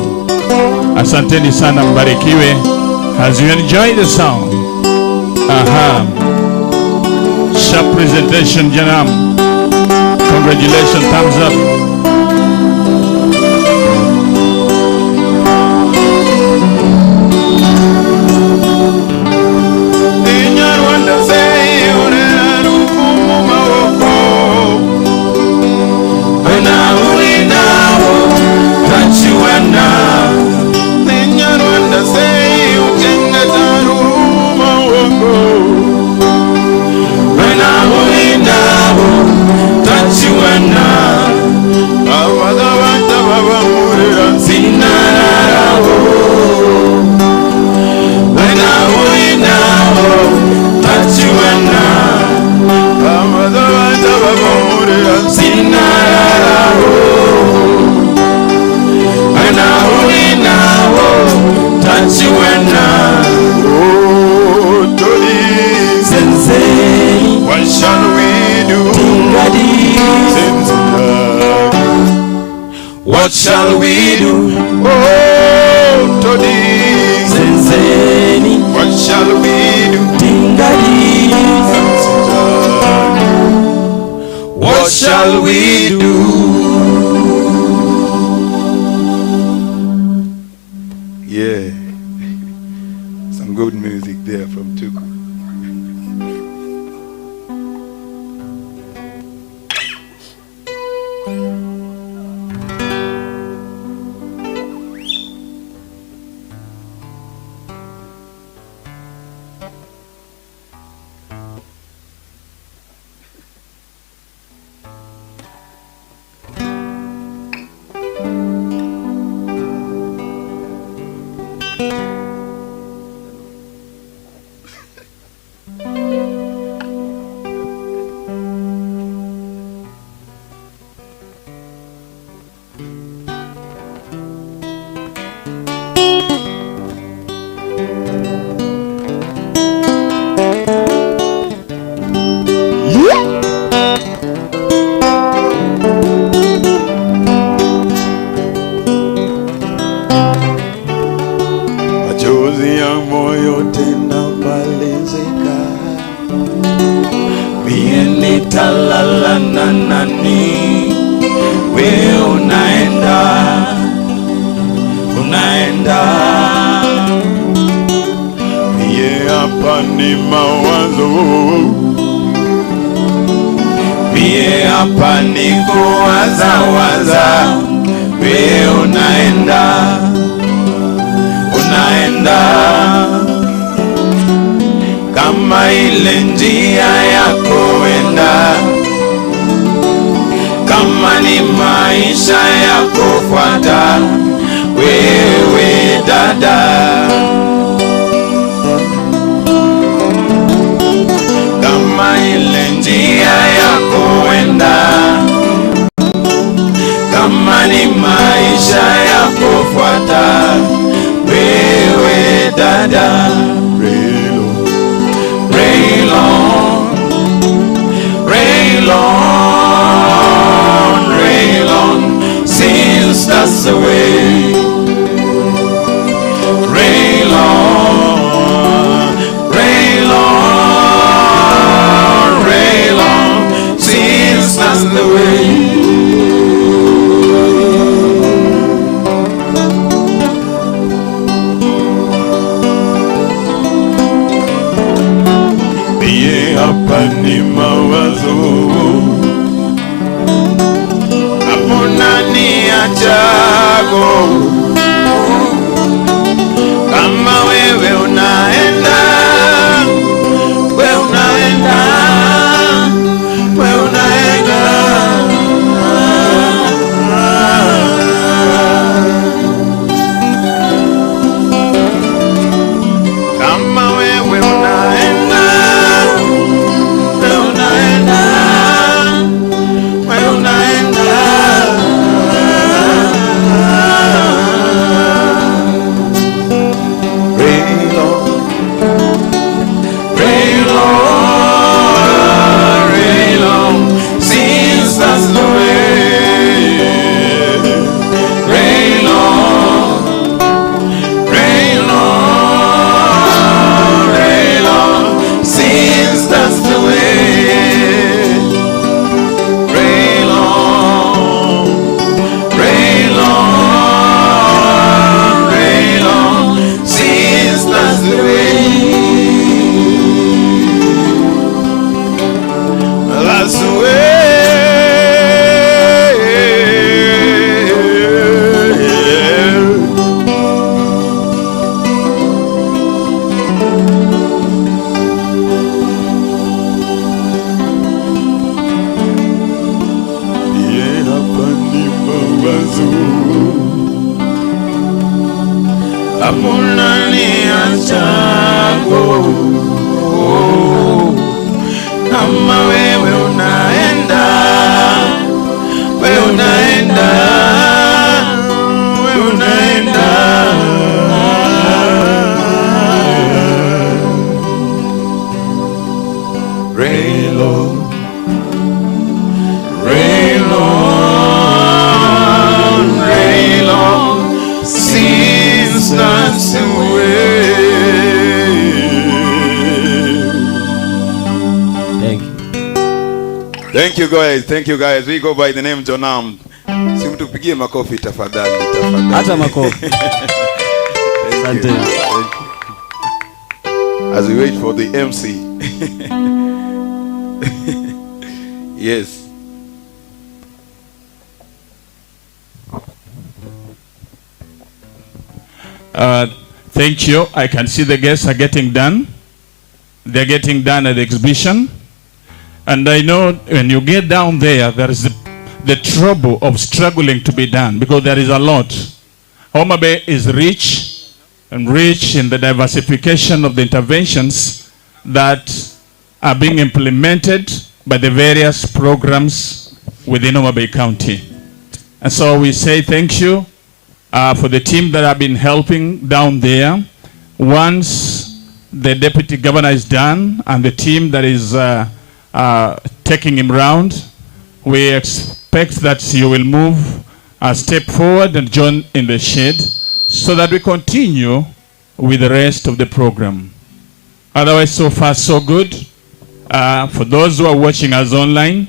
Asanteni sana, mbarikiwe as you enjoy the sound. Sharp presentation, Jonam. Congratulations, thumbs up. What shall we do? What shall we do? Oh, Todi. Senseni. What shall we do? Tingadi. What shall we do? Yeah. Some good music there from Tuku. Machozi ya moyo tena malizika, mie nitalala na nani? We unaenda Mie hapa ni mawazo, mie hapa ni kuwaza kama ile njia ya kuenda, kama ni maisha ya kufuata, wewe dada. Kama ile njia ya kuenda, kama ni maisha ya kufuata, wewe dada. Rail on, rail on, rail on, since that's the way. Rail on, rail on, rail on, since that's the way. Hapa ni mawazo, hapo nani achago. Kama wewe unaenda, wewe unaenda, wewe unaenda. Kama wewe unaenda, kama wewe unaenda, wewe unaenda, wewe unaenda. Rail on, rail on, rail on, since that's the way. Thank you guys, thank you guys. We go by the name Jonam. Si mtupigie makofi tafadhali, tafadhali. Hata makofi. Asante. As we wait for the MC. Yes. Thank you. I can see the guests are getting done. They're getting done at the exhibition. And I know when you get down there, there is the trouble of struggling to be done because there is a lot. Homabay is rich and rich in the diversification of the interventions that are being implemented by the various programs within Homabay County. And so we say thank you for the team that have been helping down there. Once the deputy governor is done and the team that is taking him round, we expect that you will move a step forward and join in the shade so that we continue with the rest of the program. Otherwise, so far so good. For those who are watching us online,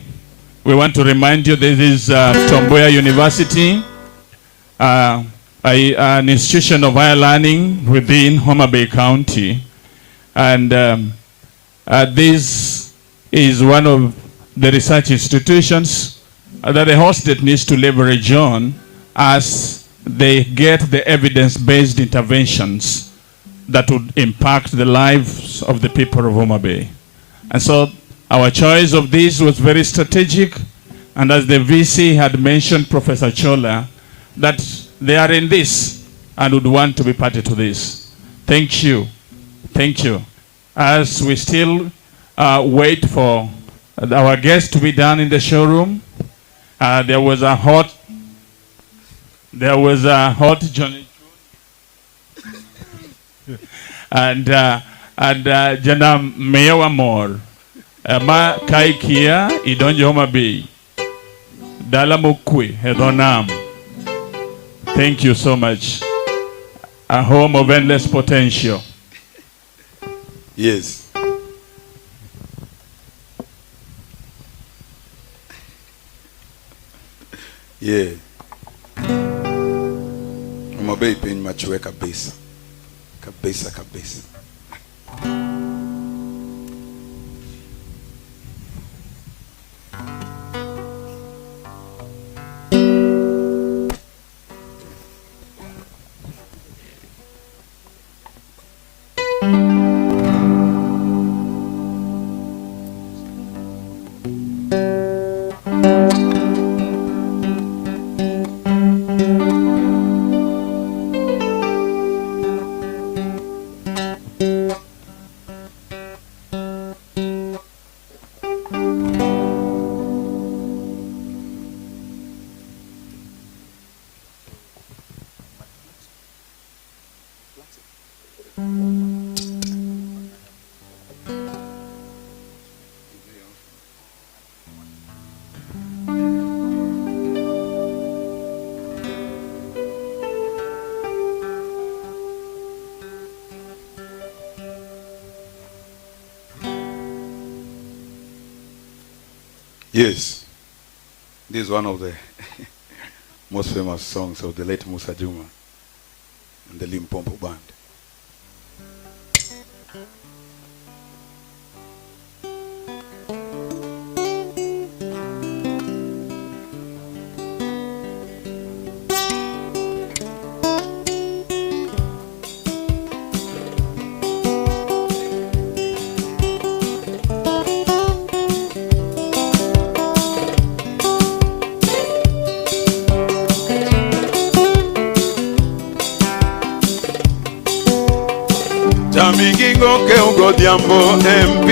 we want to remind you this is Tom Mboya University, an institution of higher learning within Homabay County. And this is one of the research institutions that the HOSTET needs to leverage on as they get the evidence-based interventions that would impact the lives of the people of Homabay. And so our choice of this was very strategic, and as the VC had mentioned, Professor Chola, that they are in this and would want to be party to this. Thank you. Thank you. As we still wait for our guests to be done in the showroom, there was a hot Johnny and Jonam Mboya Mor ma Kaikia idonjo Homabay dala mokwe hedonam. Thank you so much. A home of endless potential. Yes. Yeah. Homabay penye machue kabisa. Kabisa kabisa. Yes, this is one of the most famous songs of the late Musa Juma and the Limpompo Band. Migingo ke ugo diambo MP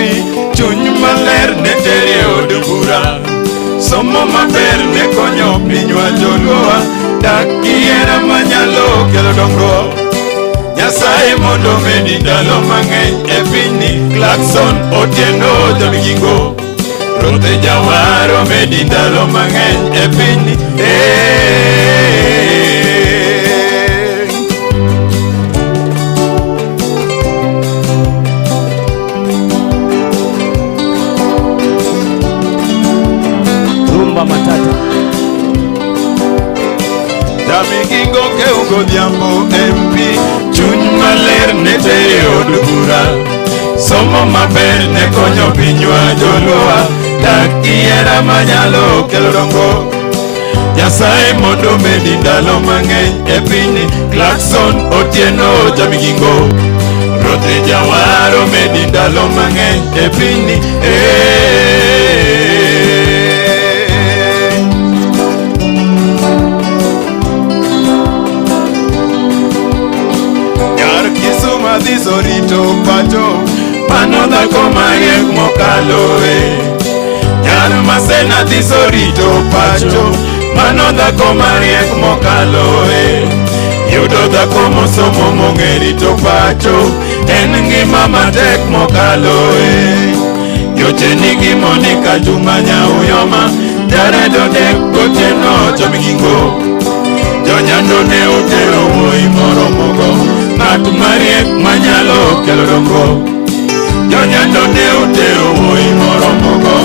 chuny maler ne tere od bura somo maber ne konyo pinywa joluowa dak giera manyalo kelo dongruok Nyasaye mondo medi ndalo mang'eny e pinyni Clarkson Otieno Jamigingo Rothe Jawaro medi ndalo mang'eny e pinyni Migingo ke ugo diambo MP chuny maler ne tere od bura somo maber ne konyo pinywa joluowa dak giera manyalo kelo dongruok Nyasaye mondo medi ndalo mang'eny e pinyni Clarkson Otieno Jamigingo Rothe Jawaro medi ndalo mang'eny e pinyni Disorito pacho Pano dhako mariek mokalo Nyar masena disorito pacho Mano dhako mariek mokalo Yudo dhako mosomo mongerito pacho En ngima matek mokalo Yoche nigi Monica Juma Nyauyoma Jaredo dek Otieno Jamigingo Jonyando ne utero wuoyi moro mogo Ng'at mariek manyalo kelo dongruok Jonyando ne utero wuoyi moro mogo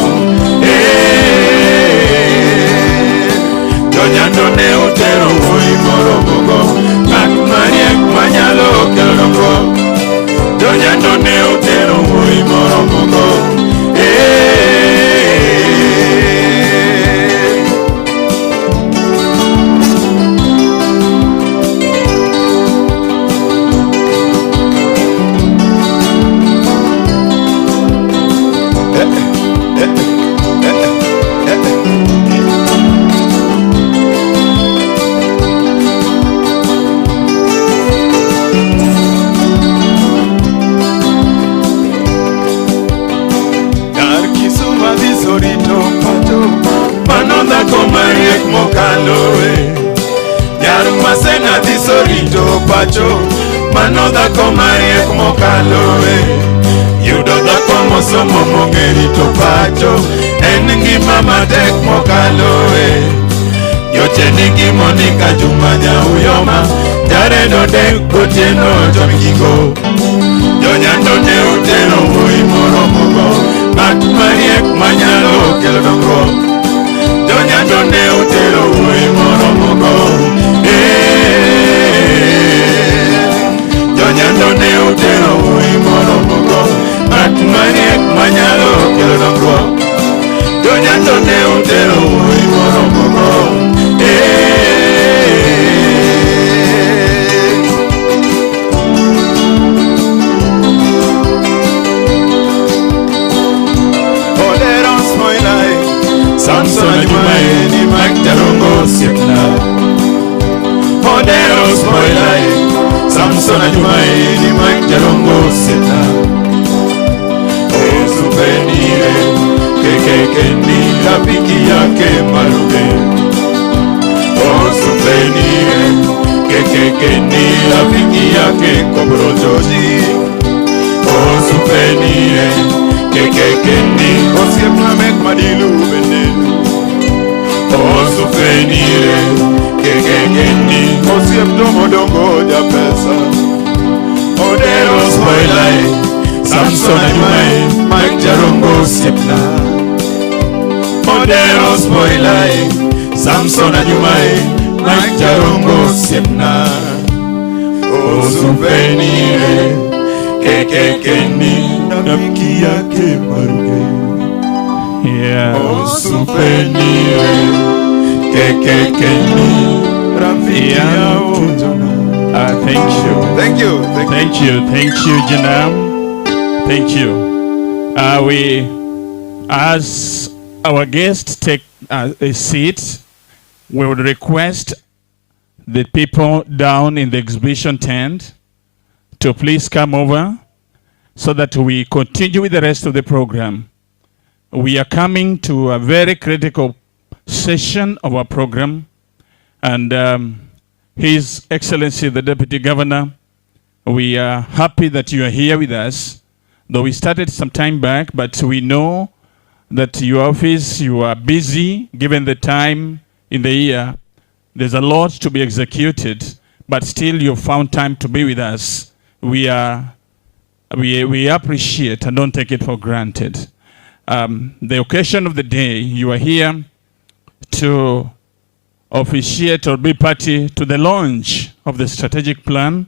Jonyando ne utero wuoyi moro mogo Ng'at mariek manyalo kelo dongruok Jonyando ne utero wuoyi moro mogo pacho, mano dhako mariek mokaloe. Yudo dhako mosomo mong'eri to pacho, en ngima matek mokaloe. Yoche nigi Monica Juma Nyauyoma, Jaredo dek gotieno jomigigo. Jonyando ne utero wuoyi moro mogo, ng'at mariek manyalo kelo dongruok. Jonyando ne utero wuoyi moro mogo, Jonyando ne utero wuoyi moro mogo, ng'at mariek manyalo kelo dongruok. Jonyando ne utero wuoyi moro mogo, Samson Ajumaeni Mike Jarongo Siepna. Odero spoilai Samson Ajumaeni Mike Jarongo Siepna. Osupenire kekekeni rafiki yake Maruge. Osupenire kekekeni rafiki yake Kobrojoji. Osupenire kekekeni Osiepna mek madilu bene. Osufenire kekekeni Osiep domo dongo ja pesa. Odero spoilai Samson Ajumae Mike Jarongo Siepna. Odero spoilai Samson Ajumae Mike Jarongo Siepna. Osufenire kekekeni rafiki yake Maruge. Yeah. Osufenire kekekeni rafiki yao Jonam. Thank you. Thank you. Thank you, Jonam. Thank you. We, as our guests take a seat, we would request the people down in the exhibition tent to please come over so that we continue with the rest of the program. We are coming to a very critical session of our program, and His Excellency, the Deputy Governor, we are happy that you are here with us, though we started some time back, but we know that your office, you are busy, given the time in the year. There's a lot to be executed, but still you found time to be with us. We appreciate and don't take it for granted. The occasion of the day, you are here to officiate or be party to the launch of the strategic plan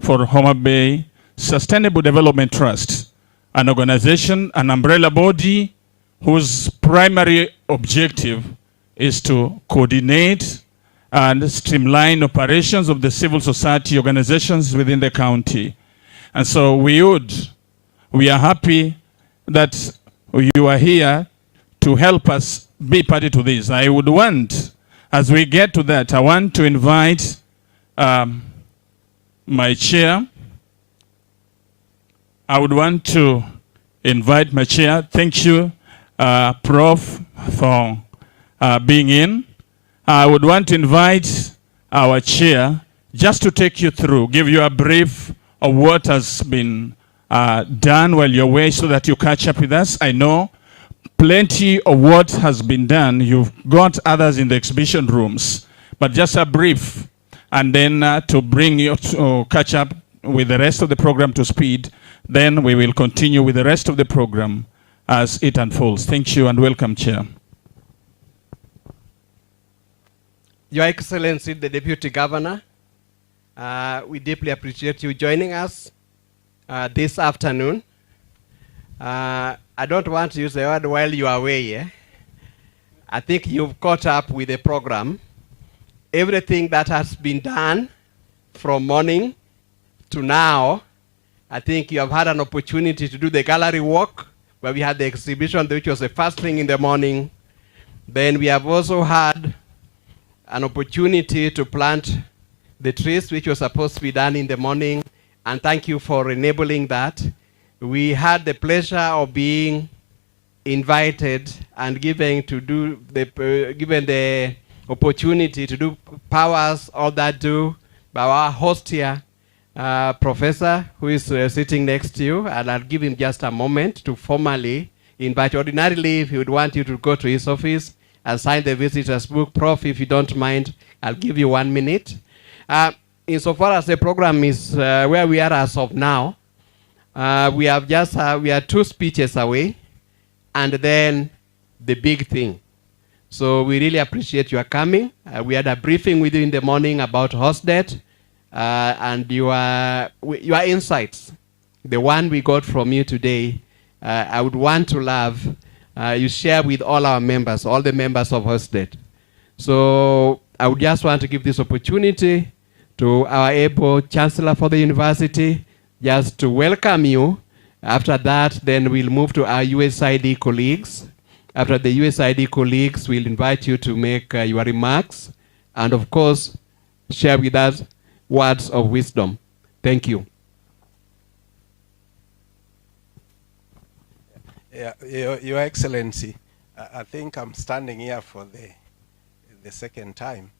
for Homabay Sustainable Development Trust, an organization, an umbrella body whose primary objective is to coordinate and streamline operations of the civil society organizations within the county. And so we are happy that you are here to help us be party to this. I would want, as we get to that, I want to invite my chair. I would want to invite my chair. Thank you, Prof, for being in. I would want to invite our chair just to take you through, give you a brief of what has been done while you're away so that you catch up with us. I know plenty of what has been done. You've got others in the exhibition rooms, but just a brief, and then to bring you to catch up with the rest of the program to speed. Then we will continue with the rest of the program as it unfolds. Thank you and welcome, Chair. Your Excellency, the Deputy Governor, we deeply appreciate you joining us this afternoon. I don't want to use the word while you are away. Eh? I think you've caught up with the program. Everything that has been done from morning to now, I think you have had an opportunity to do the gallery walk, where we had the exhibition, which was the first thing in the morning. Then we have also had an opportunity to plant the trees, which was supposed to be done in the morning, and thank you for enabling that. We had the pleasure of being invited and given the opportunity to do powers, all that do by our host here, professor who is sitting next to you, and I'll give him just a moment to formally invite. Ordinarily, if he would want you to go to his office and sign the visitor's book. Prof, if you don't mind, I'll give you 1 minute. Insofar as the program is where we are as of now, we are 2 speeches away, and then the big thing. So we really appreciate your coming. We had a briefing with you in the morning about HOSTET and your insights. The one we got from you today, I would want to love you share with all our members, all the members of HOSTET. So I would just want to give this opportunity to our able Chancellor for the university, just to welcome you. After that, then we'll move to our USAID colleagues. After the USAID colleagues, we'll invite you to make your remarks and, of course, share with us words of wisdom. Thank you. Yeah, Your Excellency, I think I'm standing here for the second time,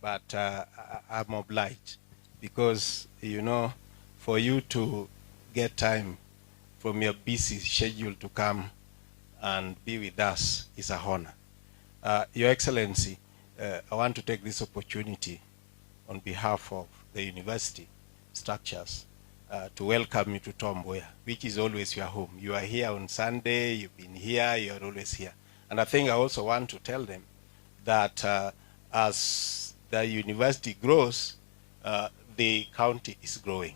but I'm obliged because, you know, for you to get time from your busy schedule to come and be with us is a honor. Your Excellency, I want to take this opportunity on behalf of the university structures to welcome you to Tom Mboya, which is always your home. You are here on Sunday, you've been here, you are always here. And I think I also want to tell them that as the university grows, the county is growing.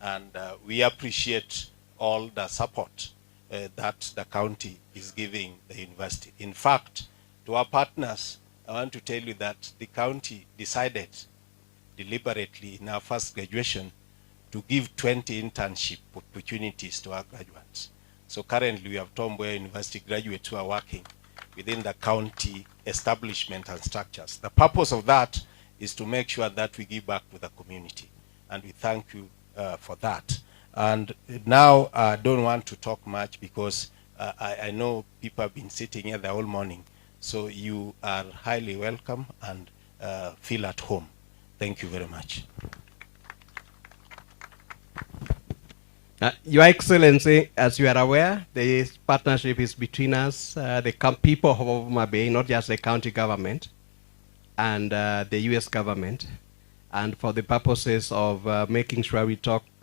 And we appreciate all the support that the county is giving the university. In fact, to our partners, I want to tell you that the county decided deliberately in our first graduation to give 20 internship opportunities to our graduates. So currently we have Tom Mboya University graduates who are working within the county establishment and structures. The purpose of that is to make sure that we give back to the community. And we thank you for that. And now I don't want to talk much because I know people have been sitting here the whole morning. So you are highly welcome and feel at home. Thank you very much. Your Excellency, as you are aware, the partnership is between us, the people of Homabay, not just the county government, and the US government. And for the purposes of making sure we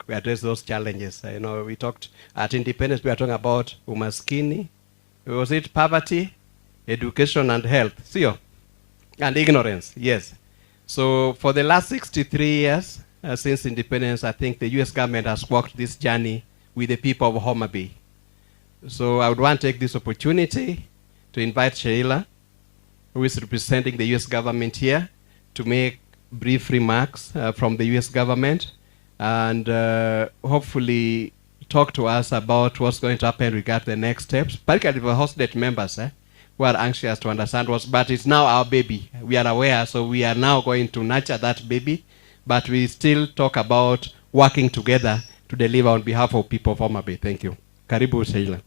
address those challenges. You know, we talked at Independence, we were talking about umaskini, was it poverty, education and health, and ignorance, yes. So for the last 63 years, since independence, I think the US government has walked this journey with the people of Homabay. So I would want to take this opportunity to invite Sheila, who is representing the US government here, to make brief remarks from the US government and hopefully talk to us about what's going to happen regarding the next steps, particularly for HOSTET members who are anxious to understand but it's now our baby. We are aware, so we are now going to nurture that baby, but we still talk about working together to deliver on behalf of people of Homabay. Thank you. Karibu, Sheila.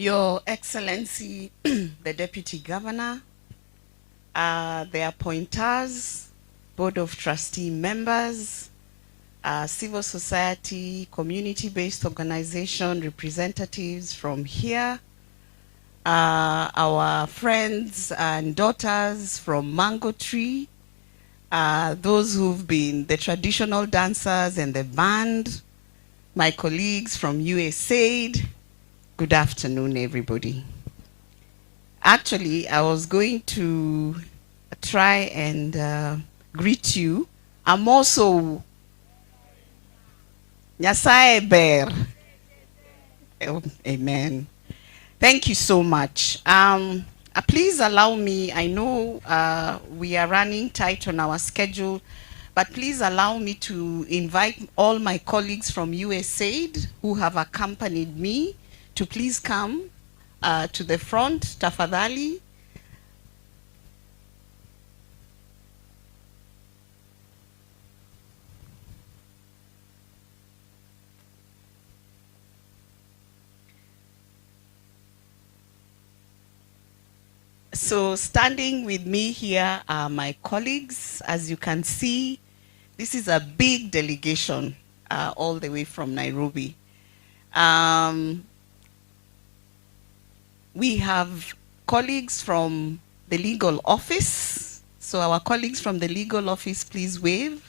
Your Excellency, the Deputy Governor, the appointers, Board of Trustee members, civil society, community-based organization representatives from here, our friends and daughters from Mango Tree, those who've been the traditional dancers and the band, my colleagues from USAID. Good afternoon, everybody. Actually, I was going to try and greet you. I'm also Nyasaye Bear. Oh, amen. Thank you so much. Please allow me, I know we are running tight on our schedule, but please allow me to invite all my colleagues from USAID who have accompanied me to please come to the front, tafadhali. So standing with me here are my colleagues. As you can see, this is a big delegation all the way from Nairobi. We have colleagues from the legal office. So our colleagues from the legal office, please wave.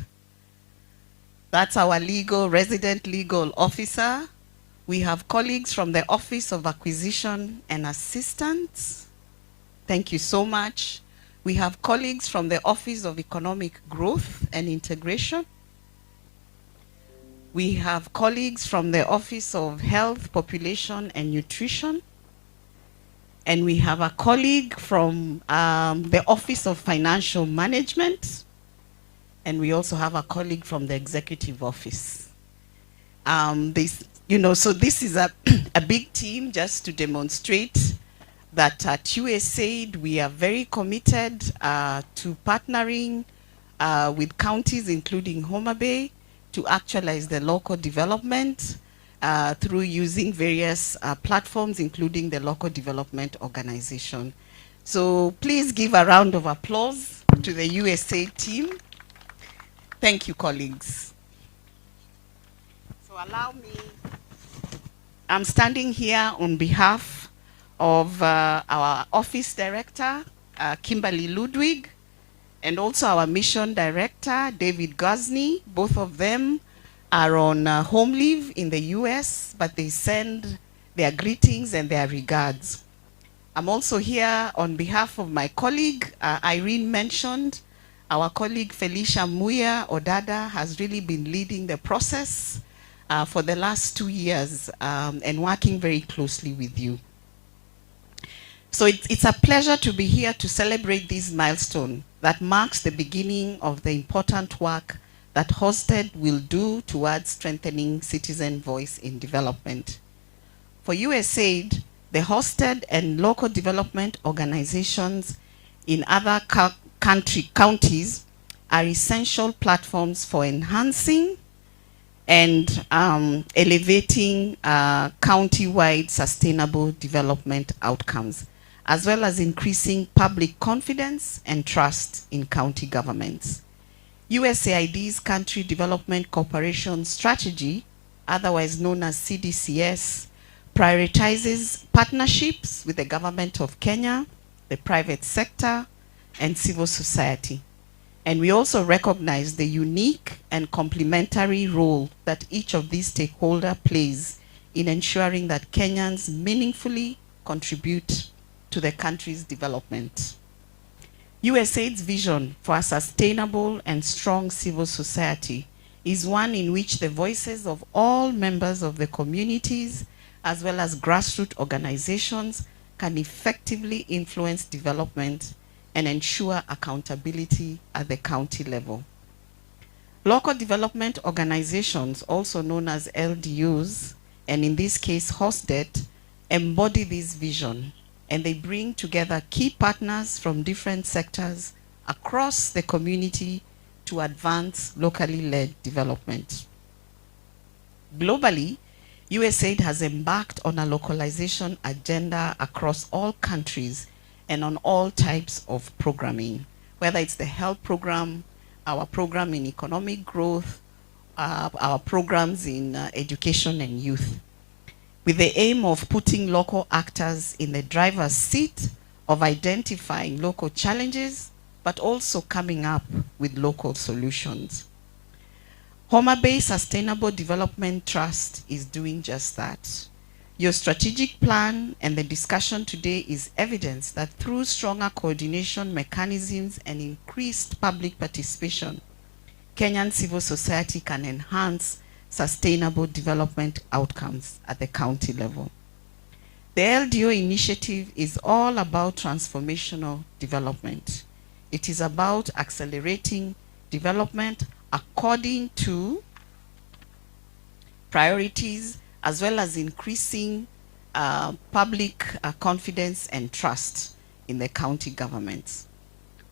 That's our resident legal officer. We have colleagues from the Office of Acquisition and Assistance. Thank you so much. We have colleagues from the Office of Economic Growth and Integration. We have colleagues from the Office of Health, Population and Nutrition. And we have a colleague from the Office of Financial Management. And we also have a colleague from the Executive Office. So this is a big team just to demonstrate that at USAID we are very committed to partnering with counties, including Homabay, to actualize the local development through using various platforms, including the Local Development Organization. So please give a round of applause to the USAID team. Thank you, colleagues. So allow me, I'm standing here on behalf of our office director, Kimberly Ludwig, and also our mission director, David Gosney. Both of them are on home leave in the US, but they send their greetings and their regards. I'm also here on behalf of my colleague, Irene mentioned. Our colleague Felicia Muya Odada has really been leading the process for the last 2 years and working very closely with you. So it's a pleasure to be here to celebrate this milestone that marks the beginning of the important work that HOSTET will do towards strengthening citizen voice in development. For USAID, the HOSTET and local development organizations in other counties are essential platforms for enhancing and elevating county-wide sustainable development outcomes, as well as increasing public confidence and trust in county governments. USAID's Country Development Cooperation Strategy, otherwise known as CDCS, prioritizes partnerships with the government of Kenya, the private sector, and civil society. And we also recognize the unique and complementary role that each of these stakeholders plays in ensuring that Kenyans meaningfully contribute to the country's development. USAID's vision for a sustainable and strong civil society is one in which the voices of all members of the communities, as well as grassroots organizations, can effectively influence development and ensure accountability at the county level. Local development organizations, also known as LDUs, and in this case HOSTET, embody this vision, and they bring together key partners from different sectors across the community to advance locally led development. Globally, USAID has embarked on a localization agenda across all countries and on all types of programming, whether it's the health program, our program in economic growth, our programs in education and youth, with the aim of putting local actors in the driver's seat of identifying local challenges, but also coming up with local solutions. Homabay Sustainable Development Trust is doing just that. Your strategic plan and the discussion today is evidence that through stronger coordination mechanisms and increased public participation, Kenyan civil society can enhance sustainable development outcomes at the county level. The LDO initiative is all about transformational development. It is about accelerating development according to priorities, as well as increasing public confidence and trust in the county governments.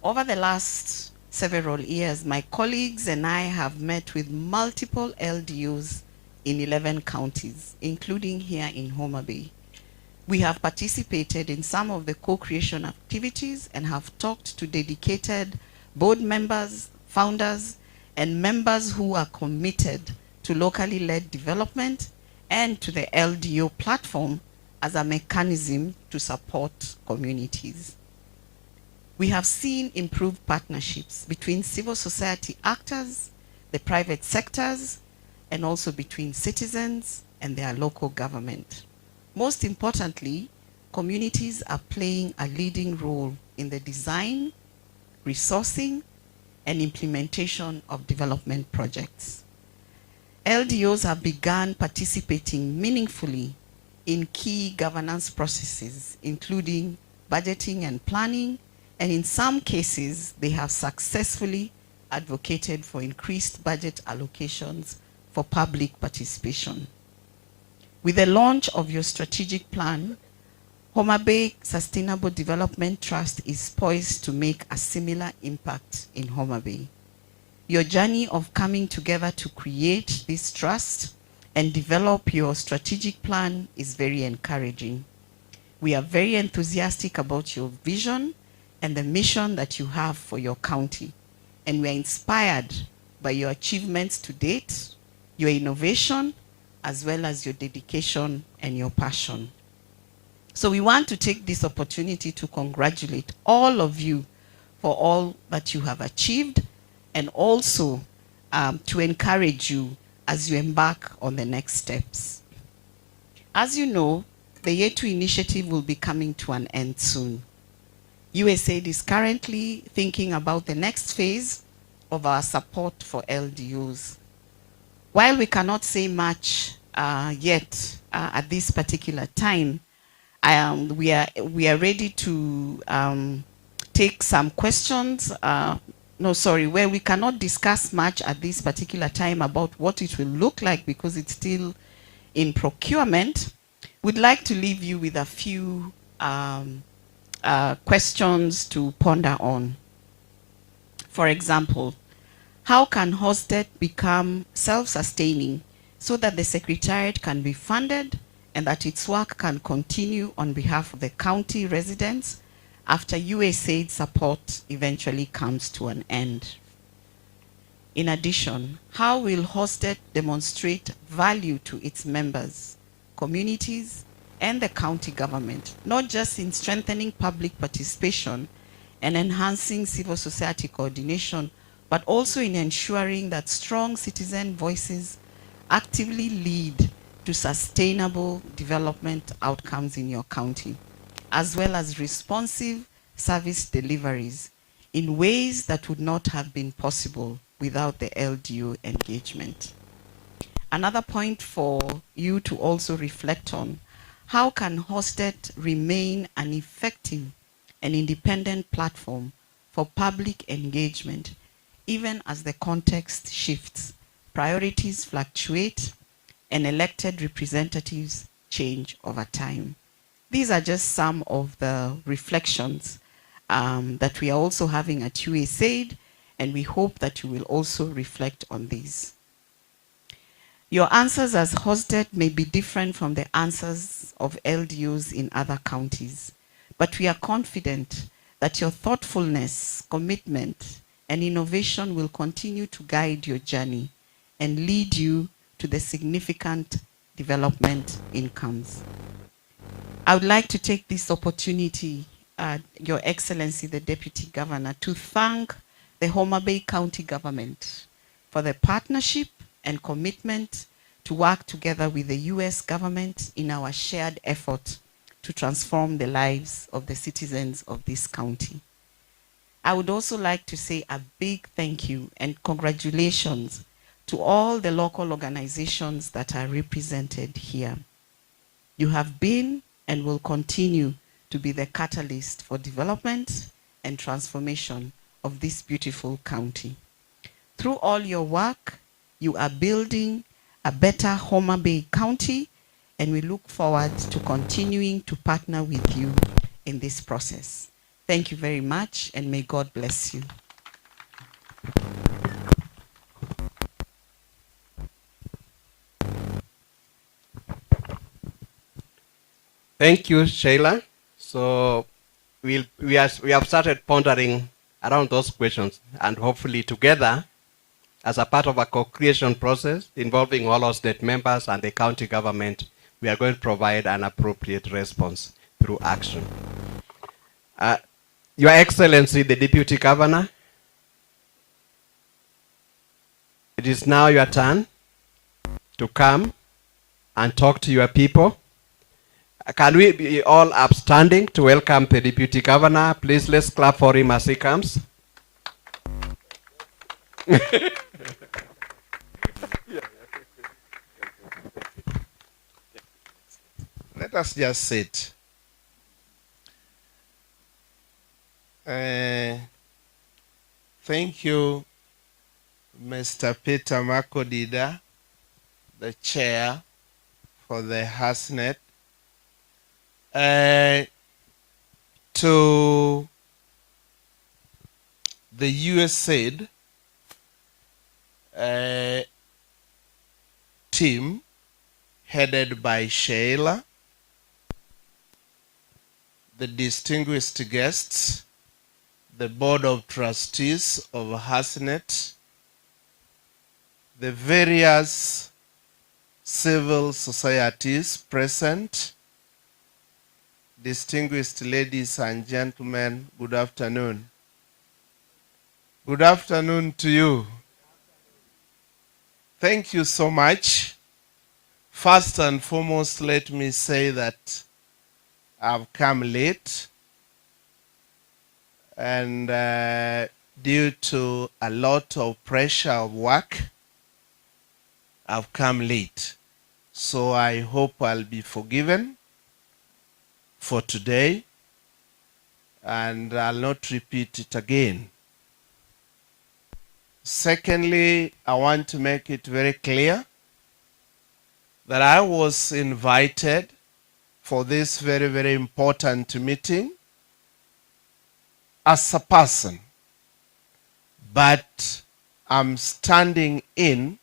Over the last several years, my colleagues and I have met with multiple LDUs in 11 counties, including here in Homabay. We have participated in some of the co-creation activities and have talked to dedicated board members, founders, and members who are committed to locally led development and to the LDO platform as a mechanism to support communities. We have seen improved partnerships between civil society actors, the private sectors, and also between citizens and their local government. Most importantly, communities are playing a leading role in the design, resourcing, and implementation of development projects. LDOs have begun participating meaningfully in key governance processes, including budgeting and planning, and in some cases, they have successfully advocated for increased budget allocations for public participation. With the launch of your strategic plan, Homabay Sustainable Development Trust is poised to make a similar impact in Homabay. Your journey of coming together to create this trust and develop your strategic plan is very encouraging. We are very enthusiastic about your vision and the mission that you have for your county. And we are inspired by your achievements to date, your innovation, as well as your dedication and your passion. So we want to take this opportunity to congratulate all of you for all that you have achieved, and also to encourage you as you embark on the next steps. As you know, the Year 2 initiative will be coming to an end soon. USAID is currently thinking about the next phase of our support for LDOs. While we cannot say much yet at this particular time, we are ready to take some questions. Where we cannot discuss much at this particular time about what it will look like because it's still in procurement. We'd like to leave you with a few questions to ponder on. For example, how can HOSTET become self-sustaining so that the Secretariat can be funded and that its work can continue on behalf of the county residents after USAID support eventually comes to an end? In addition, how will HOSTET demonstrate value to its members, communities, and the county government, not just in strengthening public participation and enhancing civil society coordination, but also in ensuring that strong citizen voices actively lead to sustainable development outcomes in your county, as well as responsive service deliveries in ways that would not have been possible without the LDO engagement. Another point for you to also reflect on: how can HOSTET remain an effective and independent platform for public engagement, even as the context shifts, priorities fluctuate, and elected representatives change over time? These are just some of the reflections that we are also having at USAID, and we hope that you will also reflect on these. Your answers as HOSTET may be different from the answers of LDOs in other counties, but we are confident that your thoughtfulness, commitment, and innovation will continue to guide your journey and lead you to the significant development incomes. I would like to take this opportunity, Your Excellency, the Deputy Governor, to thank the Homabay County government for the partnership and commitment to work together with the US government in our shared effort to transform the lives of the citizens of this county. I would also like to say a big thank you and congratulations to all the local organizations that are represented here. You have been and will continue to be the catalyst for development and transformation of this beautiful county. Through all your work, you are building a better Homabay County, and we look forward to continuing to partner with you in this process. Thank you very much, and may God bless you. Thank you, Sheila. So we have started pondering around those questions, and hopefully together, as a part of a co-creation process involving all our state members and the county government, we are going to provide an appropriate response through action. Your Excellency, the Deputy Governor, it is now your turn to come and talk to your people. Can we be all upstanding to welcome the Deputy Governor? Please, let's clap for him as he comes. Let us just sit. Thank you, Mr. Peter Makodida, the chair for the HOSTET. To the USAID team headed by Sheila, the distinguished guests, the Board of Trustees of HOSTET, the various civil societies present, distinguished ladies and gentlemen, good afternoon. Good afternoon to you. Thank you so much. First and foremost, let me say that I've come late, and due to a lot of pressure of work, I've come late. So I hope I'll be forgiven for today, and I'll not repeat it again. Secondly, I want to make it very clear that I was invited for this very, very important meeting as a person, but I'm standing in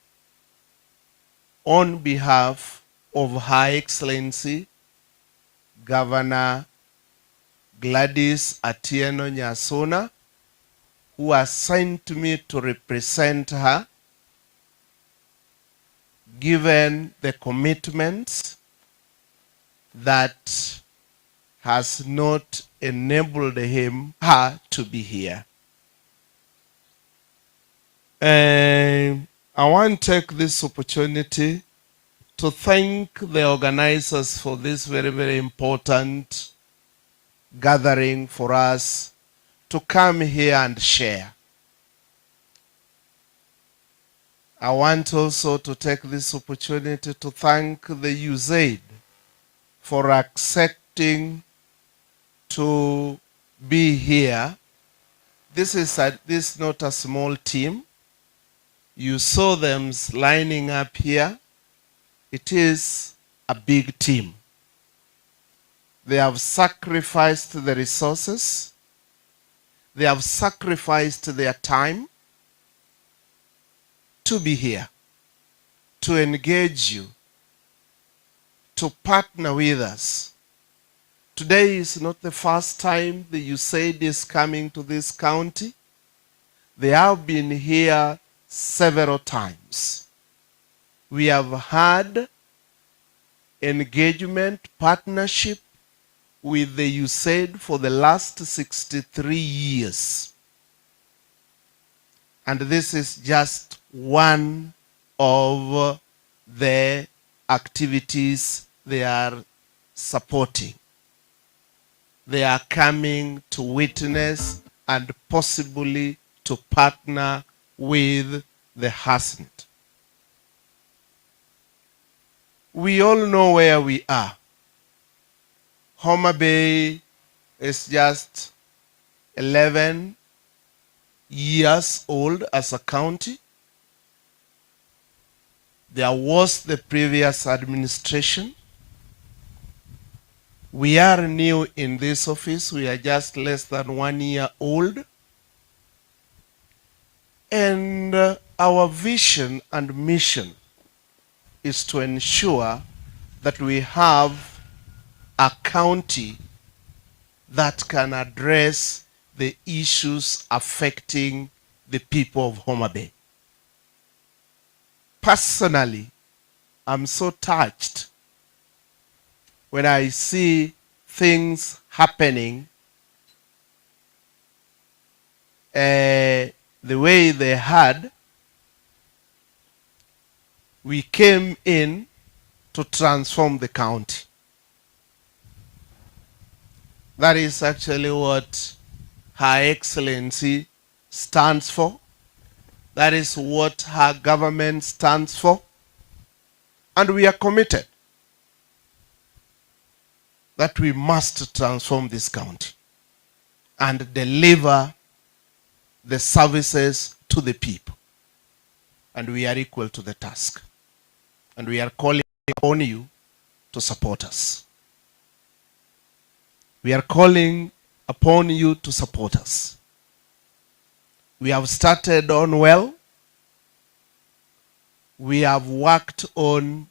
on behalf of Her Excellency Governor Gladys Atieno Nyasona, who assigned me to represent her, given the commitments that has not enabled her to be here. I want to take this opportunity to thank the organizers for this very, very important gathering for us to come here and share. I want also to take this opportunity to thank the USAID for accepting to be here. This is not a small team. You saw them lining up here. It is a big team. They have sacrificed the resources. They have sacrificed their time to be here, to engage you, to partner with us. Today is not the first time the USAID is coming to this county. They have been here several times. We have had engagement, partnership with the USAID for the last 63 years. And this is just one of the activities they are supporting. They are coming to witness and possibly to partner with the HOSTET. We all know where we are. Homabay is just 11 years old as a county. There was the previous administration. We are new in this office. We are just less than 1 year old. And our vision and mission is to ensure that we have a county that can address the issues affecting the people of Homabay. Personally, I'm so touched when I see things happening the way they had. We came in to transform the county. That is actually what Her Excellency stands for. That is what her government stands for. And we are committed that we must transform this county and deliver the services to the people. And we are equal to the task. And we are calling upon you to support us. We are calling upon you to support us. We have started on well. We have worked on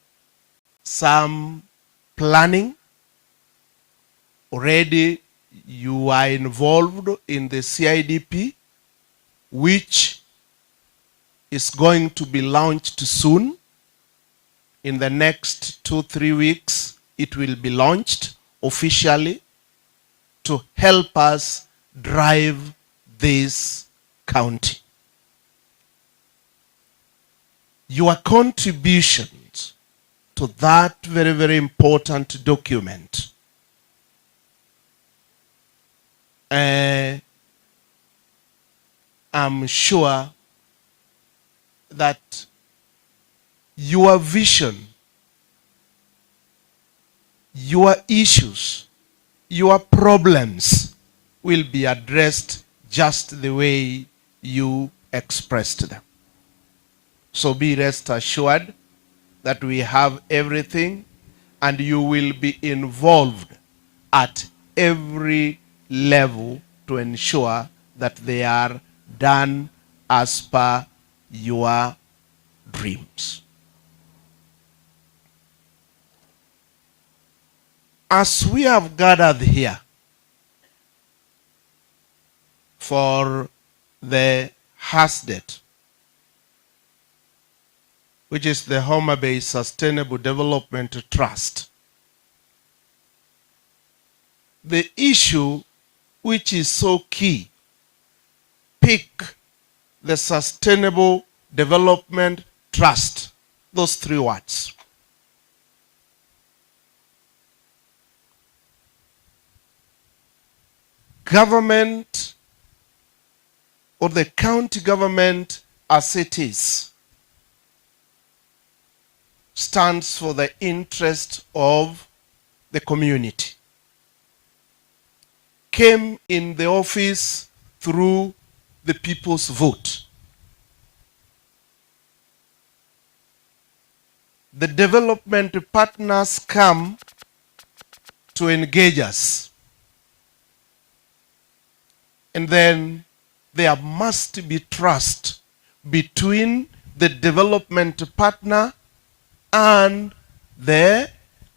some planning. Already you are involved in the CIDP, which is going to be launched soon. In the next 2-3 weeks, it will be launched officially to help us drive this county. Your contributions to that very, very important document I'm sure that your vision, your issues, your problems will be addressed just the way you expressed them. So be rest assured that we have everything and you will be involved at every level to ensure that they are done as per your dreams. As we have gathered here for the HOSTET, which is the Homabay Sustainable Development Trust, the issue which is so key, pick the Sustainable Development Trust, those 3 words. Government or the county government as it is stands for the interest of the community. Came in the office through the people's vote. The development partners come to engage us. And then there must be trust between the development partner and the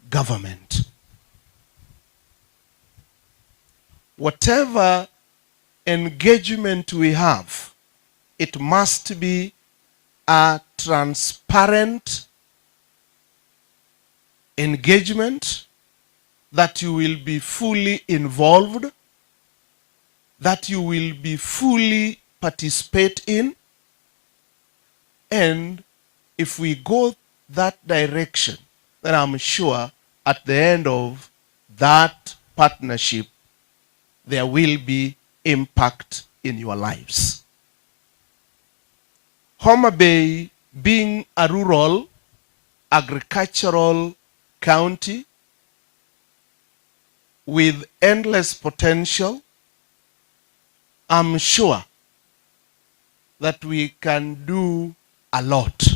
government. Whatever engagement we have, it must be a transparent engagement, that you will be fully involved, that you will be fully participate in. And if we go that direction, then I'm sure at the end of that partnership, there will be impact in your lives. Homabay, being a rural, agricultural county with endless potential, I'm sure that we can do a lot.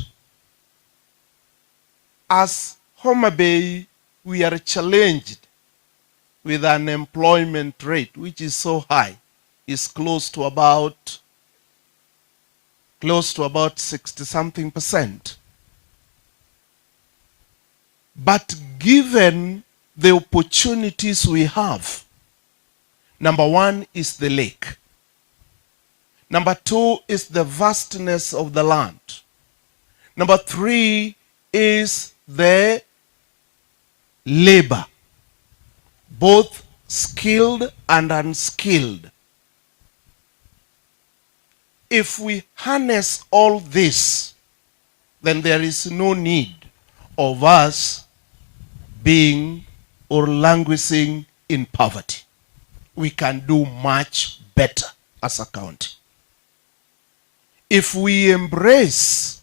As Homabay, we are challenged with an unemployment rate which is so high. It's close to about 60-something%. But given the opportunities we have. Number one is the lake. Number two is the vastness of the land. Number three is the labor, both skilled and unskilled. If we harness all this, then there is no need of us being or languishing in poverty. We can do much better as a county. If we embrace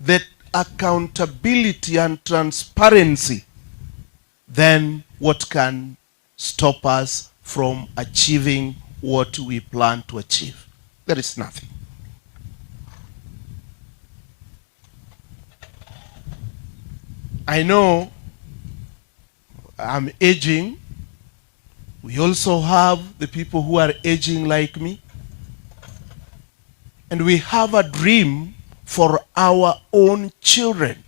that accountability and transparency, then what can stop us from achieving what we plan to achieve? There is nothing. I know I'm aging. We also have the people who are aging like me. And we have a dream for our own children.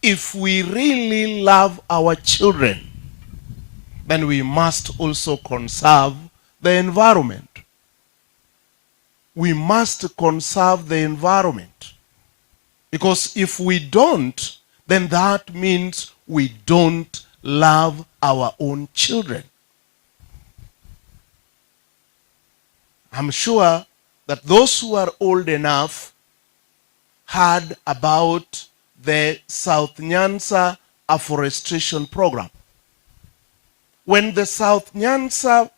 If we really love our children, then we must also conserve the environment. We must conserve the environment. Because if we don't, then that means we don't love our own children. I'm sure that those who are old enough heard about the South Nyanza afforestation program. When the South Nyanza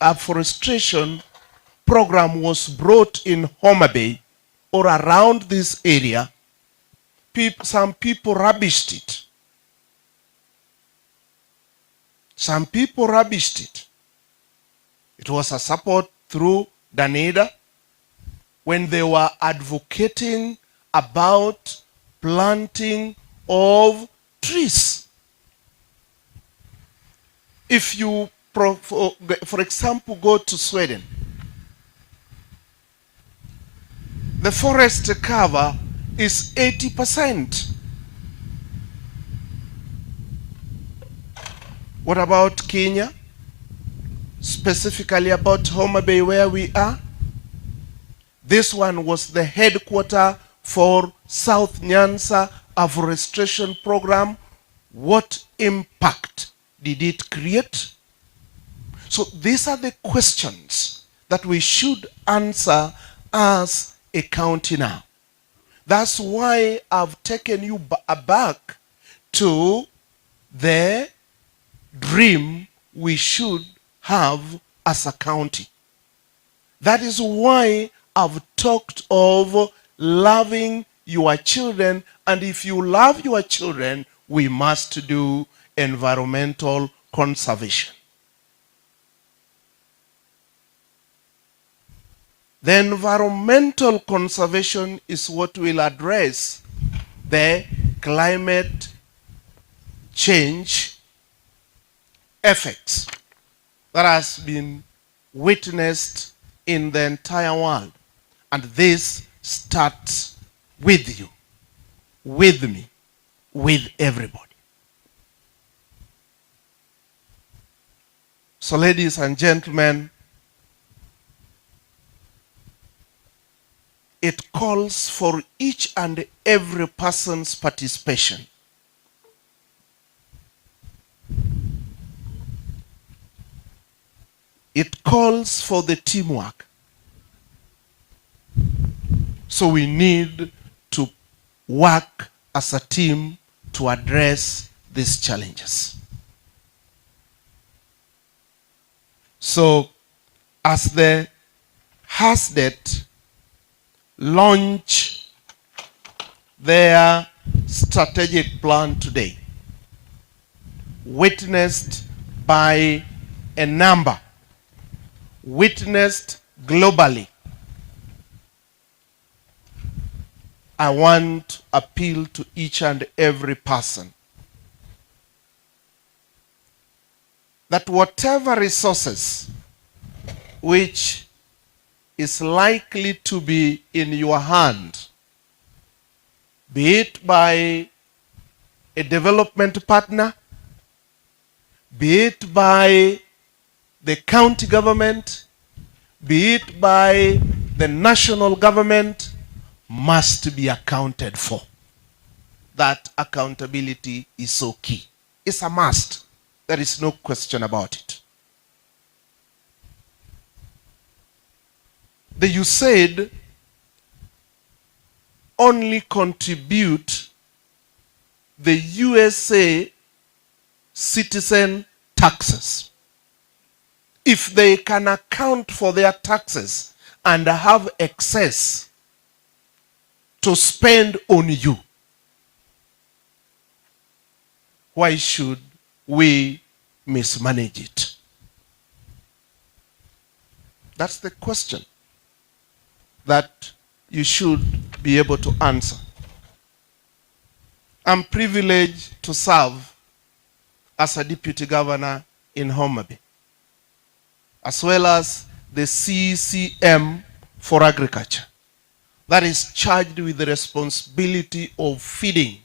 afforestation program was brought in Homabay or around this area, some people rubbished it. Some people rubbished it. It was a support through Danida when they were advocating about planting of trees. If you, for example, go to Sweden, the forest cover is 80%. What about Kenya? Specifically about Homabay, where we are? This one was the headquarters for South Nyanza afforestation program. What impact did it create? So these are the questions that we should answer as a county now. That's why I've taken you back to the dream we should have as a county. That is why I've talked of loving your children, and if you love your children, we must do environmental conservation. The environmental conservation is what will address the climate change effects that has been witnessed in the entire world. And this starts with you, with me, with everybody. So ladies and gentlemen, it calls for each and every person's participation. It calls for the teamwork. So we need to work as a team to address these challenges. So as the HOSTET launch their strategic plan today, witnessed by a number, witnessed globally, I want to appeal to each and every person that whatever resources which is likely to be in your hand, be it by a development partner, be it by the county government, be it by the national government, must be accounted for. That accountability is so key. It's a must. There is no question about it. The USAID only contribute the USA citizen taxes. If they can account for their taxes and have excess to spend on you, why should we mismanage it? That's the question that you should be able to answer. I'm privileged to serve as a deputy governor in Homabay, as well as the CCM for agriculture, that is charged with the responsibility of feeding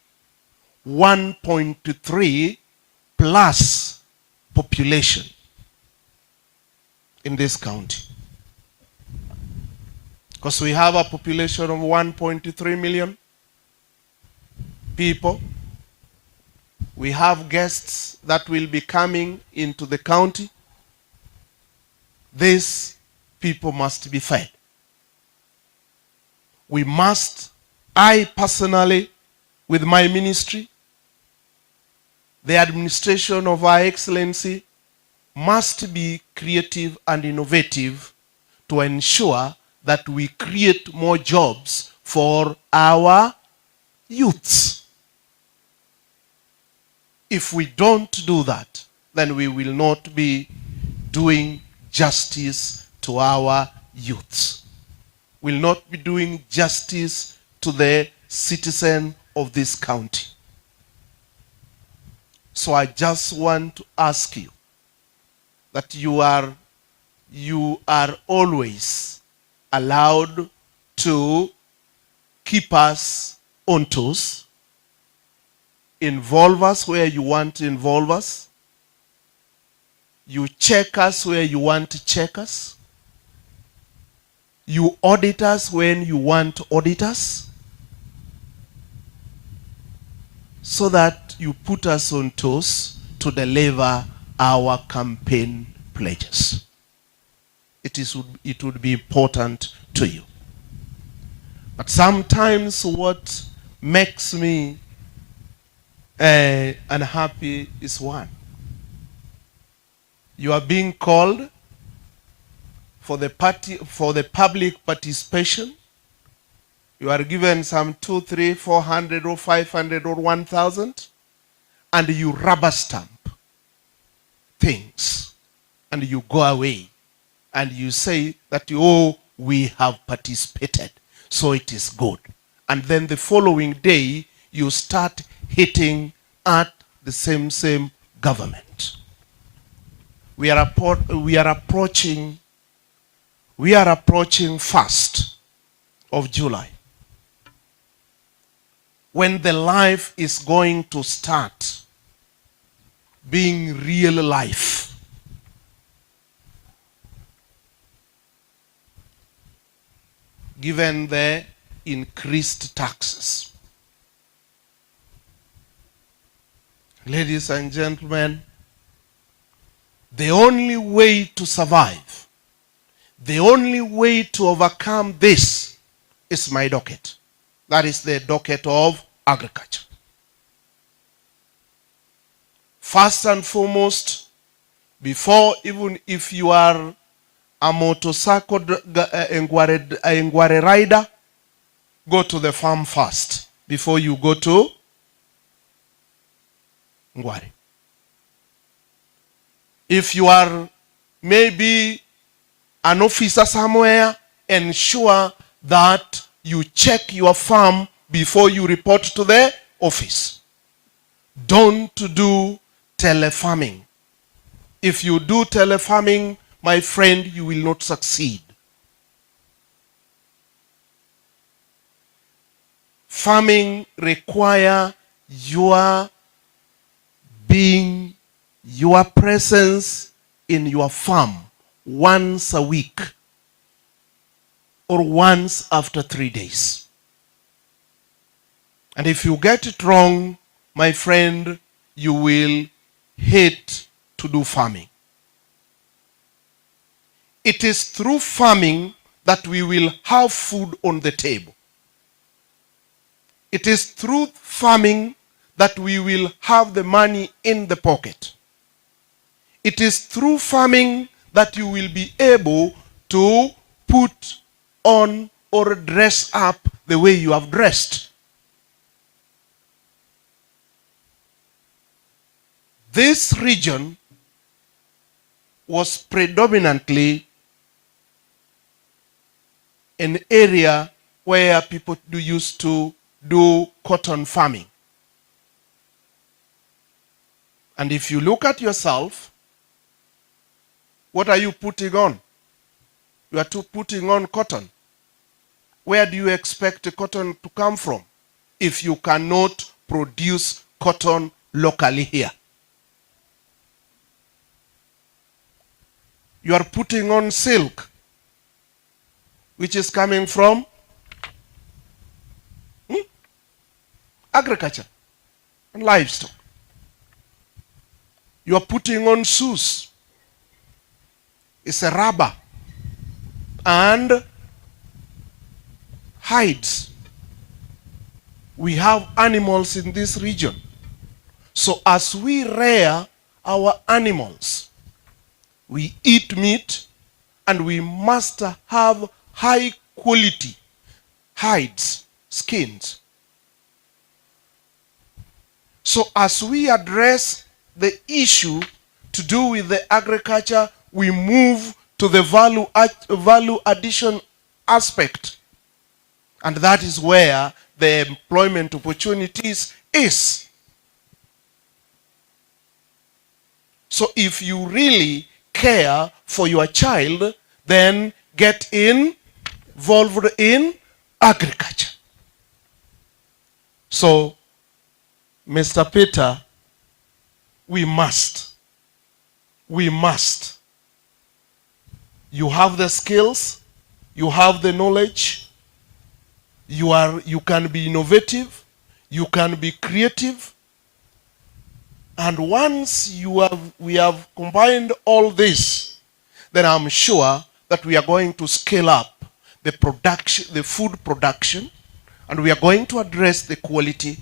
1.3 plus population in this county. Because we have a population of 1.3 million people. We have guests that will be coming into the county. These people must be fed. We must, I personally, with my ministry, the administration of Our Excellency, must be creative and innovative to ensure that we create more jobs for our youths. If we don't do that, then we will not be doing justice to our youths. Will not be doing justice to the citizen of this county. So I just want to ask you that you are always allowed to keep us on toes, involve us where you want to involve us, you check us where you want to check us, you audit us when you want to audit us, so that you put us on toes to deliver our campaign pledges. It would be important to you. But sometimes what makes me unhappy is one. You are being called for the public participation. You are given some 200, 300, 400 or 500 or 1,000, and you rubber stamp things, and you go away, and you say that, oh, we have participated, so it is good. And then the following day, you start hitting at the same government. We are approaching 1st of July, when the life is going to start being real life. Given the increased taxes. Ladies and gentlemen, the only way to survive, the only way to overcome this is my docket. That is the docket of agriculture. First and foremost, before, even if you are a motorcycle Ngware rider, go to the farm first before you go to Ngware. If you are maybe an officer somewhere, ensure that you check your farm before you report to the office. Don't do telefarming. If you do telefarming, my friend, you will not succeed. Farming requires your being, your presence in your farm once a week or once after 3 days. And if you get it wrong, my friend, you will hate to do farming. It is through farming that we will have food on the table. It is through farming that we will have the money in the pocket. It is through farming that you will be able to put on or dress up the way you have dressed. This region was predominantly an area where people used to do cotton farming. And if you look at yourself, what are you putting on? You are putting on cotton. Where do you expect the cotton to come from if you cannot produce cotton locally here? You are putting on silk, which is coming from agriculture and livestock. You are putting on shoes. It's a rubber and hides. We have animals in this region. So as we rear our animals, we eat meat, and we must have high quality hides, skins. So as we address the issue to do with the agriculture, we move to the value addition aspect. And that is where the employment opportunities is. So if you really care for your child, then get involved in agriculture. So, Mr. Peter, we must. You have the skills, you have the knowledge, you can be innovative, you can be creative. And once we have combined all this, then I'm sure that we are going to scale up the production, the food production, and we are going to address the quality,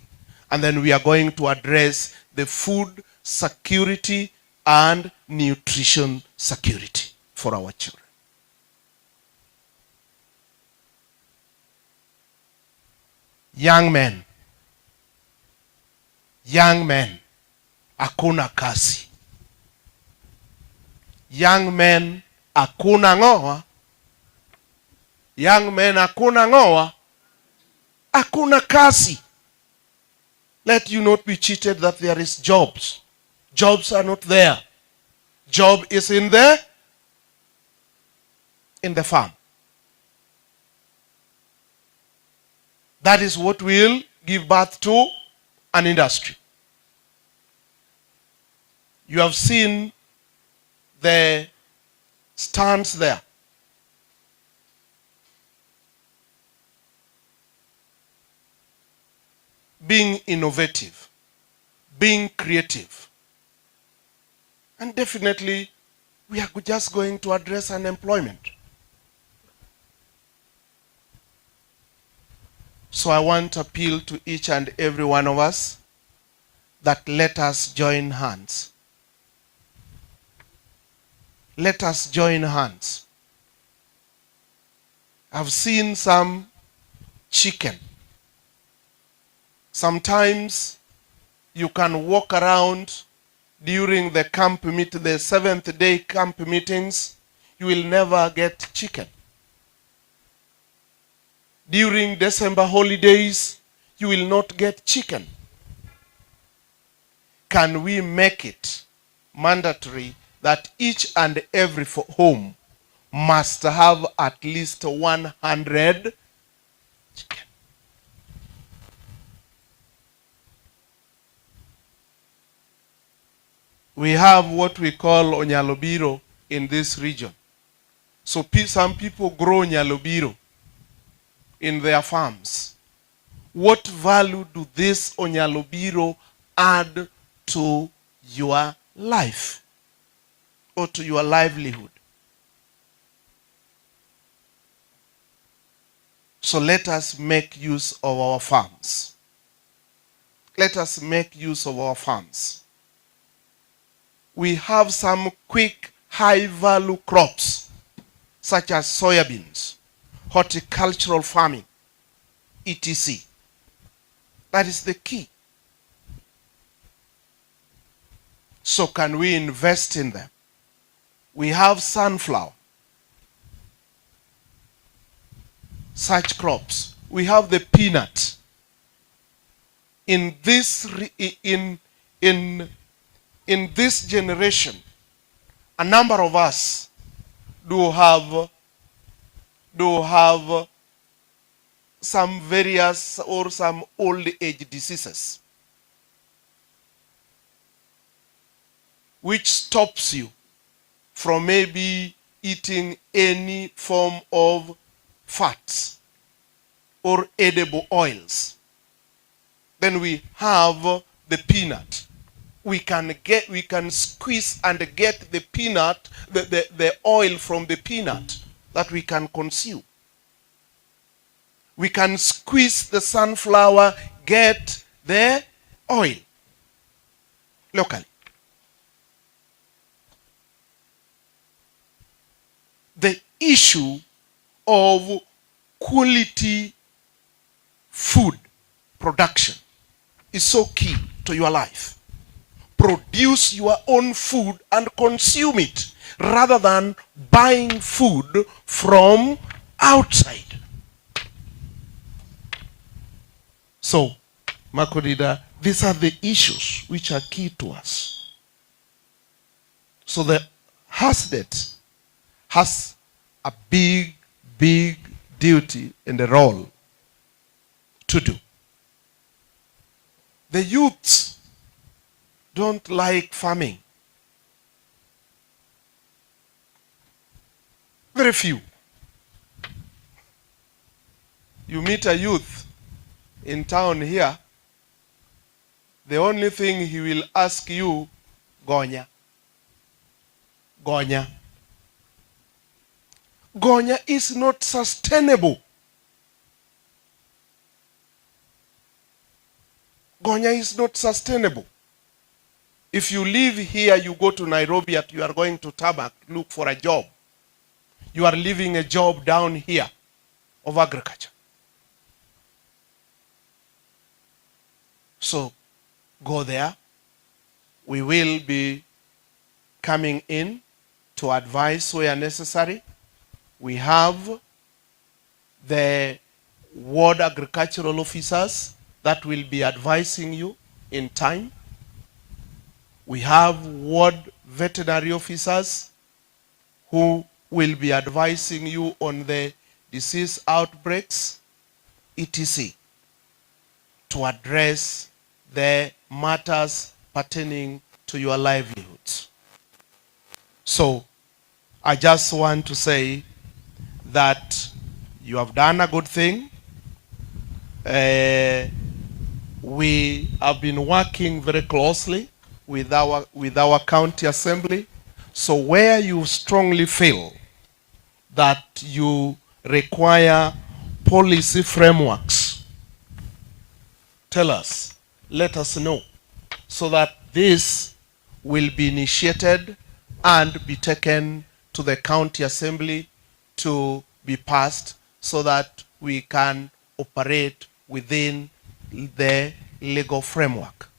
and then we are going to address the food security and nutrition security for our children. Young men, hakuna kazi. Young men, hakuna ngoa. Young men, hakuna ngoa. Hakuna kazi. Let you not be cheated that there is jobs. Jobs are not there. Job is in the farm. That is what will give birth to an industry. You have seen the stands there. Being innovative, being creative. And definitely, we are just going to address unemployment. So I want to appeal to each and every one of us that let us join hands. Let us join hands. I've seen some chicken. Sometimes you can walk around during the camp meeting, the 7th day camp meetings, you will never get chicken. During December holidays, you will not get chicken. Can we make it mandatory that each and every home must have at least 100 chicken? We have what we call onyalobiro in this region. So some people grow onyalobiro in their farms. What value do this onyalobiro add to your life or to your livelihood? So let us make use of our farms. Let us make use of our farms. We have some quick, high-value crops, such as soybeans, horticultural farming, etc. That is the key. So can we invest in them? We have sunflower, such crops. We have the peanut. In this generation, a number of us do have some various or some old age diseases which stops you from maybe eating any form of fats or edible oils. Then we have the peanut. We can squeeze and get the peanut, the oil from the peanut that we can consume. We can squeeze the sunflower, get the oil locally. The issue of quality food production is so key to your life. Produce your own food and consume it rather than buying food from outside. So, Makodida, these are the issues which are key to us. So the HOSTET has a big duty and a role to do. The youths don't like farming. Very few. You meet a youth in town here, the only thing he will ask you, Gonya. Gonya. Gonya is not sustainable. Gonya is not sustainable. If you live here, you go to Nairobi, you are going to Tabak, look for a job. You are leaving a job down here of agriculture. So go there. We will be coming in to advise where necessary. We have the ward agricultural officers that will be advising you in time. We have ward veterinary officers who will be advising you on the disease outbreaks, etc., to address the matters pertaining to your livelihoods. So I just want to say that you have done a good thing. We have been working very closely with our county assembly. So where you strongly feel that you require policy frameworks, tell us, let us know, so that this will be initiated and be taken to the county assembly to be passed so that we can operate within the legal framework.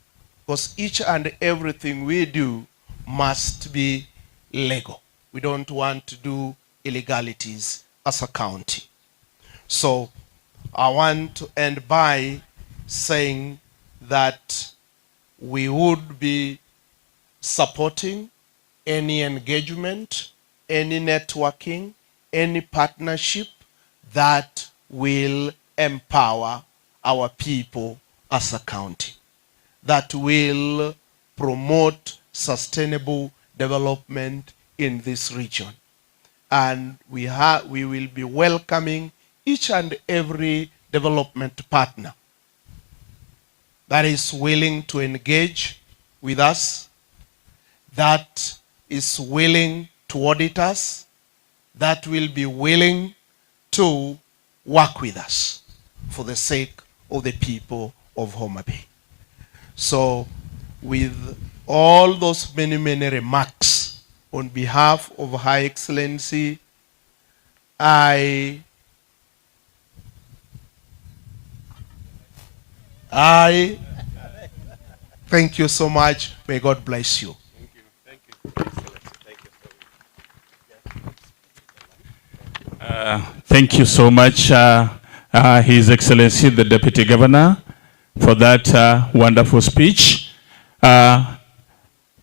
Because each and everything we do must be legal. We don't want to do illegalities as a county. So I want to end by saying that we would be supporting any engagement, any networking, any partnership that will empower our people as a county, that will promote sustainable development in this region. And we will be welcoming each and every development partner that is willing to engage with us, that is willing to audit us, that will be willing to work with us for the sake of the people of Homabay. So with all those many, many remarks, on behalf of Her Excellency, I thank you so much. May God bless you. Thank you so much, His Excellency, the Deputy Governor, for that wonderful speech.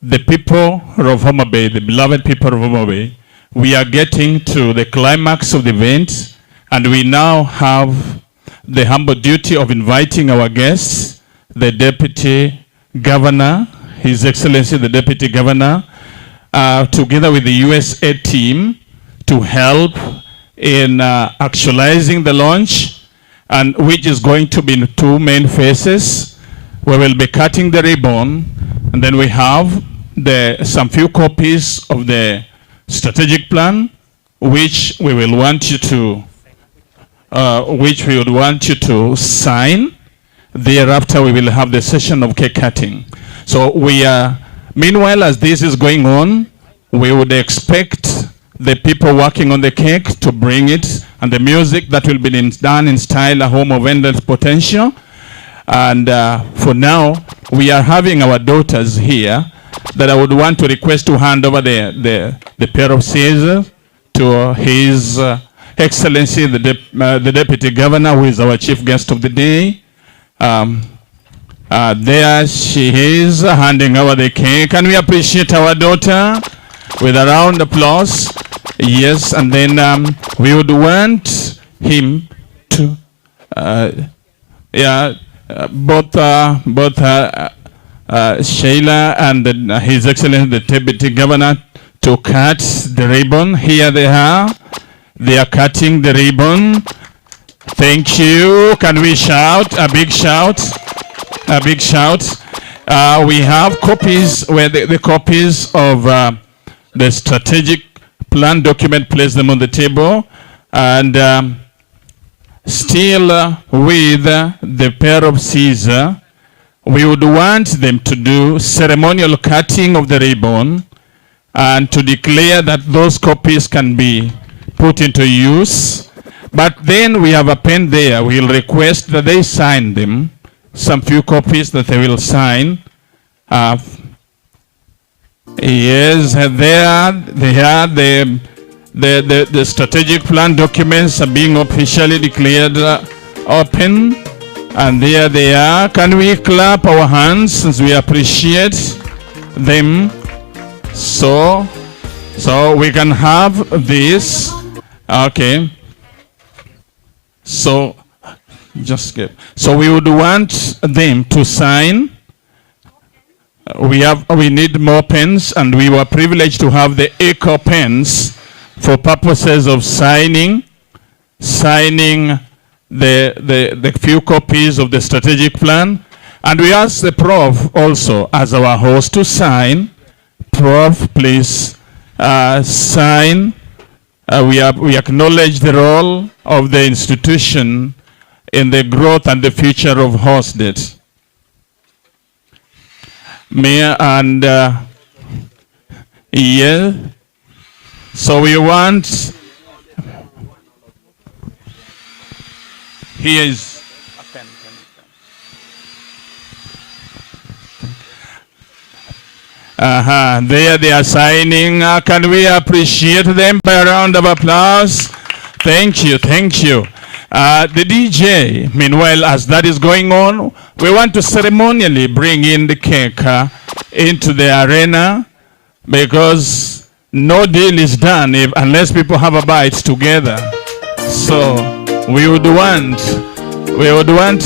The people of Homabay, the beloved people of Homabay, we are getting to the climax of the event, and we now have the humble duty of inviting our guests, the Deputy Governor, His Excellency, the Deputy Governor, together with the USAID team to help in actualizing the launch, and which is going to be in two main phases. We will be cutting the ribbon, and then we have some few copies of the strategic plan, which we will want you to sign. Thereafter, we will have the session of cake cutting. So meanwhile, as this is going on, we would expect the people working on the cake to bring it, and the music that will be done in style, a home of endless potential. And for now, we are having our daughters here that I would want to request to hand over the pair of scissors to His Excellency, the Deputy Governor, who is our chief guest of the day. There she is, handing over the cake. Can we appreciate our daughter with a round of applause? Yes, and then we would want him to, both Sheila and His Excellency, the Deputy Governor, to cut the ribbon. Here they are. They are cutting the ribbon. Thank you. Can we shout? A big shout. A big shout. We have copies, where the copies of the strategic plan document, place them on the table. And still with the pair of scissors, we would want them to do ceremonial cutting of the ribbon and to declare that those copies can be put into use. But then we have a pen there. We'll request that they sign them, some few copies that they will sign. Yes, there they are. The strategic plan documents are being officially declared open. And there they are. Can we clap our hands since we appreciate them? So we can have this. Okay. So we would want them to sign. We need more pens, and we were privileged to have the eco pens for purposes of signing the few copies of the strategic plan. And we ask the Prof also as our host to sign. Prof, please sign. We acknowledge the role of the institution in the growth and the future of HOSTET. And yeah, so we want, here is a pen. There they are signing. Can we appreciate them by a round of applause? Thank you, thank you. The DJ, meanwhile, as that is going on, we want to ceremonially bring in the cake into the arena, because no deal is done unless people have a bite together. So we would want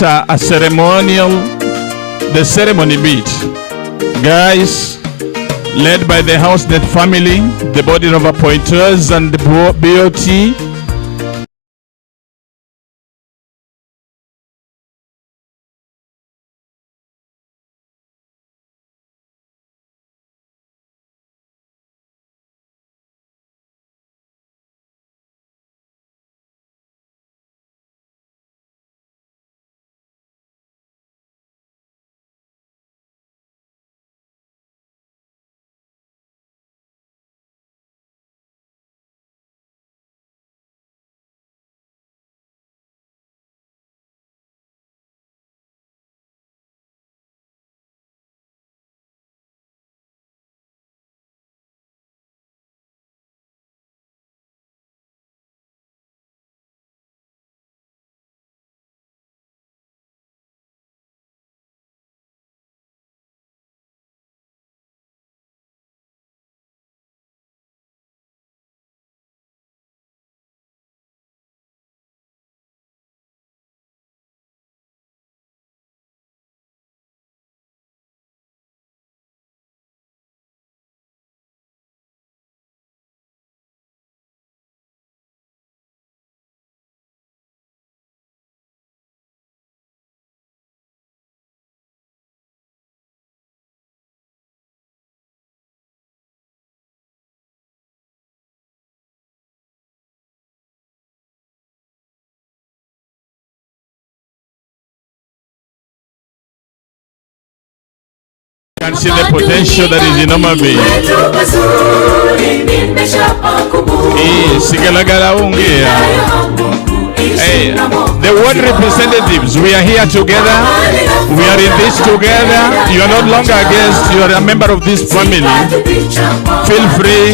a ceremonial, the ceremony beat. Guys, led by the HOSTET family, the body of appointers, and the BOT. You can see the potential that is in Homabay. Hey, the ward representatives, we are here together. We are in this together. You are no longer a guest. You are a member of this family. Feel free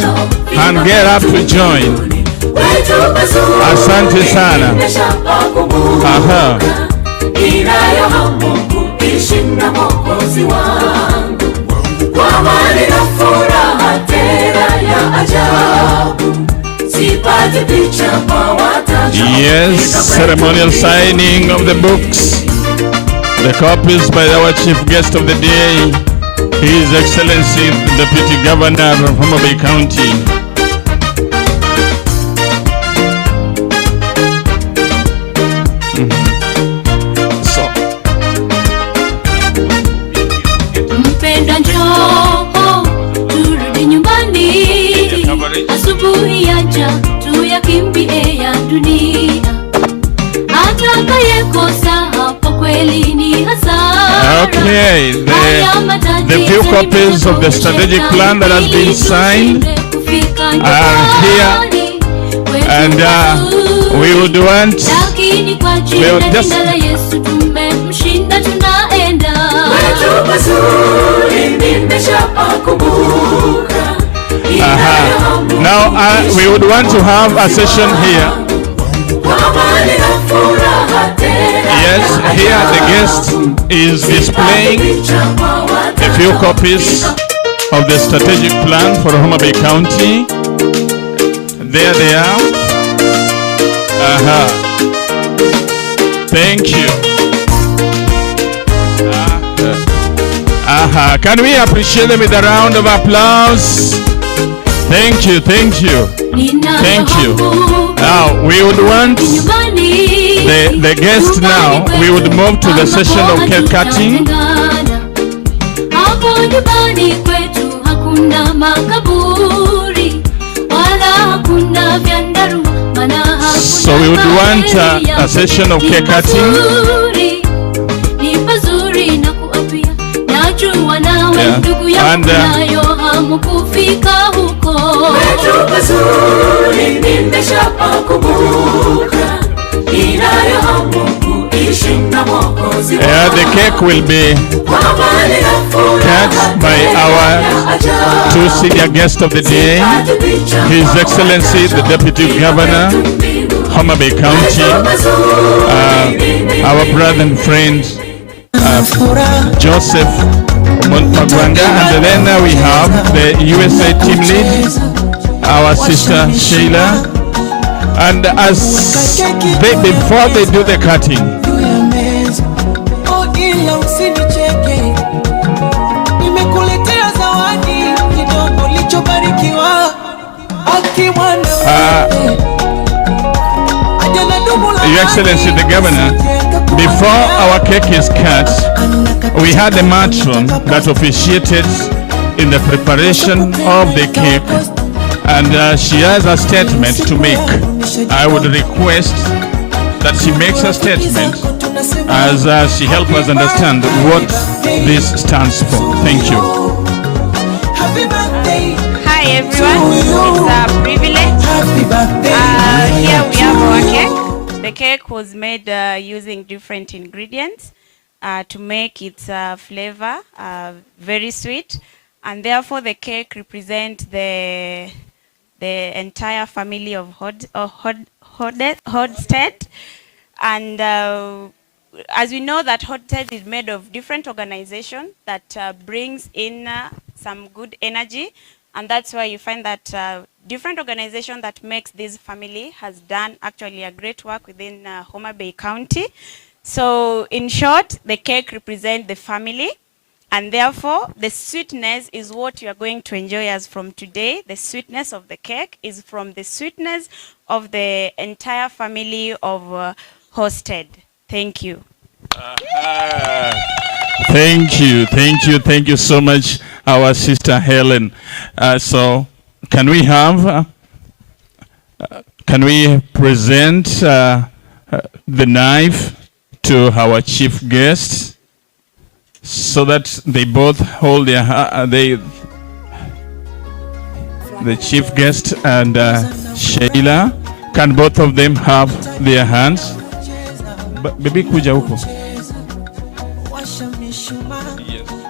and get up to join. Asante sana. Aha. Yes, ceremonial signing of the books. The copies by our chief guest of the day, His Excellency the Deputy Governor of Homabay County. Okay, the few copies of the strategic plan that has been signed are here, and we would want just now we would want to have a session here. Yes, here the guest is displaying a few copies of the strategic plan for Homabay County. There they are. Thank you. Can we appreciate them with a round of applause? Thank you, thank you. Thank you. Now we would want the guests now, we would move to the session of cake cutting. So we would want a session of cake cutting. Yeah. And the cake will be cut by our two senior guests of the day, His Excellency the Deputy Governor, Homabay County, our brother and friend Joseph Magwanda, and then we have the USAID team lead, our sister Sheila. And as before they do the cutting, Your Excellency the Governor, before our cake is cut, we had a matron that officiated in the preparation of the cake, and she has a statement to make. I would request that she makes a statement as she helps us understand what this stands for. Thank you. Hi everyone, it's a privilege. Here we have our cake. The cake was made using different ingredients to make its flavor very sweet, and therefore the cake represents the entire family of HOSTET. And as we know that HOSTET is made of different organizations that brings in some good energy, and that's why you find that different organization that makes this family has done actually a great work within Homabay County. So in short, the cake represents the family, and therefore the sweetness is what you are going to enjoy as from today. The sweetness of the cake is from the sweetness of the entire family of HOSTET. Thank you. Thank you so much, our sister Helen. So can we present the knife to our chief guests so that they both hold their the chief guest and Sheila, can both of them have their hands? Baby kuja huko.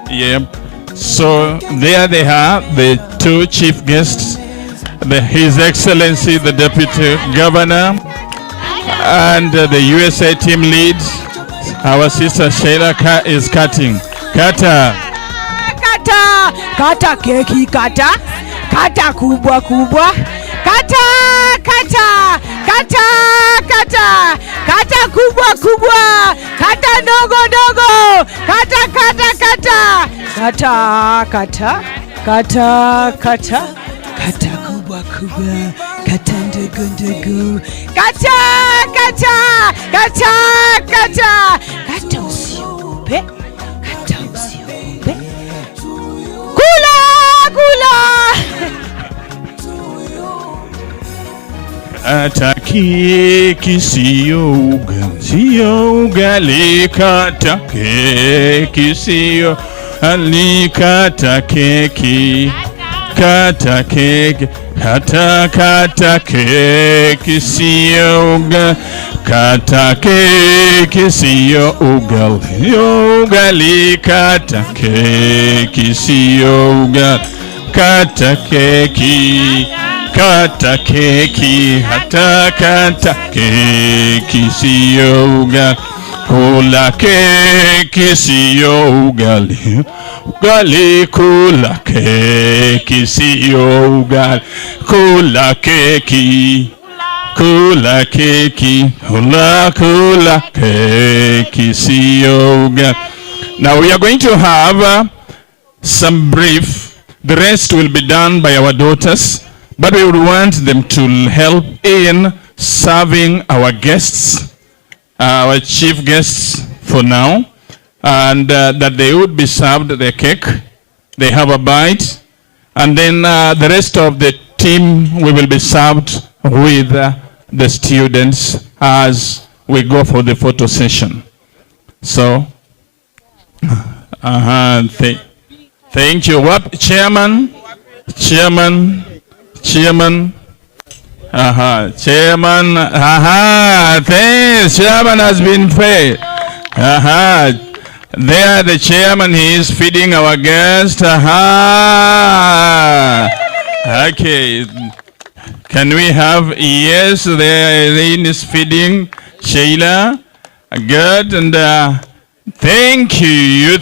Yep. So there they are, the two chief guests, His Excellency the Deputy Governor and the USAID team lead. Our sister Sheila is cutting. Kata keki, kata kubwa kubwa, kata kubwa kubwa, kata dogo dogo, kata kubwa kubwa, kata ndogo ndogo, kata usiogope, kula. Kata keki siyo ugali, kata keki siyo ugali, kata keki, kata keki, kata keki siyo ugali, kata keki siyo ugali, kata keki siyo ugali, kata keki. Kata keki, kata keki siyo ugali, kula keki siyo ugali, kula keki siyo ugali, kula keki siyo ugali. Now we are going to have some brief. The rest will be done by our daughters. But we would want them to help in serving our guests, our chief guests for now, and that they would be served the cake. They have a bite. And then the rest of the team, we will be served with the students as we go for the photo session. So, thank you. What, Chairman? Chairman, thanks, Chairman has been paid. There the Chairman, he is feeding our guest. Okay, can we have, yes, there Irene is feeding Sheila. Good, and thank you.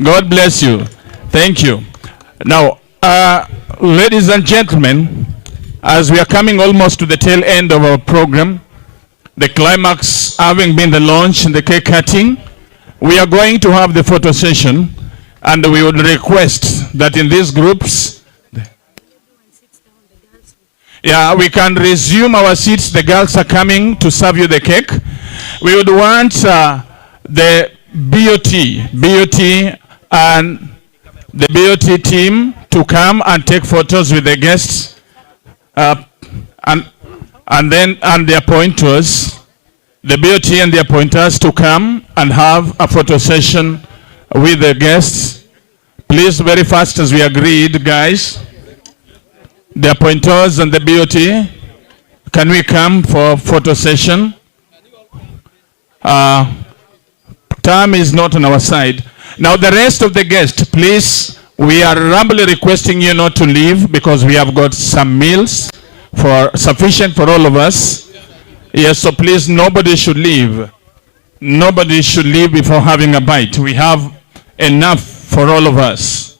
God bless you. Thank you. Now, ladies and gentlemen, as we are coming almost to the tail end of our program, the climax having been the launch and the cake cutting, we are going to have the photo session, and we would request that in these groups, Yeah, we can resume our seats. The girls are coming to serve you the cake. We would want the BOT and the BOT team to come and take photos with the guests, and the appointers, the BOT and the appointers to come and have a photo session with the guests. Please, very fast as we agreed, guys. The appointers and the BOT, can we come for photo session? Time is not on our side. Now the rest of the guests, please, we are humbly requesting you not to leave because we have got some meals for sufficient for all of us. Yes, so please, nobody should leave. Nobody should leave before having a bite. We have enough for all of us.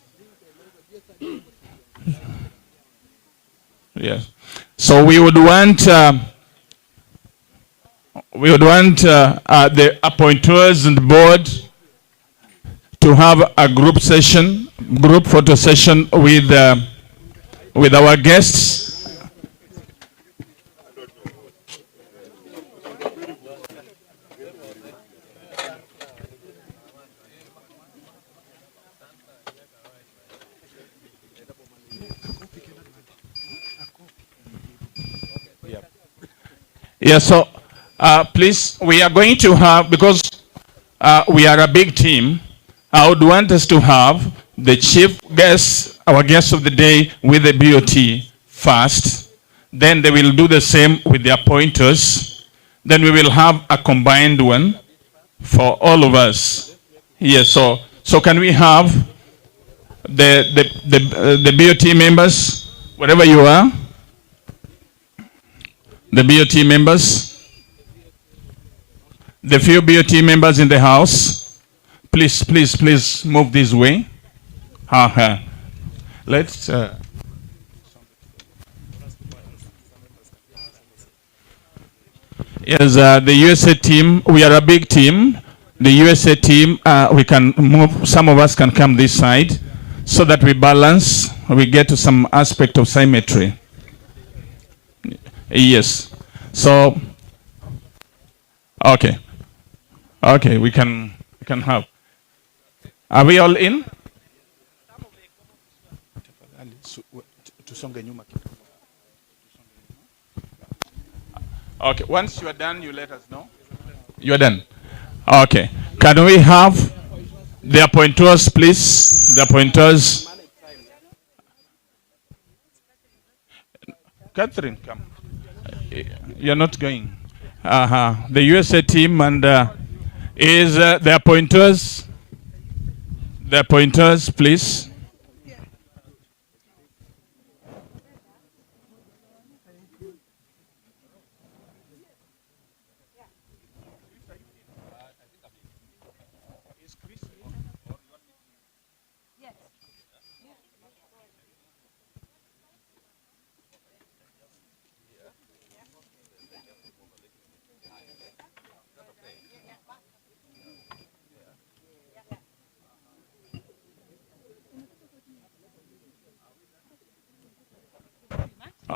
Yes. So we would want the appointers and the board to have a group photo session with our guests. Yeah, so please, we are going to have, because we are a big team, I would want us to have the chief guests, our guests of the day, with the BOT first. Then they will do the same with the appointers. Then we will have a combined one for all of us. Yes, so can we have the BOT members, wherever you are, the BOT members, the few BOT members in the house, please move this way. Let's yes, the USA team, we are a big team. The USA team, we can move, some of us can come this side so that we balance, we get to some aspect of symmetry. Yes. So, okay, we can have. Are we all in? Okay. Once you are done, you let us know. You are done. Okay. Can we have the appointers, please? The appointers. Catherine, come. You're not going. The USA team and is the appointers. The appointers, please.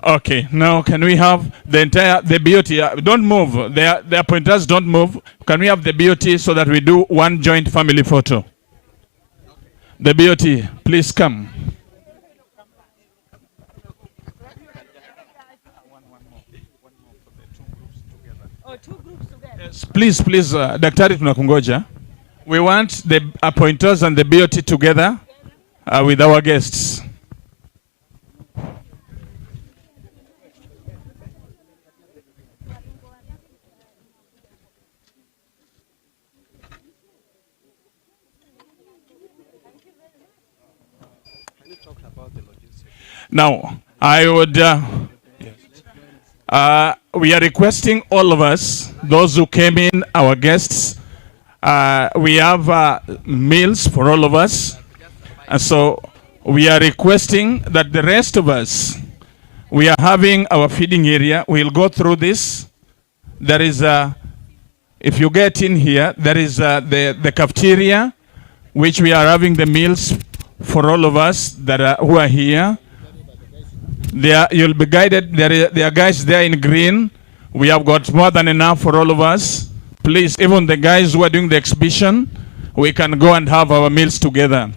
Okay, now can we have the BOT, don't move, the appointers don't move. Can we have the BOT so that we do one joint family photo? The BOT, please come. Yes, please, Daktari tunakungoja. We want the appointers and the BOT together with our guests. Now, I would, we are requesting all of us, those who came in, our guests, we have meals for all of us. And so we are requesting that the rest of us, we are having our feeding area. We'll go through this. There is if you get in here, there is the cafeteria, which we are having the meals for all of us that who are here. You'll be guided. There are guys there in green. We have got more than enough for all of us. Please, even the guys who are doing the exhibition, we can go and have our meals together.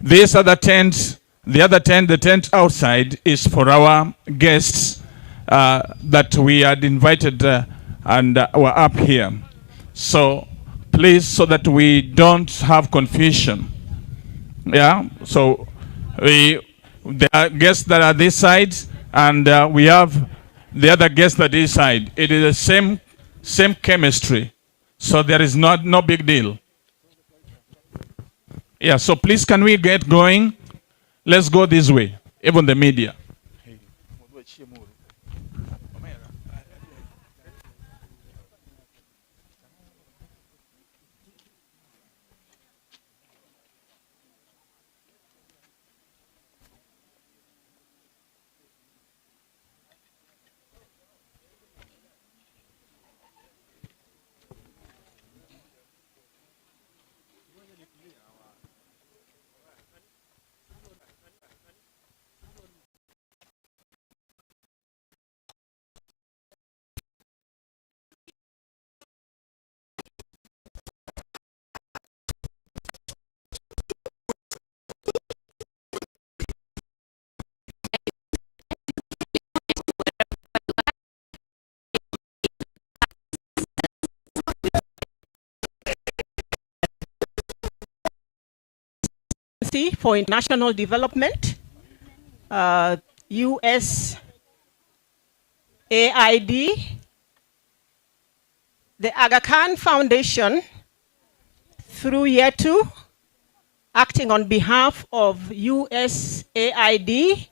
This other tent, the tent outside is for our guests that we had invited and were up here. So please, so that we don't have confusion. Yeah, so there are guests that are this side, and we have the other guests that this side. It is the same chemistry, so there is no big deal. Yeah, so please, can we get going? Let's go this way, even the media. For International Development, USAID, the Aga Khan Foundation, through year 2, acting on behalf of USAID,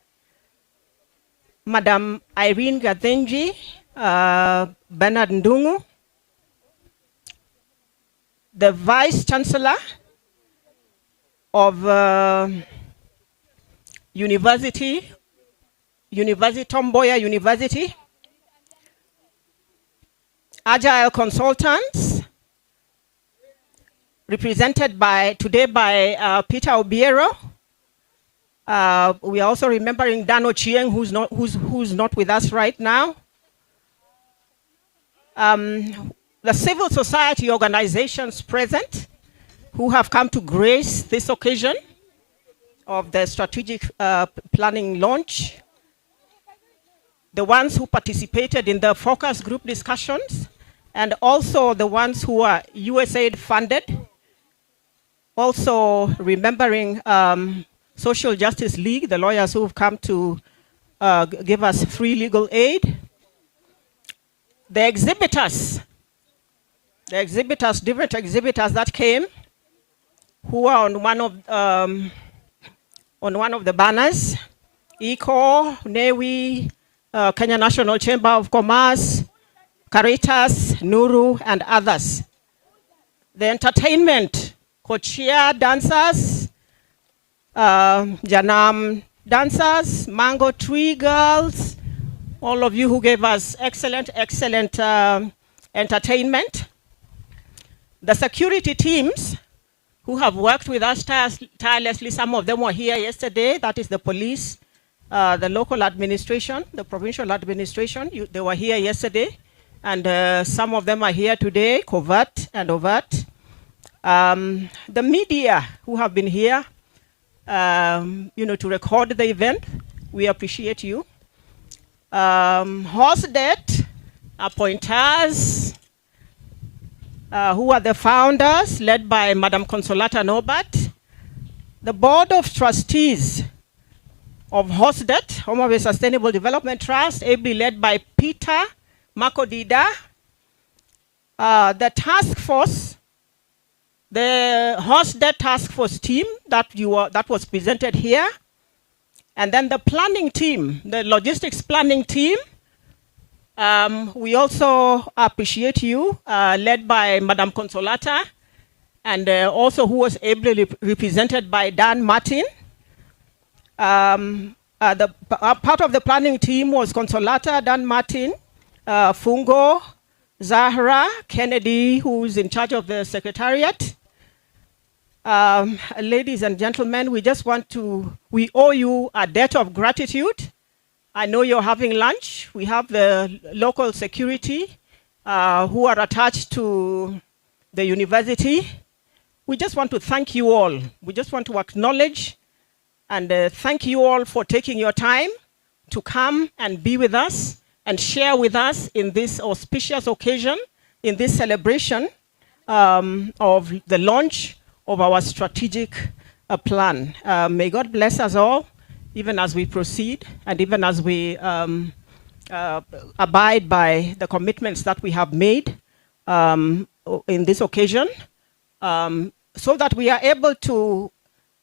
Madam Irene Gathenji, Bernard Ndungu, the Vice Chancellor of Tom Mboya University, Agile Consultants, represented today by Peter Obiero. We are also remembering Dan Ochieng, who's not with us right now. The civil society organizations present, who have come to grace this occasion of the strategic planning launch, the ones who participated in the focus group discussions, and also the ones who are USAID funded. Also remembering Social Justice League, the lawyers who have come to give us free legal aid. The exhibitors, different exhibitors that came, who are on one of the banners: ECO, NEWI, Kenya National Chamber of Commerce, Caritas, Nuru, and others. The entertainment, Kochia dancers, Jonam dancers, Mango Tree Girls, all of you who gave us excellent entertainment. The security teams who have worked with us tirelessly. Some of them were here yesterday. That is the police, the local administration, the provincial administration. They were here yesterday. And some of them are here today, covert and overt. The media who have been here, to record the event, we appreciate you. HOSTET, appointers, who are the founders, led by Madam Consolata Norbert. The Board of Trustees of HOSTET, Homabay Sustainable Development Trust, ably led by Peter Makodida. The task force, the HOSTET task force team that was presented here. And then the planning team, the logistics planning team. We also appreciate you, led by Madam Consolata, and also who was ably represented by Dan Martin. The part of the planning team was Consolata, Dan Martin, Fungo, Zahra, Kennedy, who's in charge of the secretariat. Ladies and gentlemen, we owe you a debt of gratitude I know you're having lunch. We have the local security who are attached to the university. We just want to thank you all. We just want to acknowledge and thank you all for taking your time to come and be with us and share with us in this auspicious occasion, in this celebration of the launch of our strategic plan. May God bless us all, even as we proceed and even as we abide by the commitments that we have made in this occasion, so that we are able to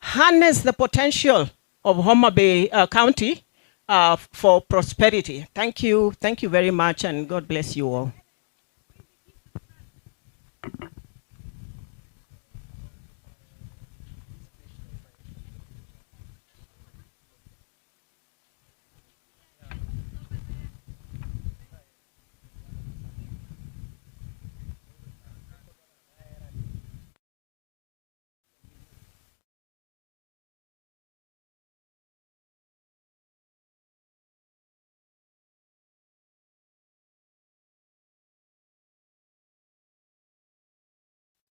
harness the potential of Homabay County for prosperity. Thank you very much, and God bless you all.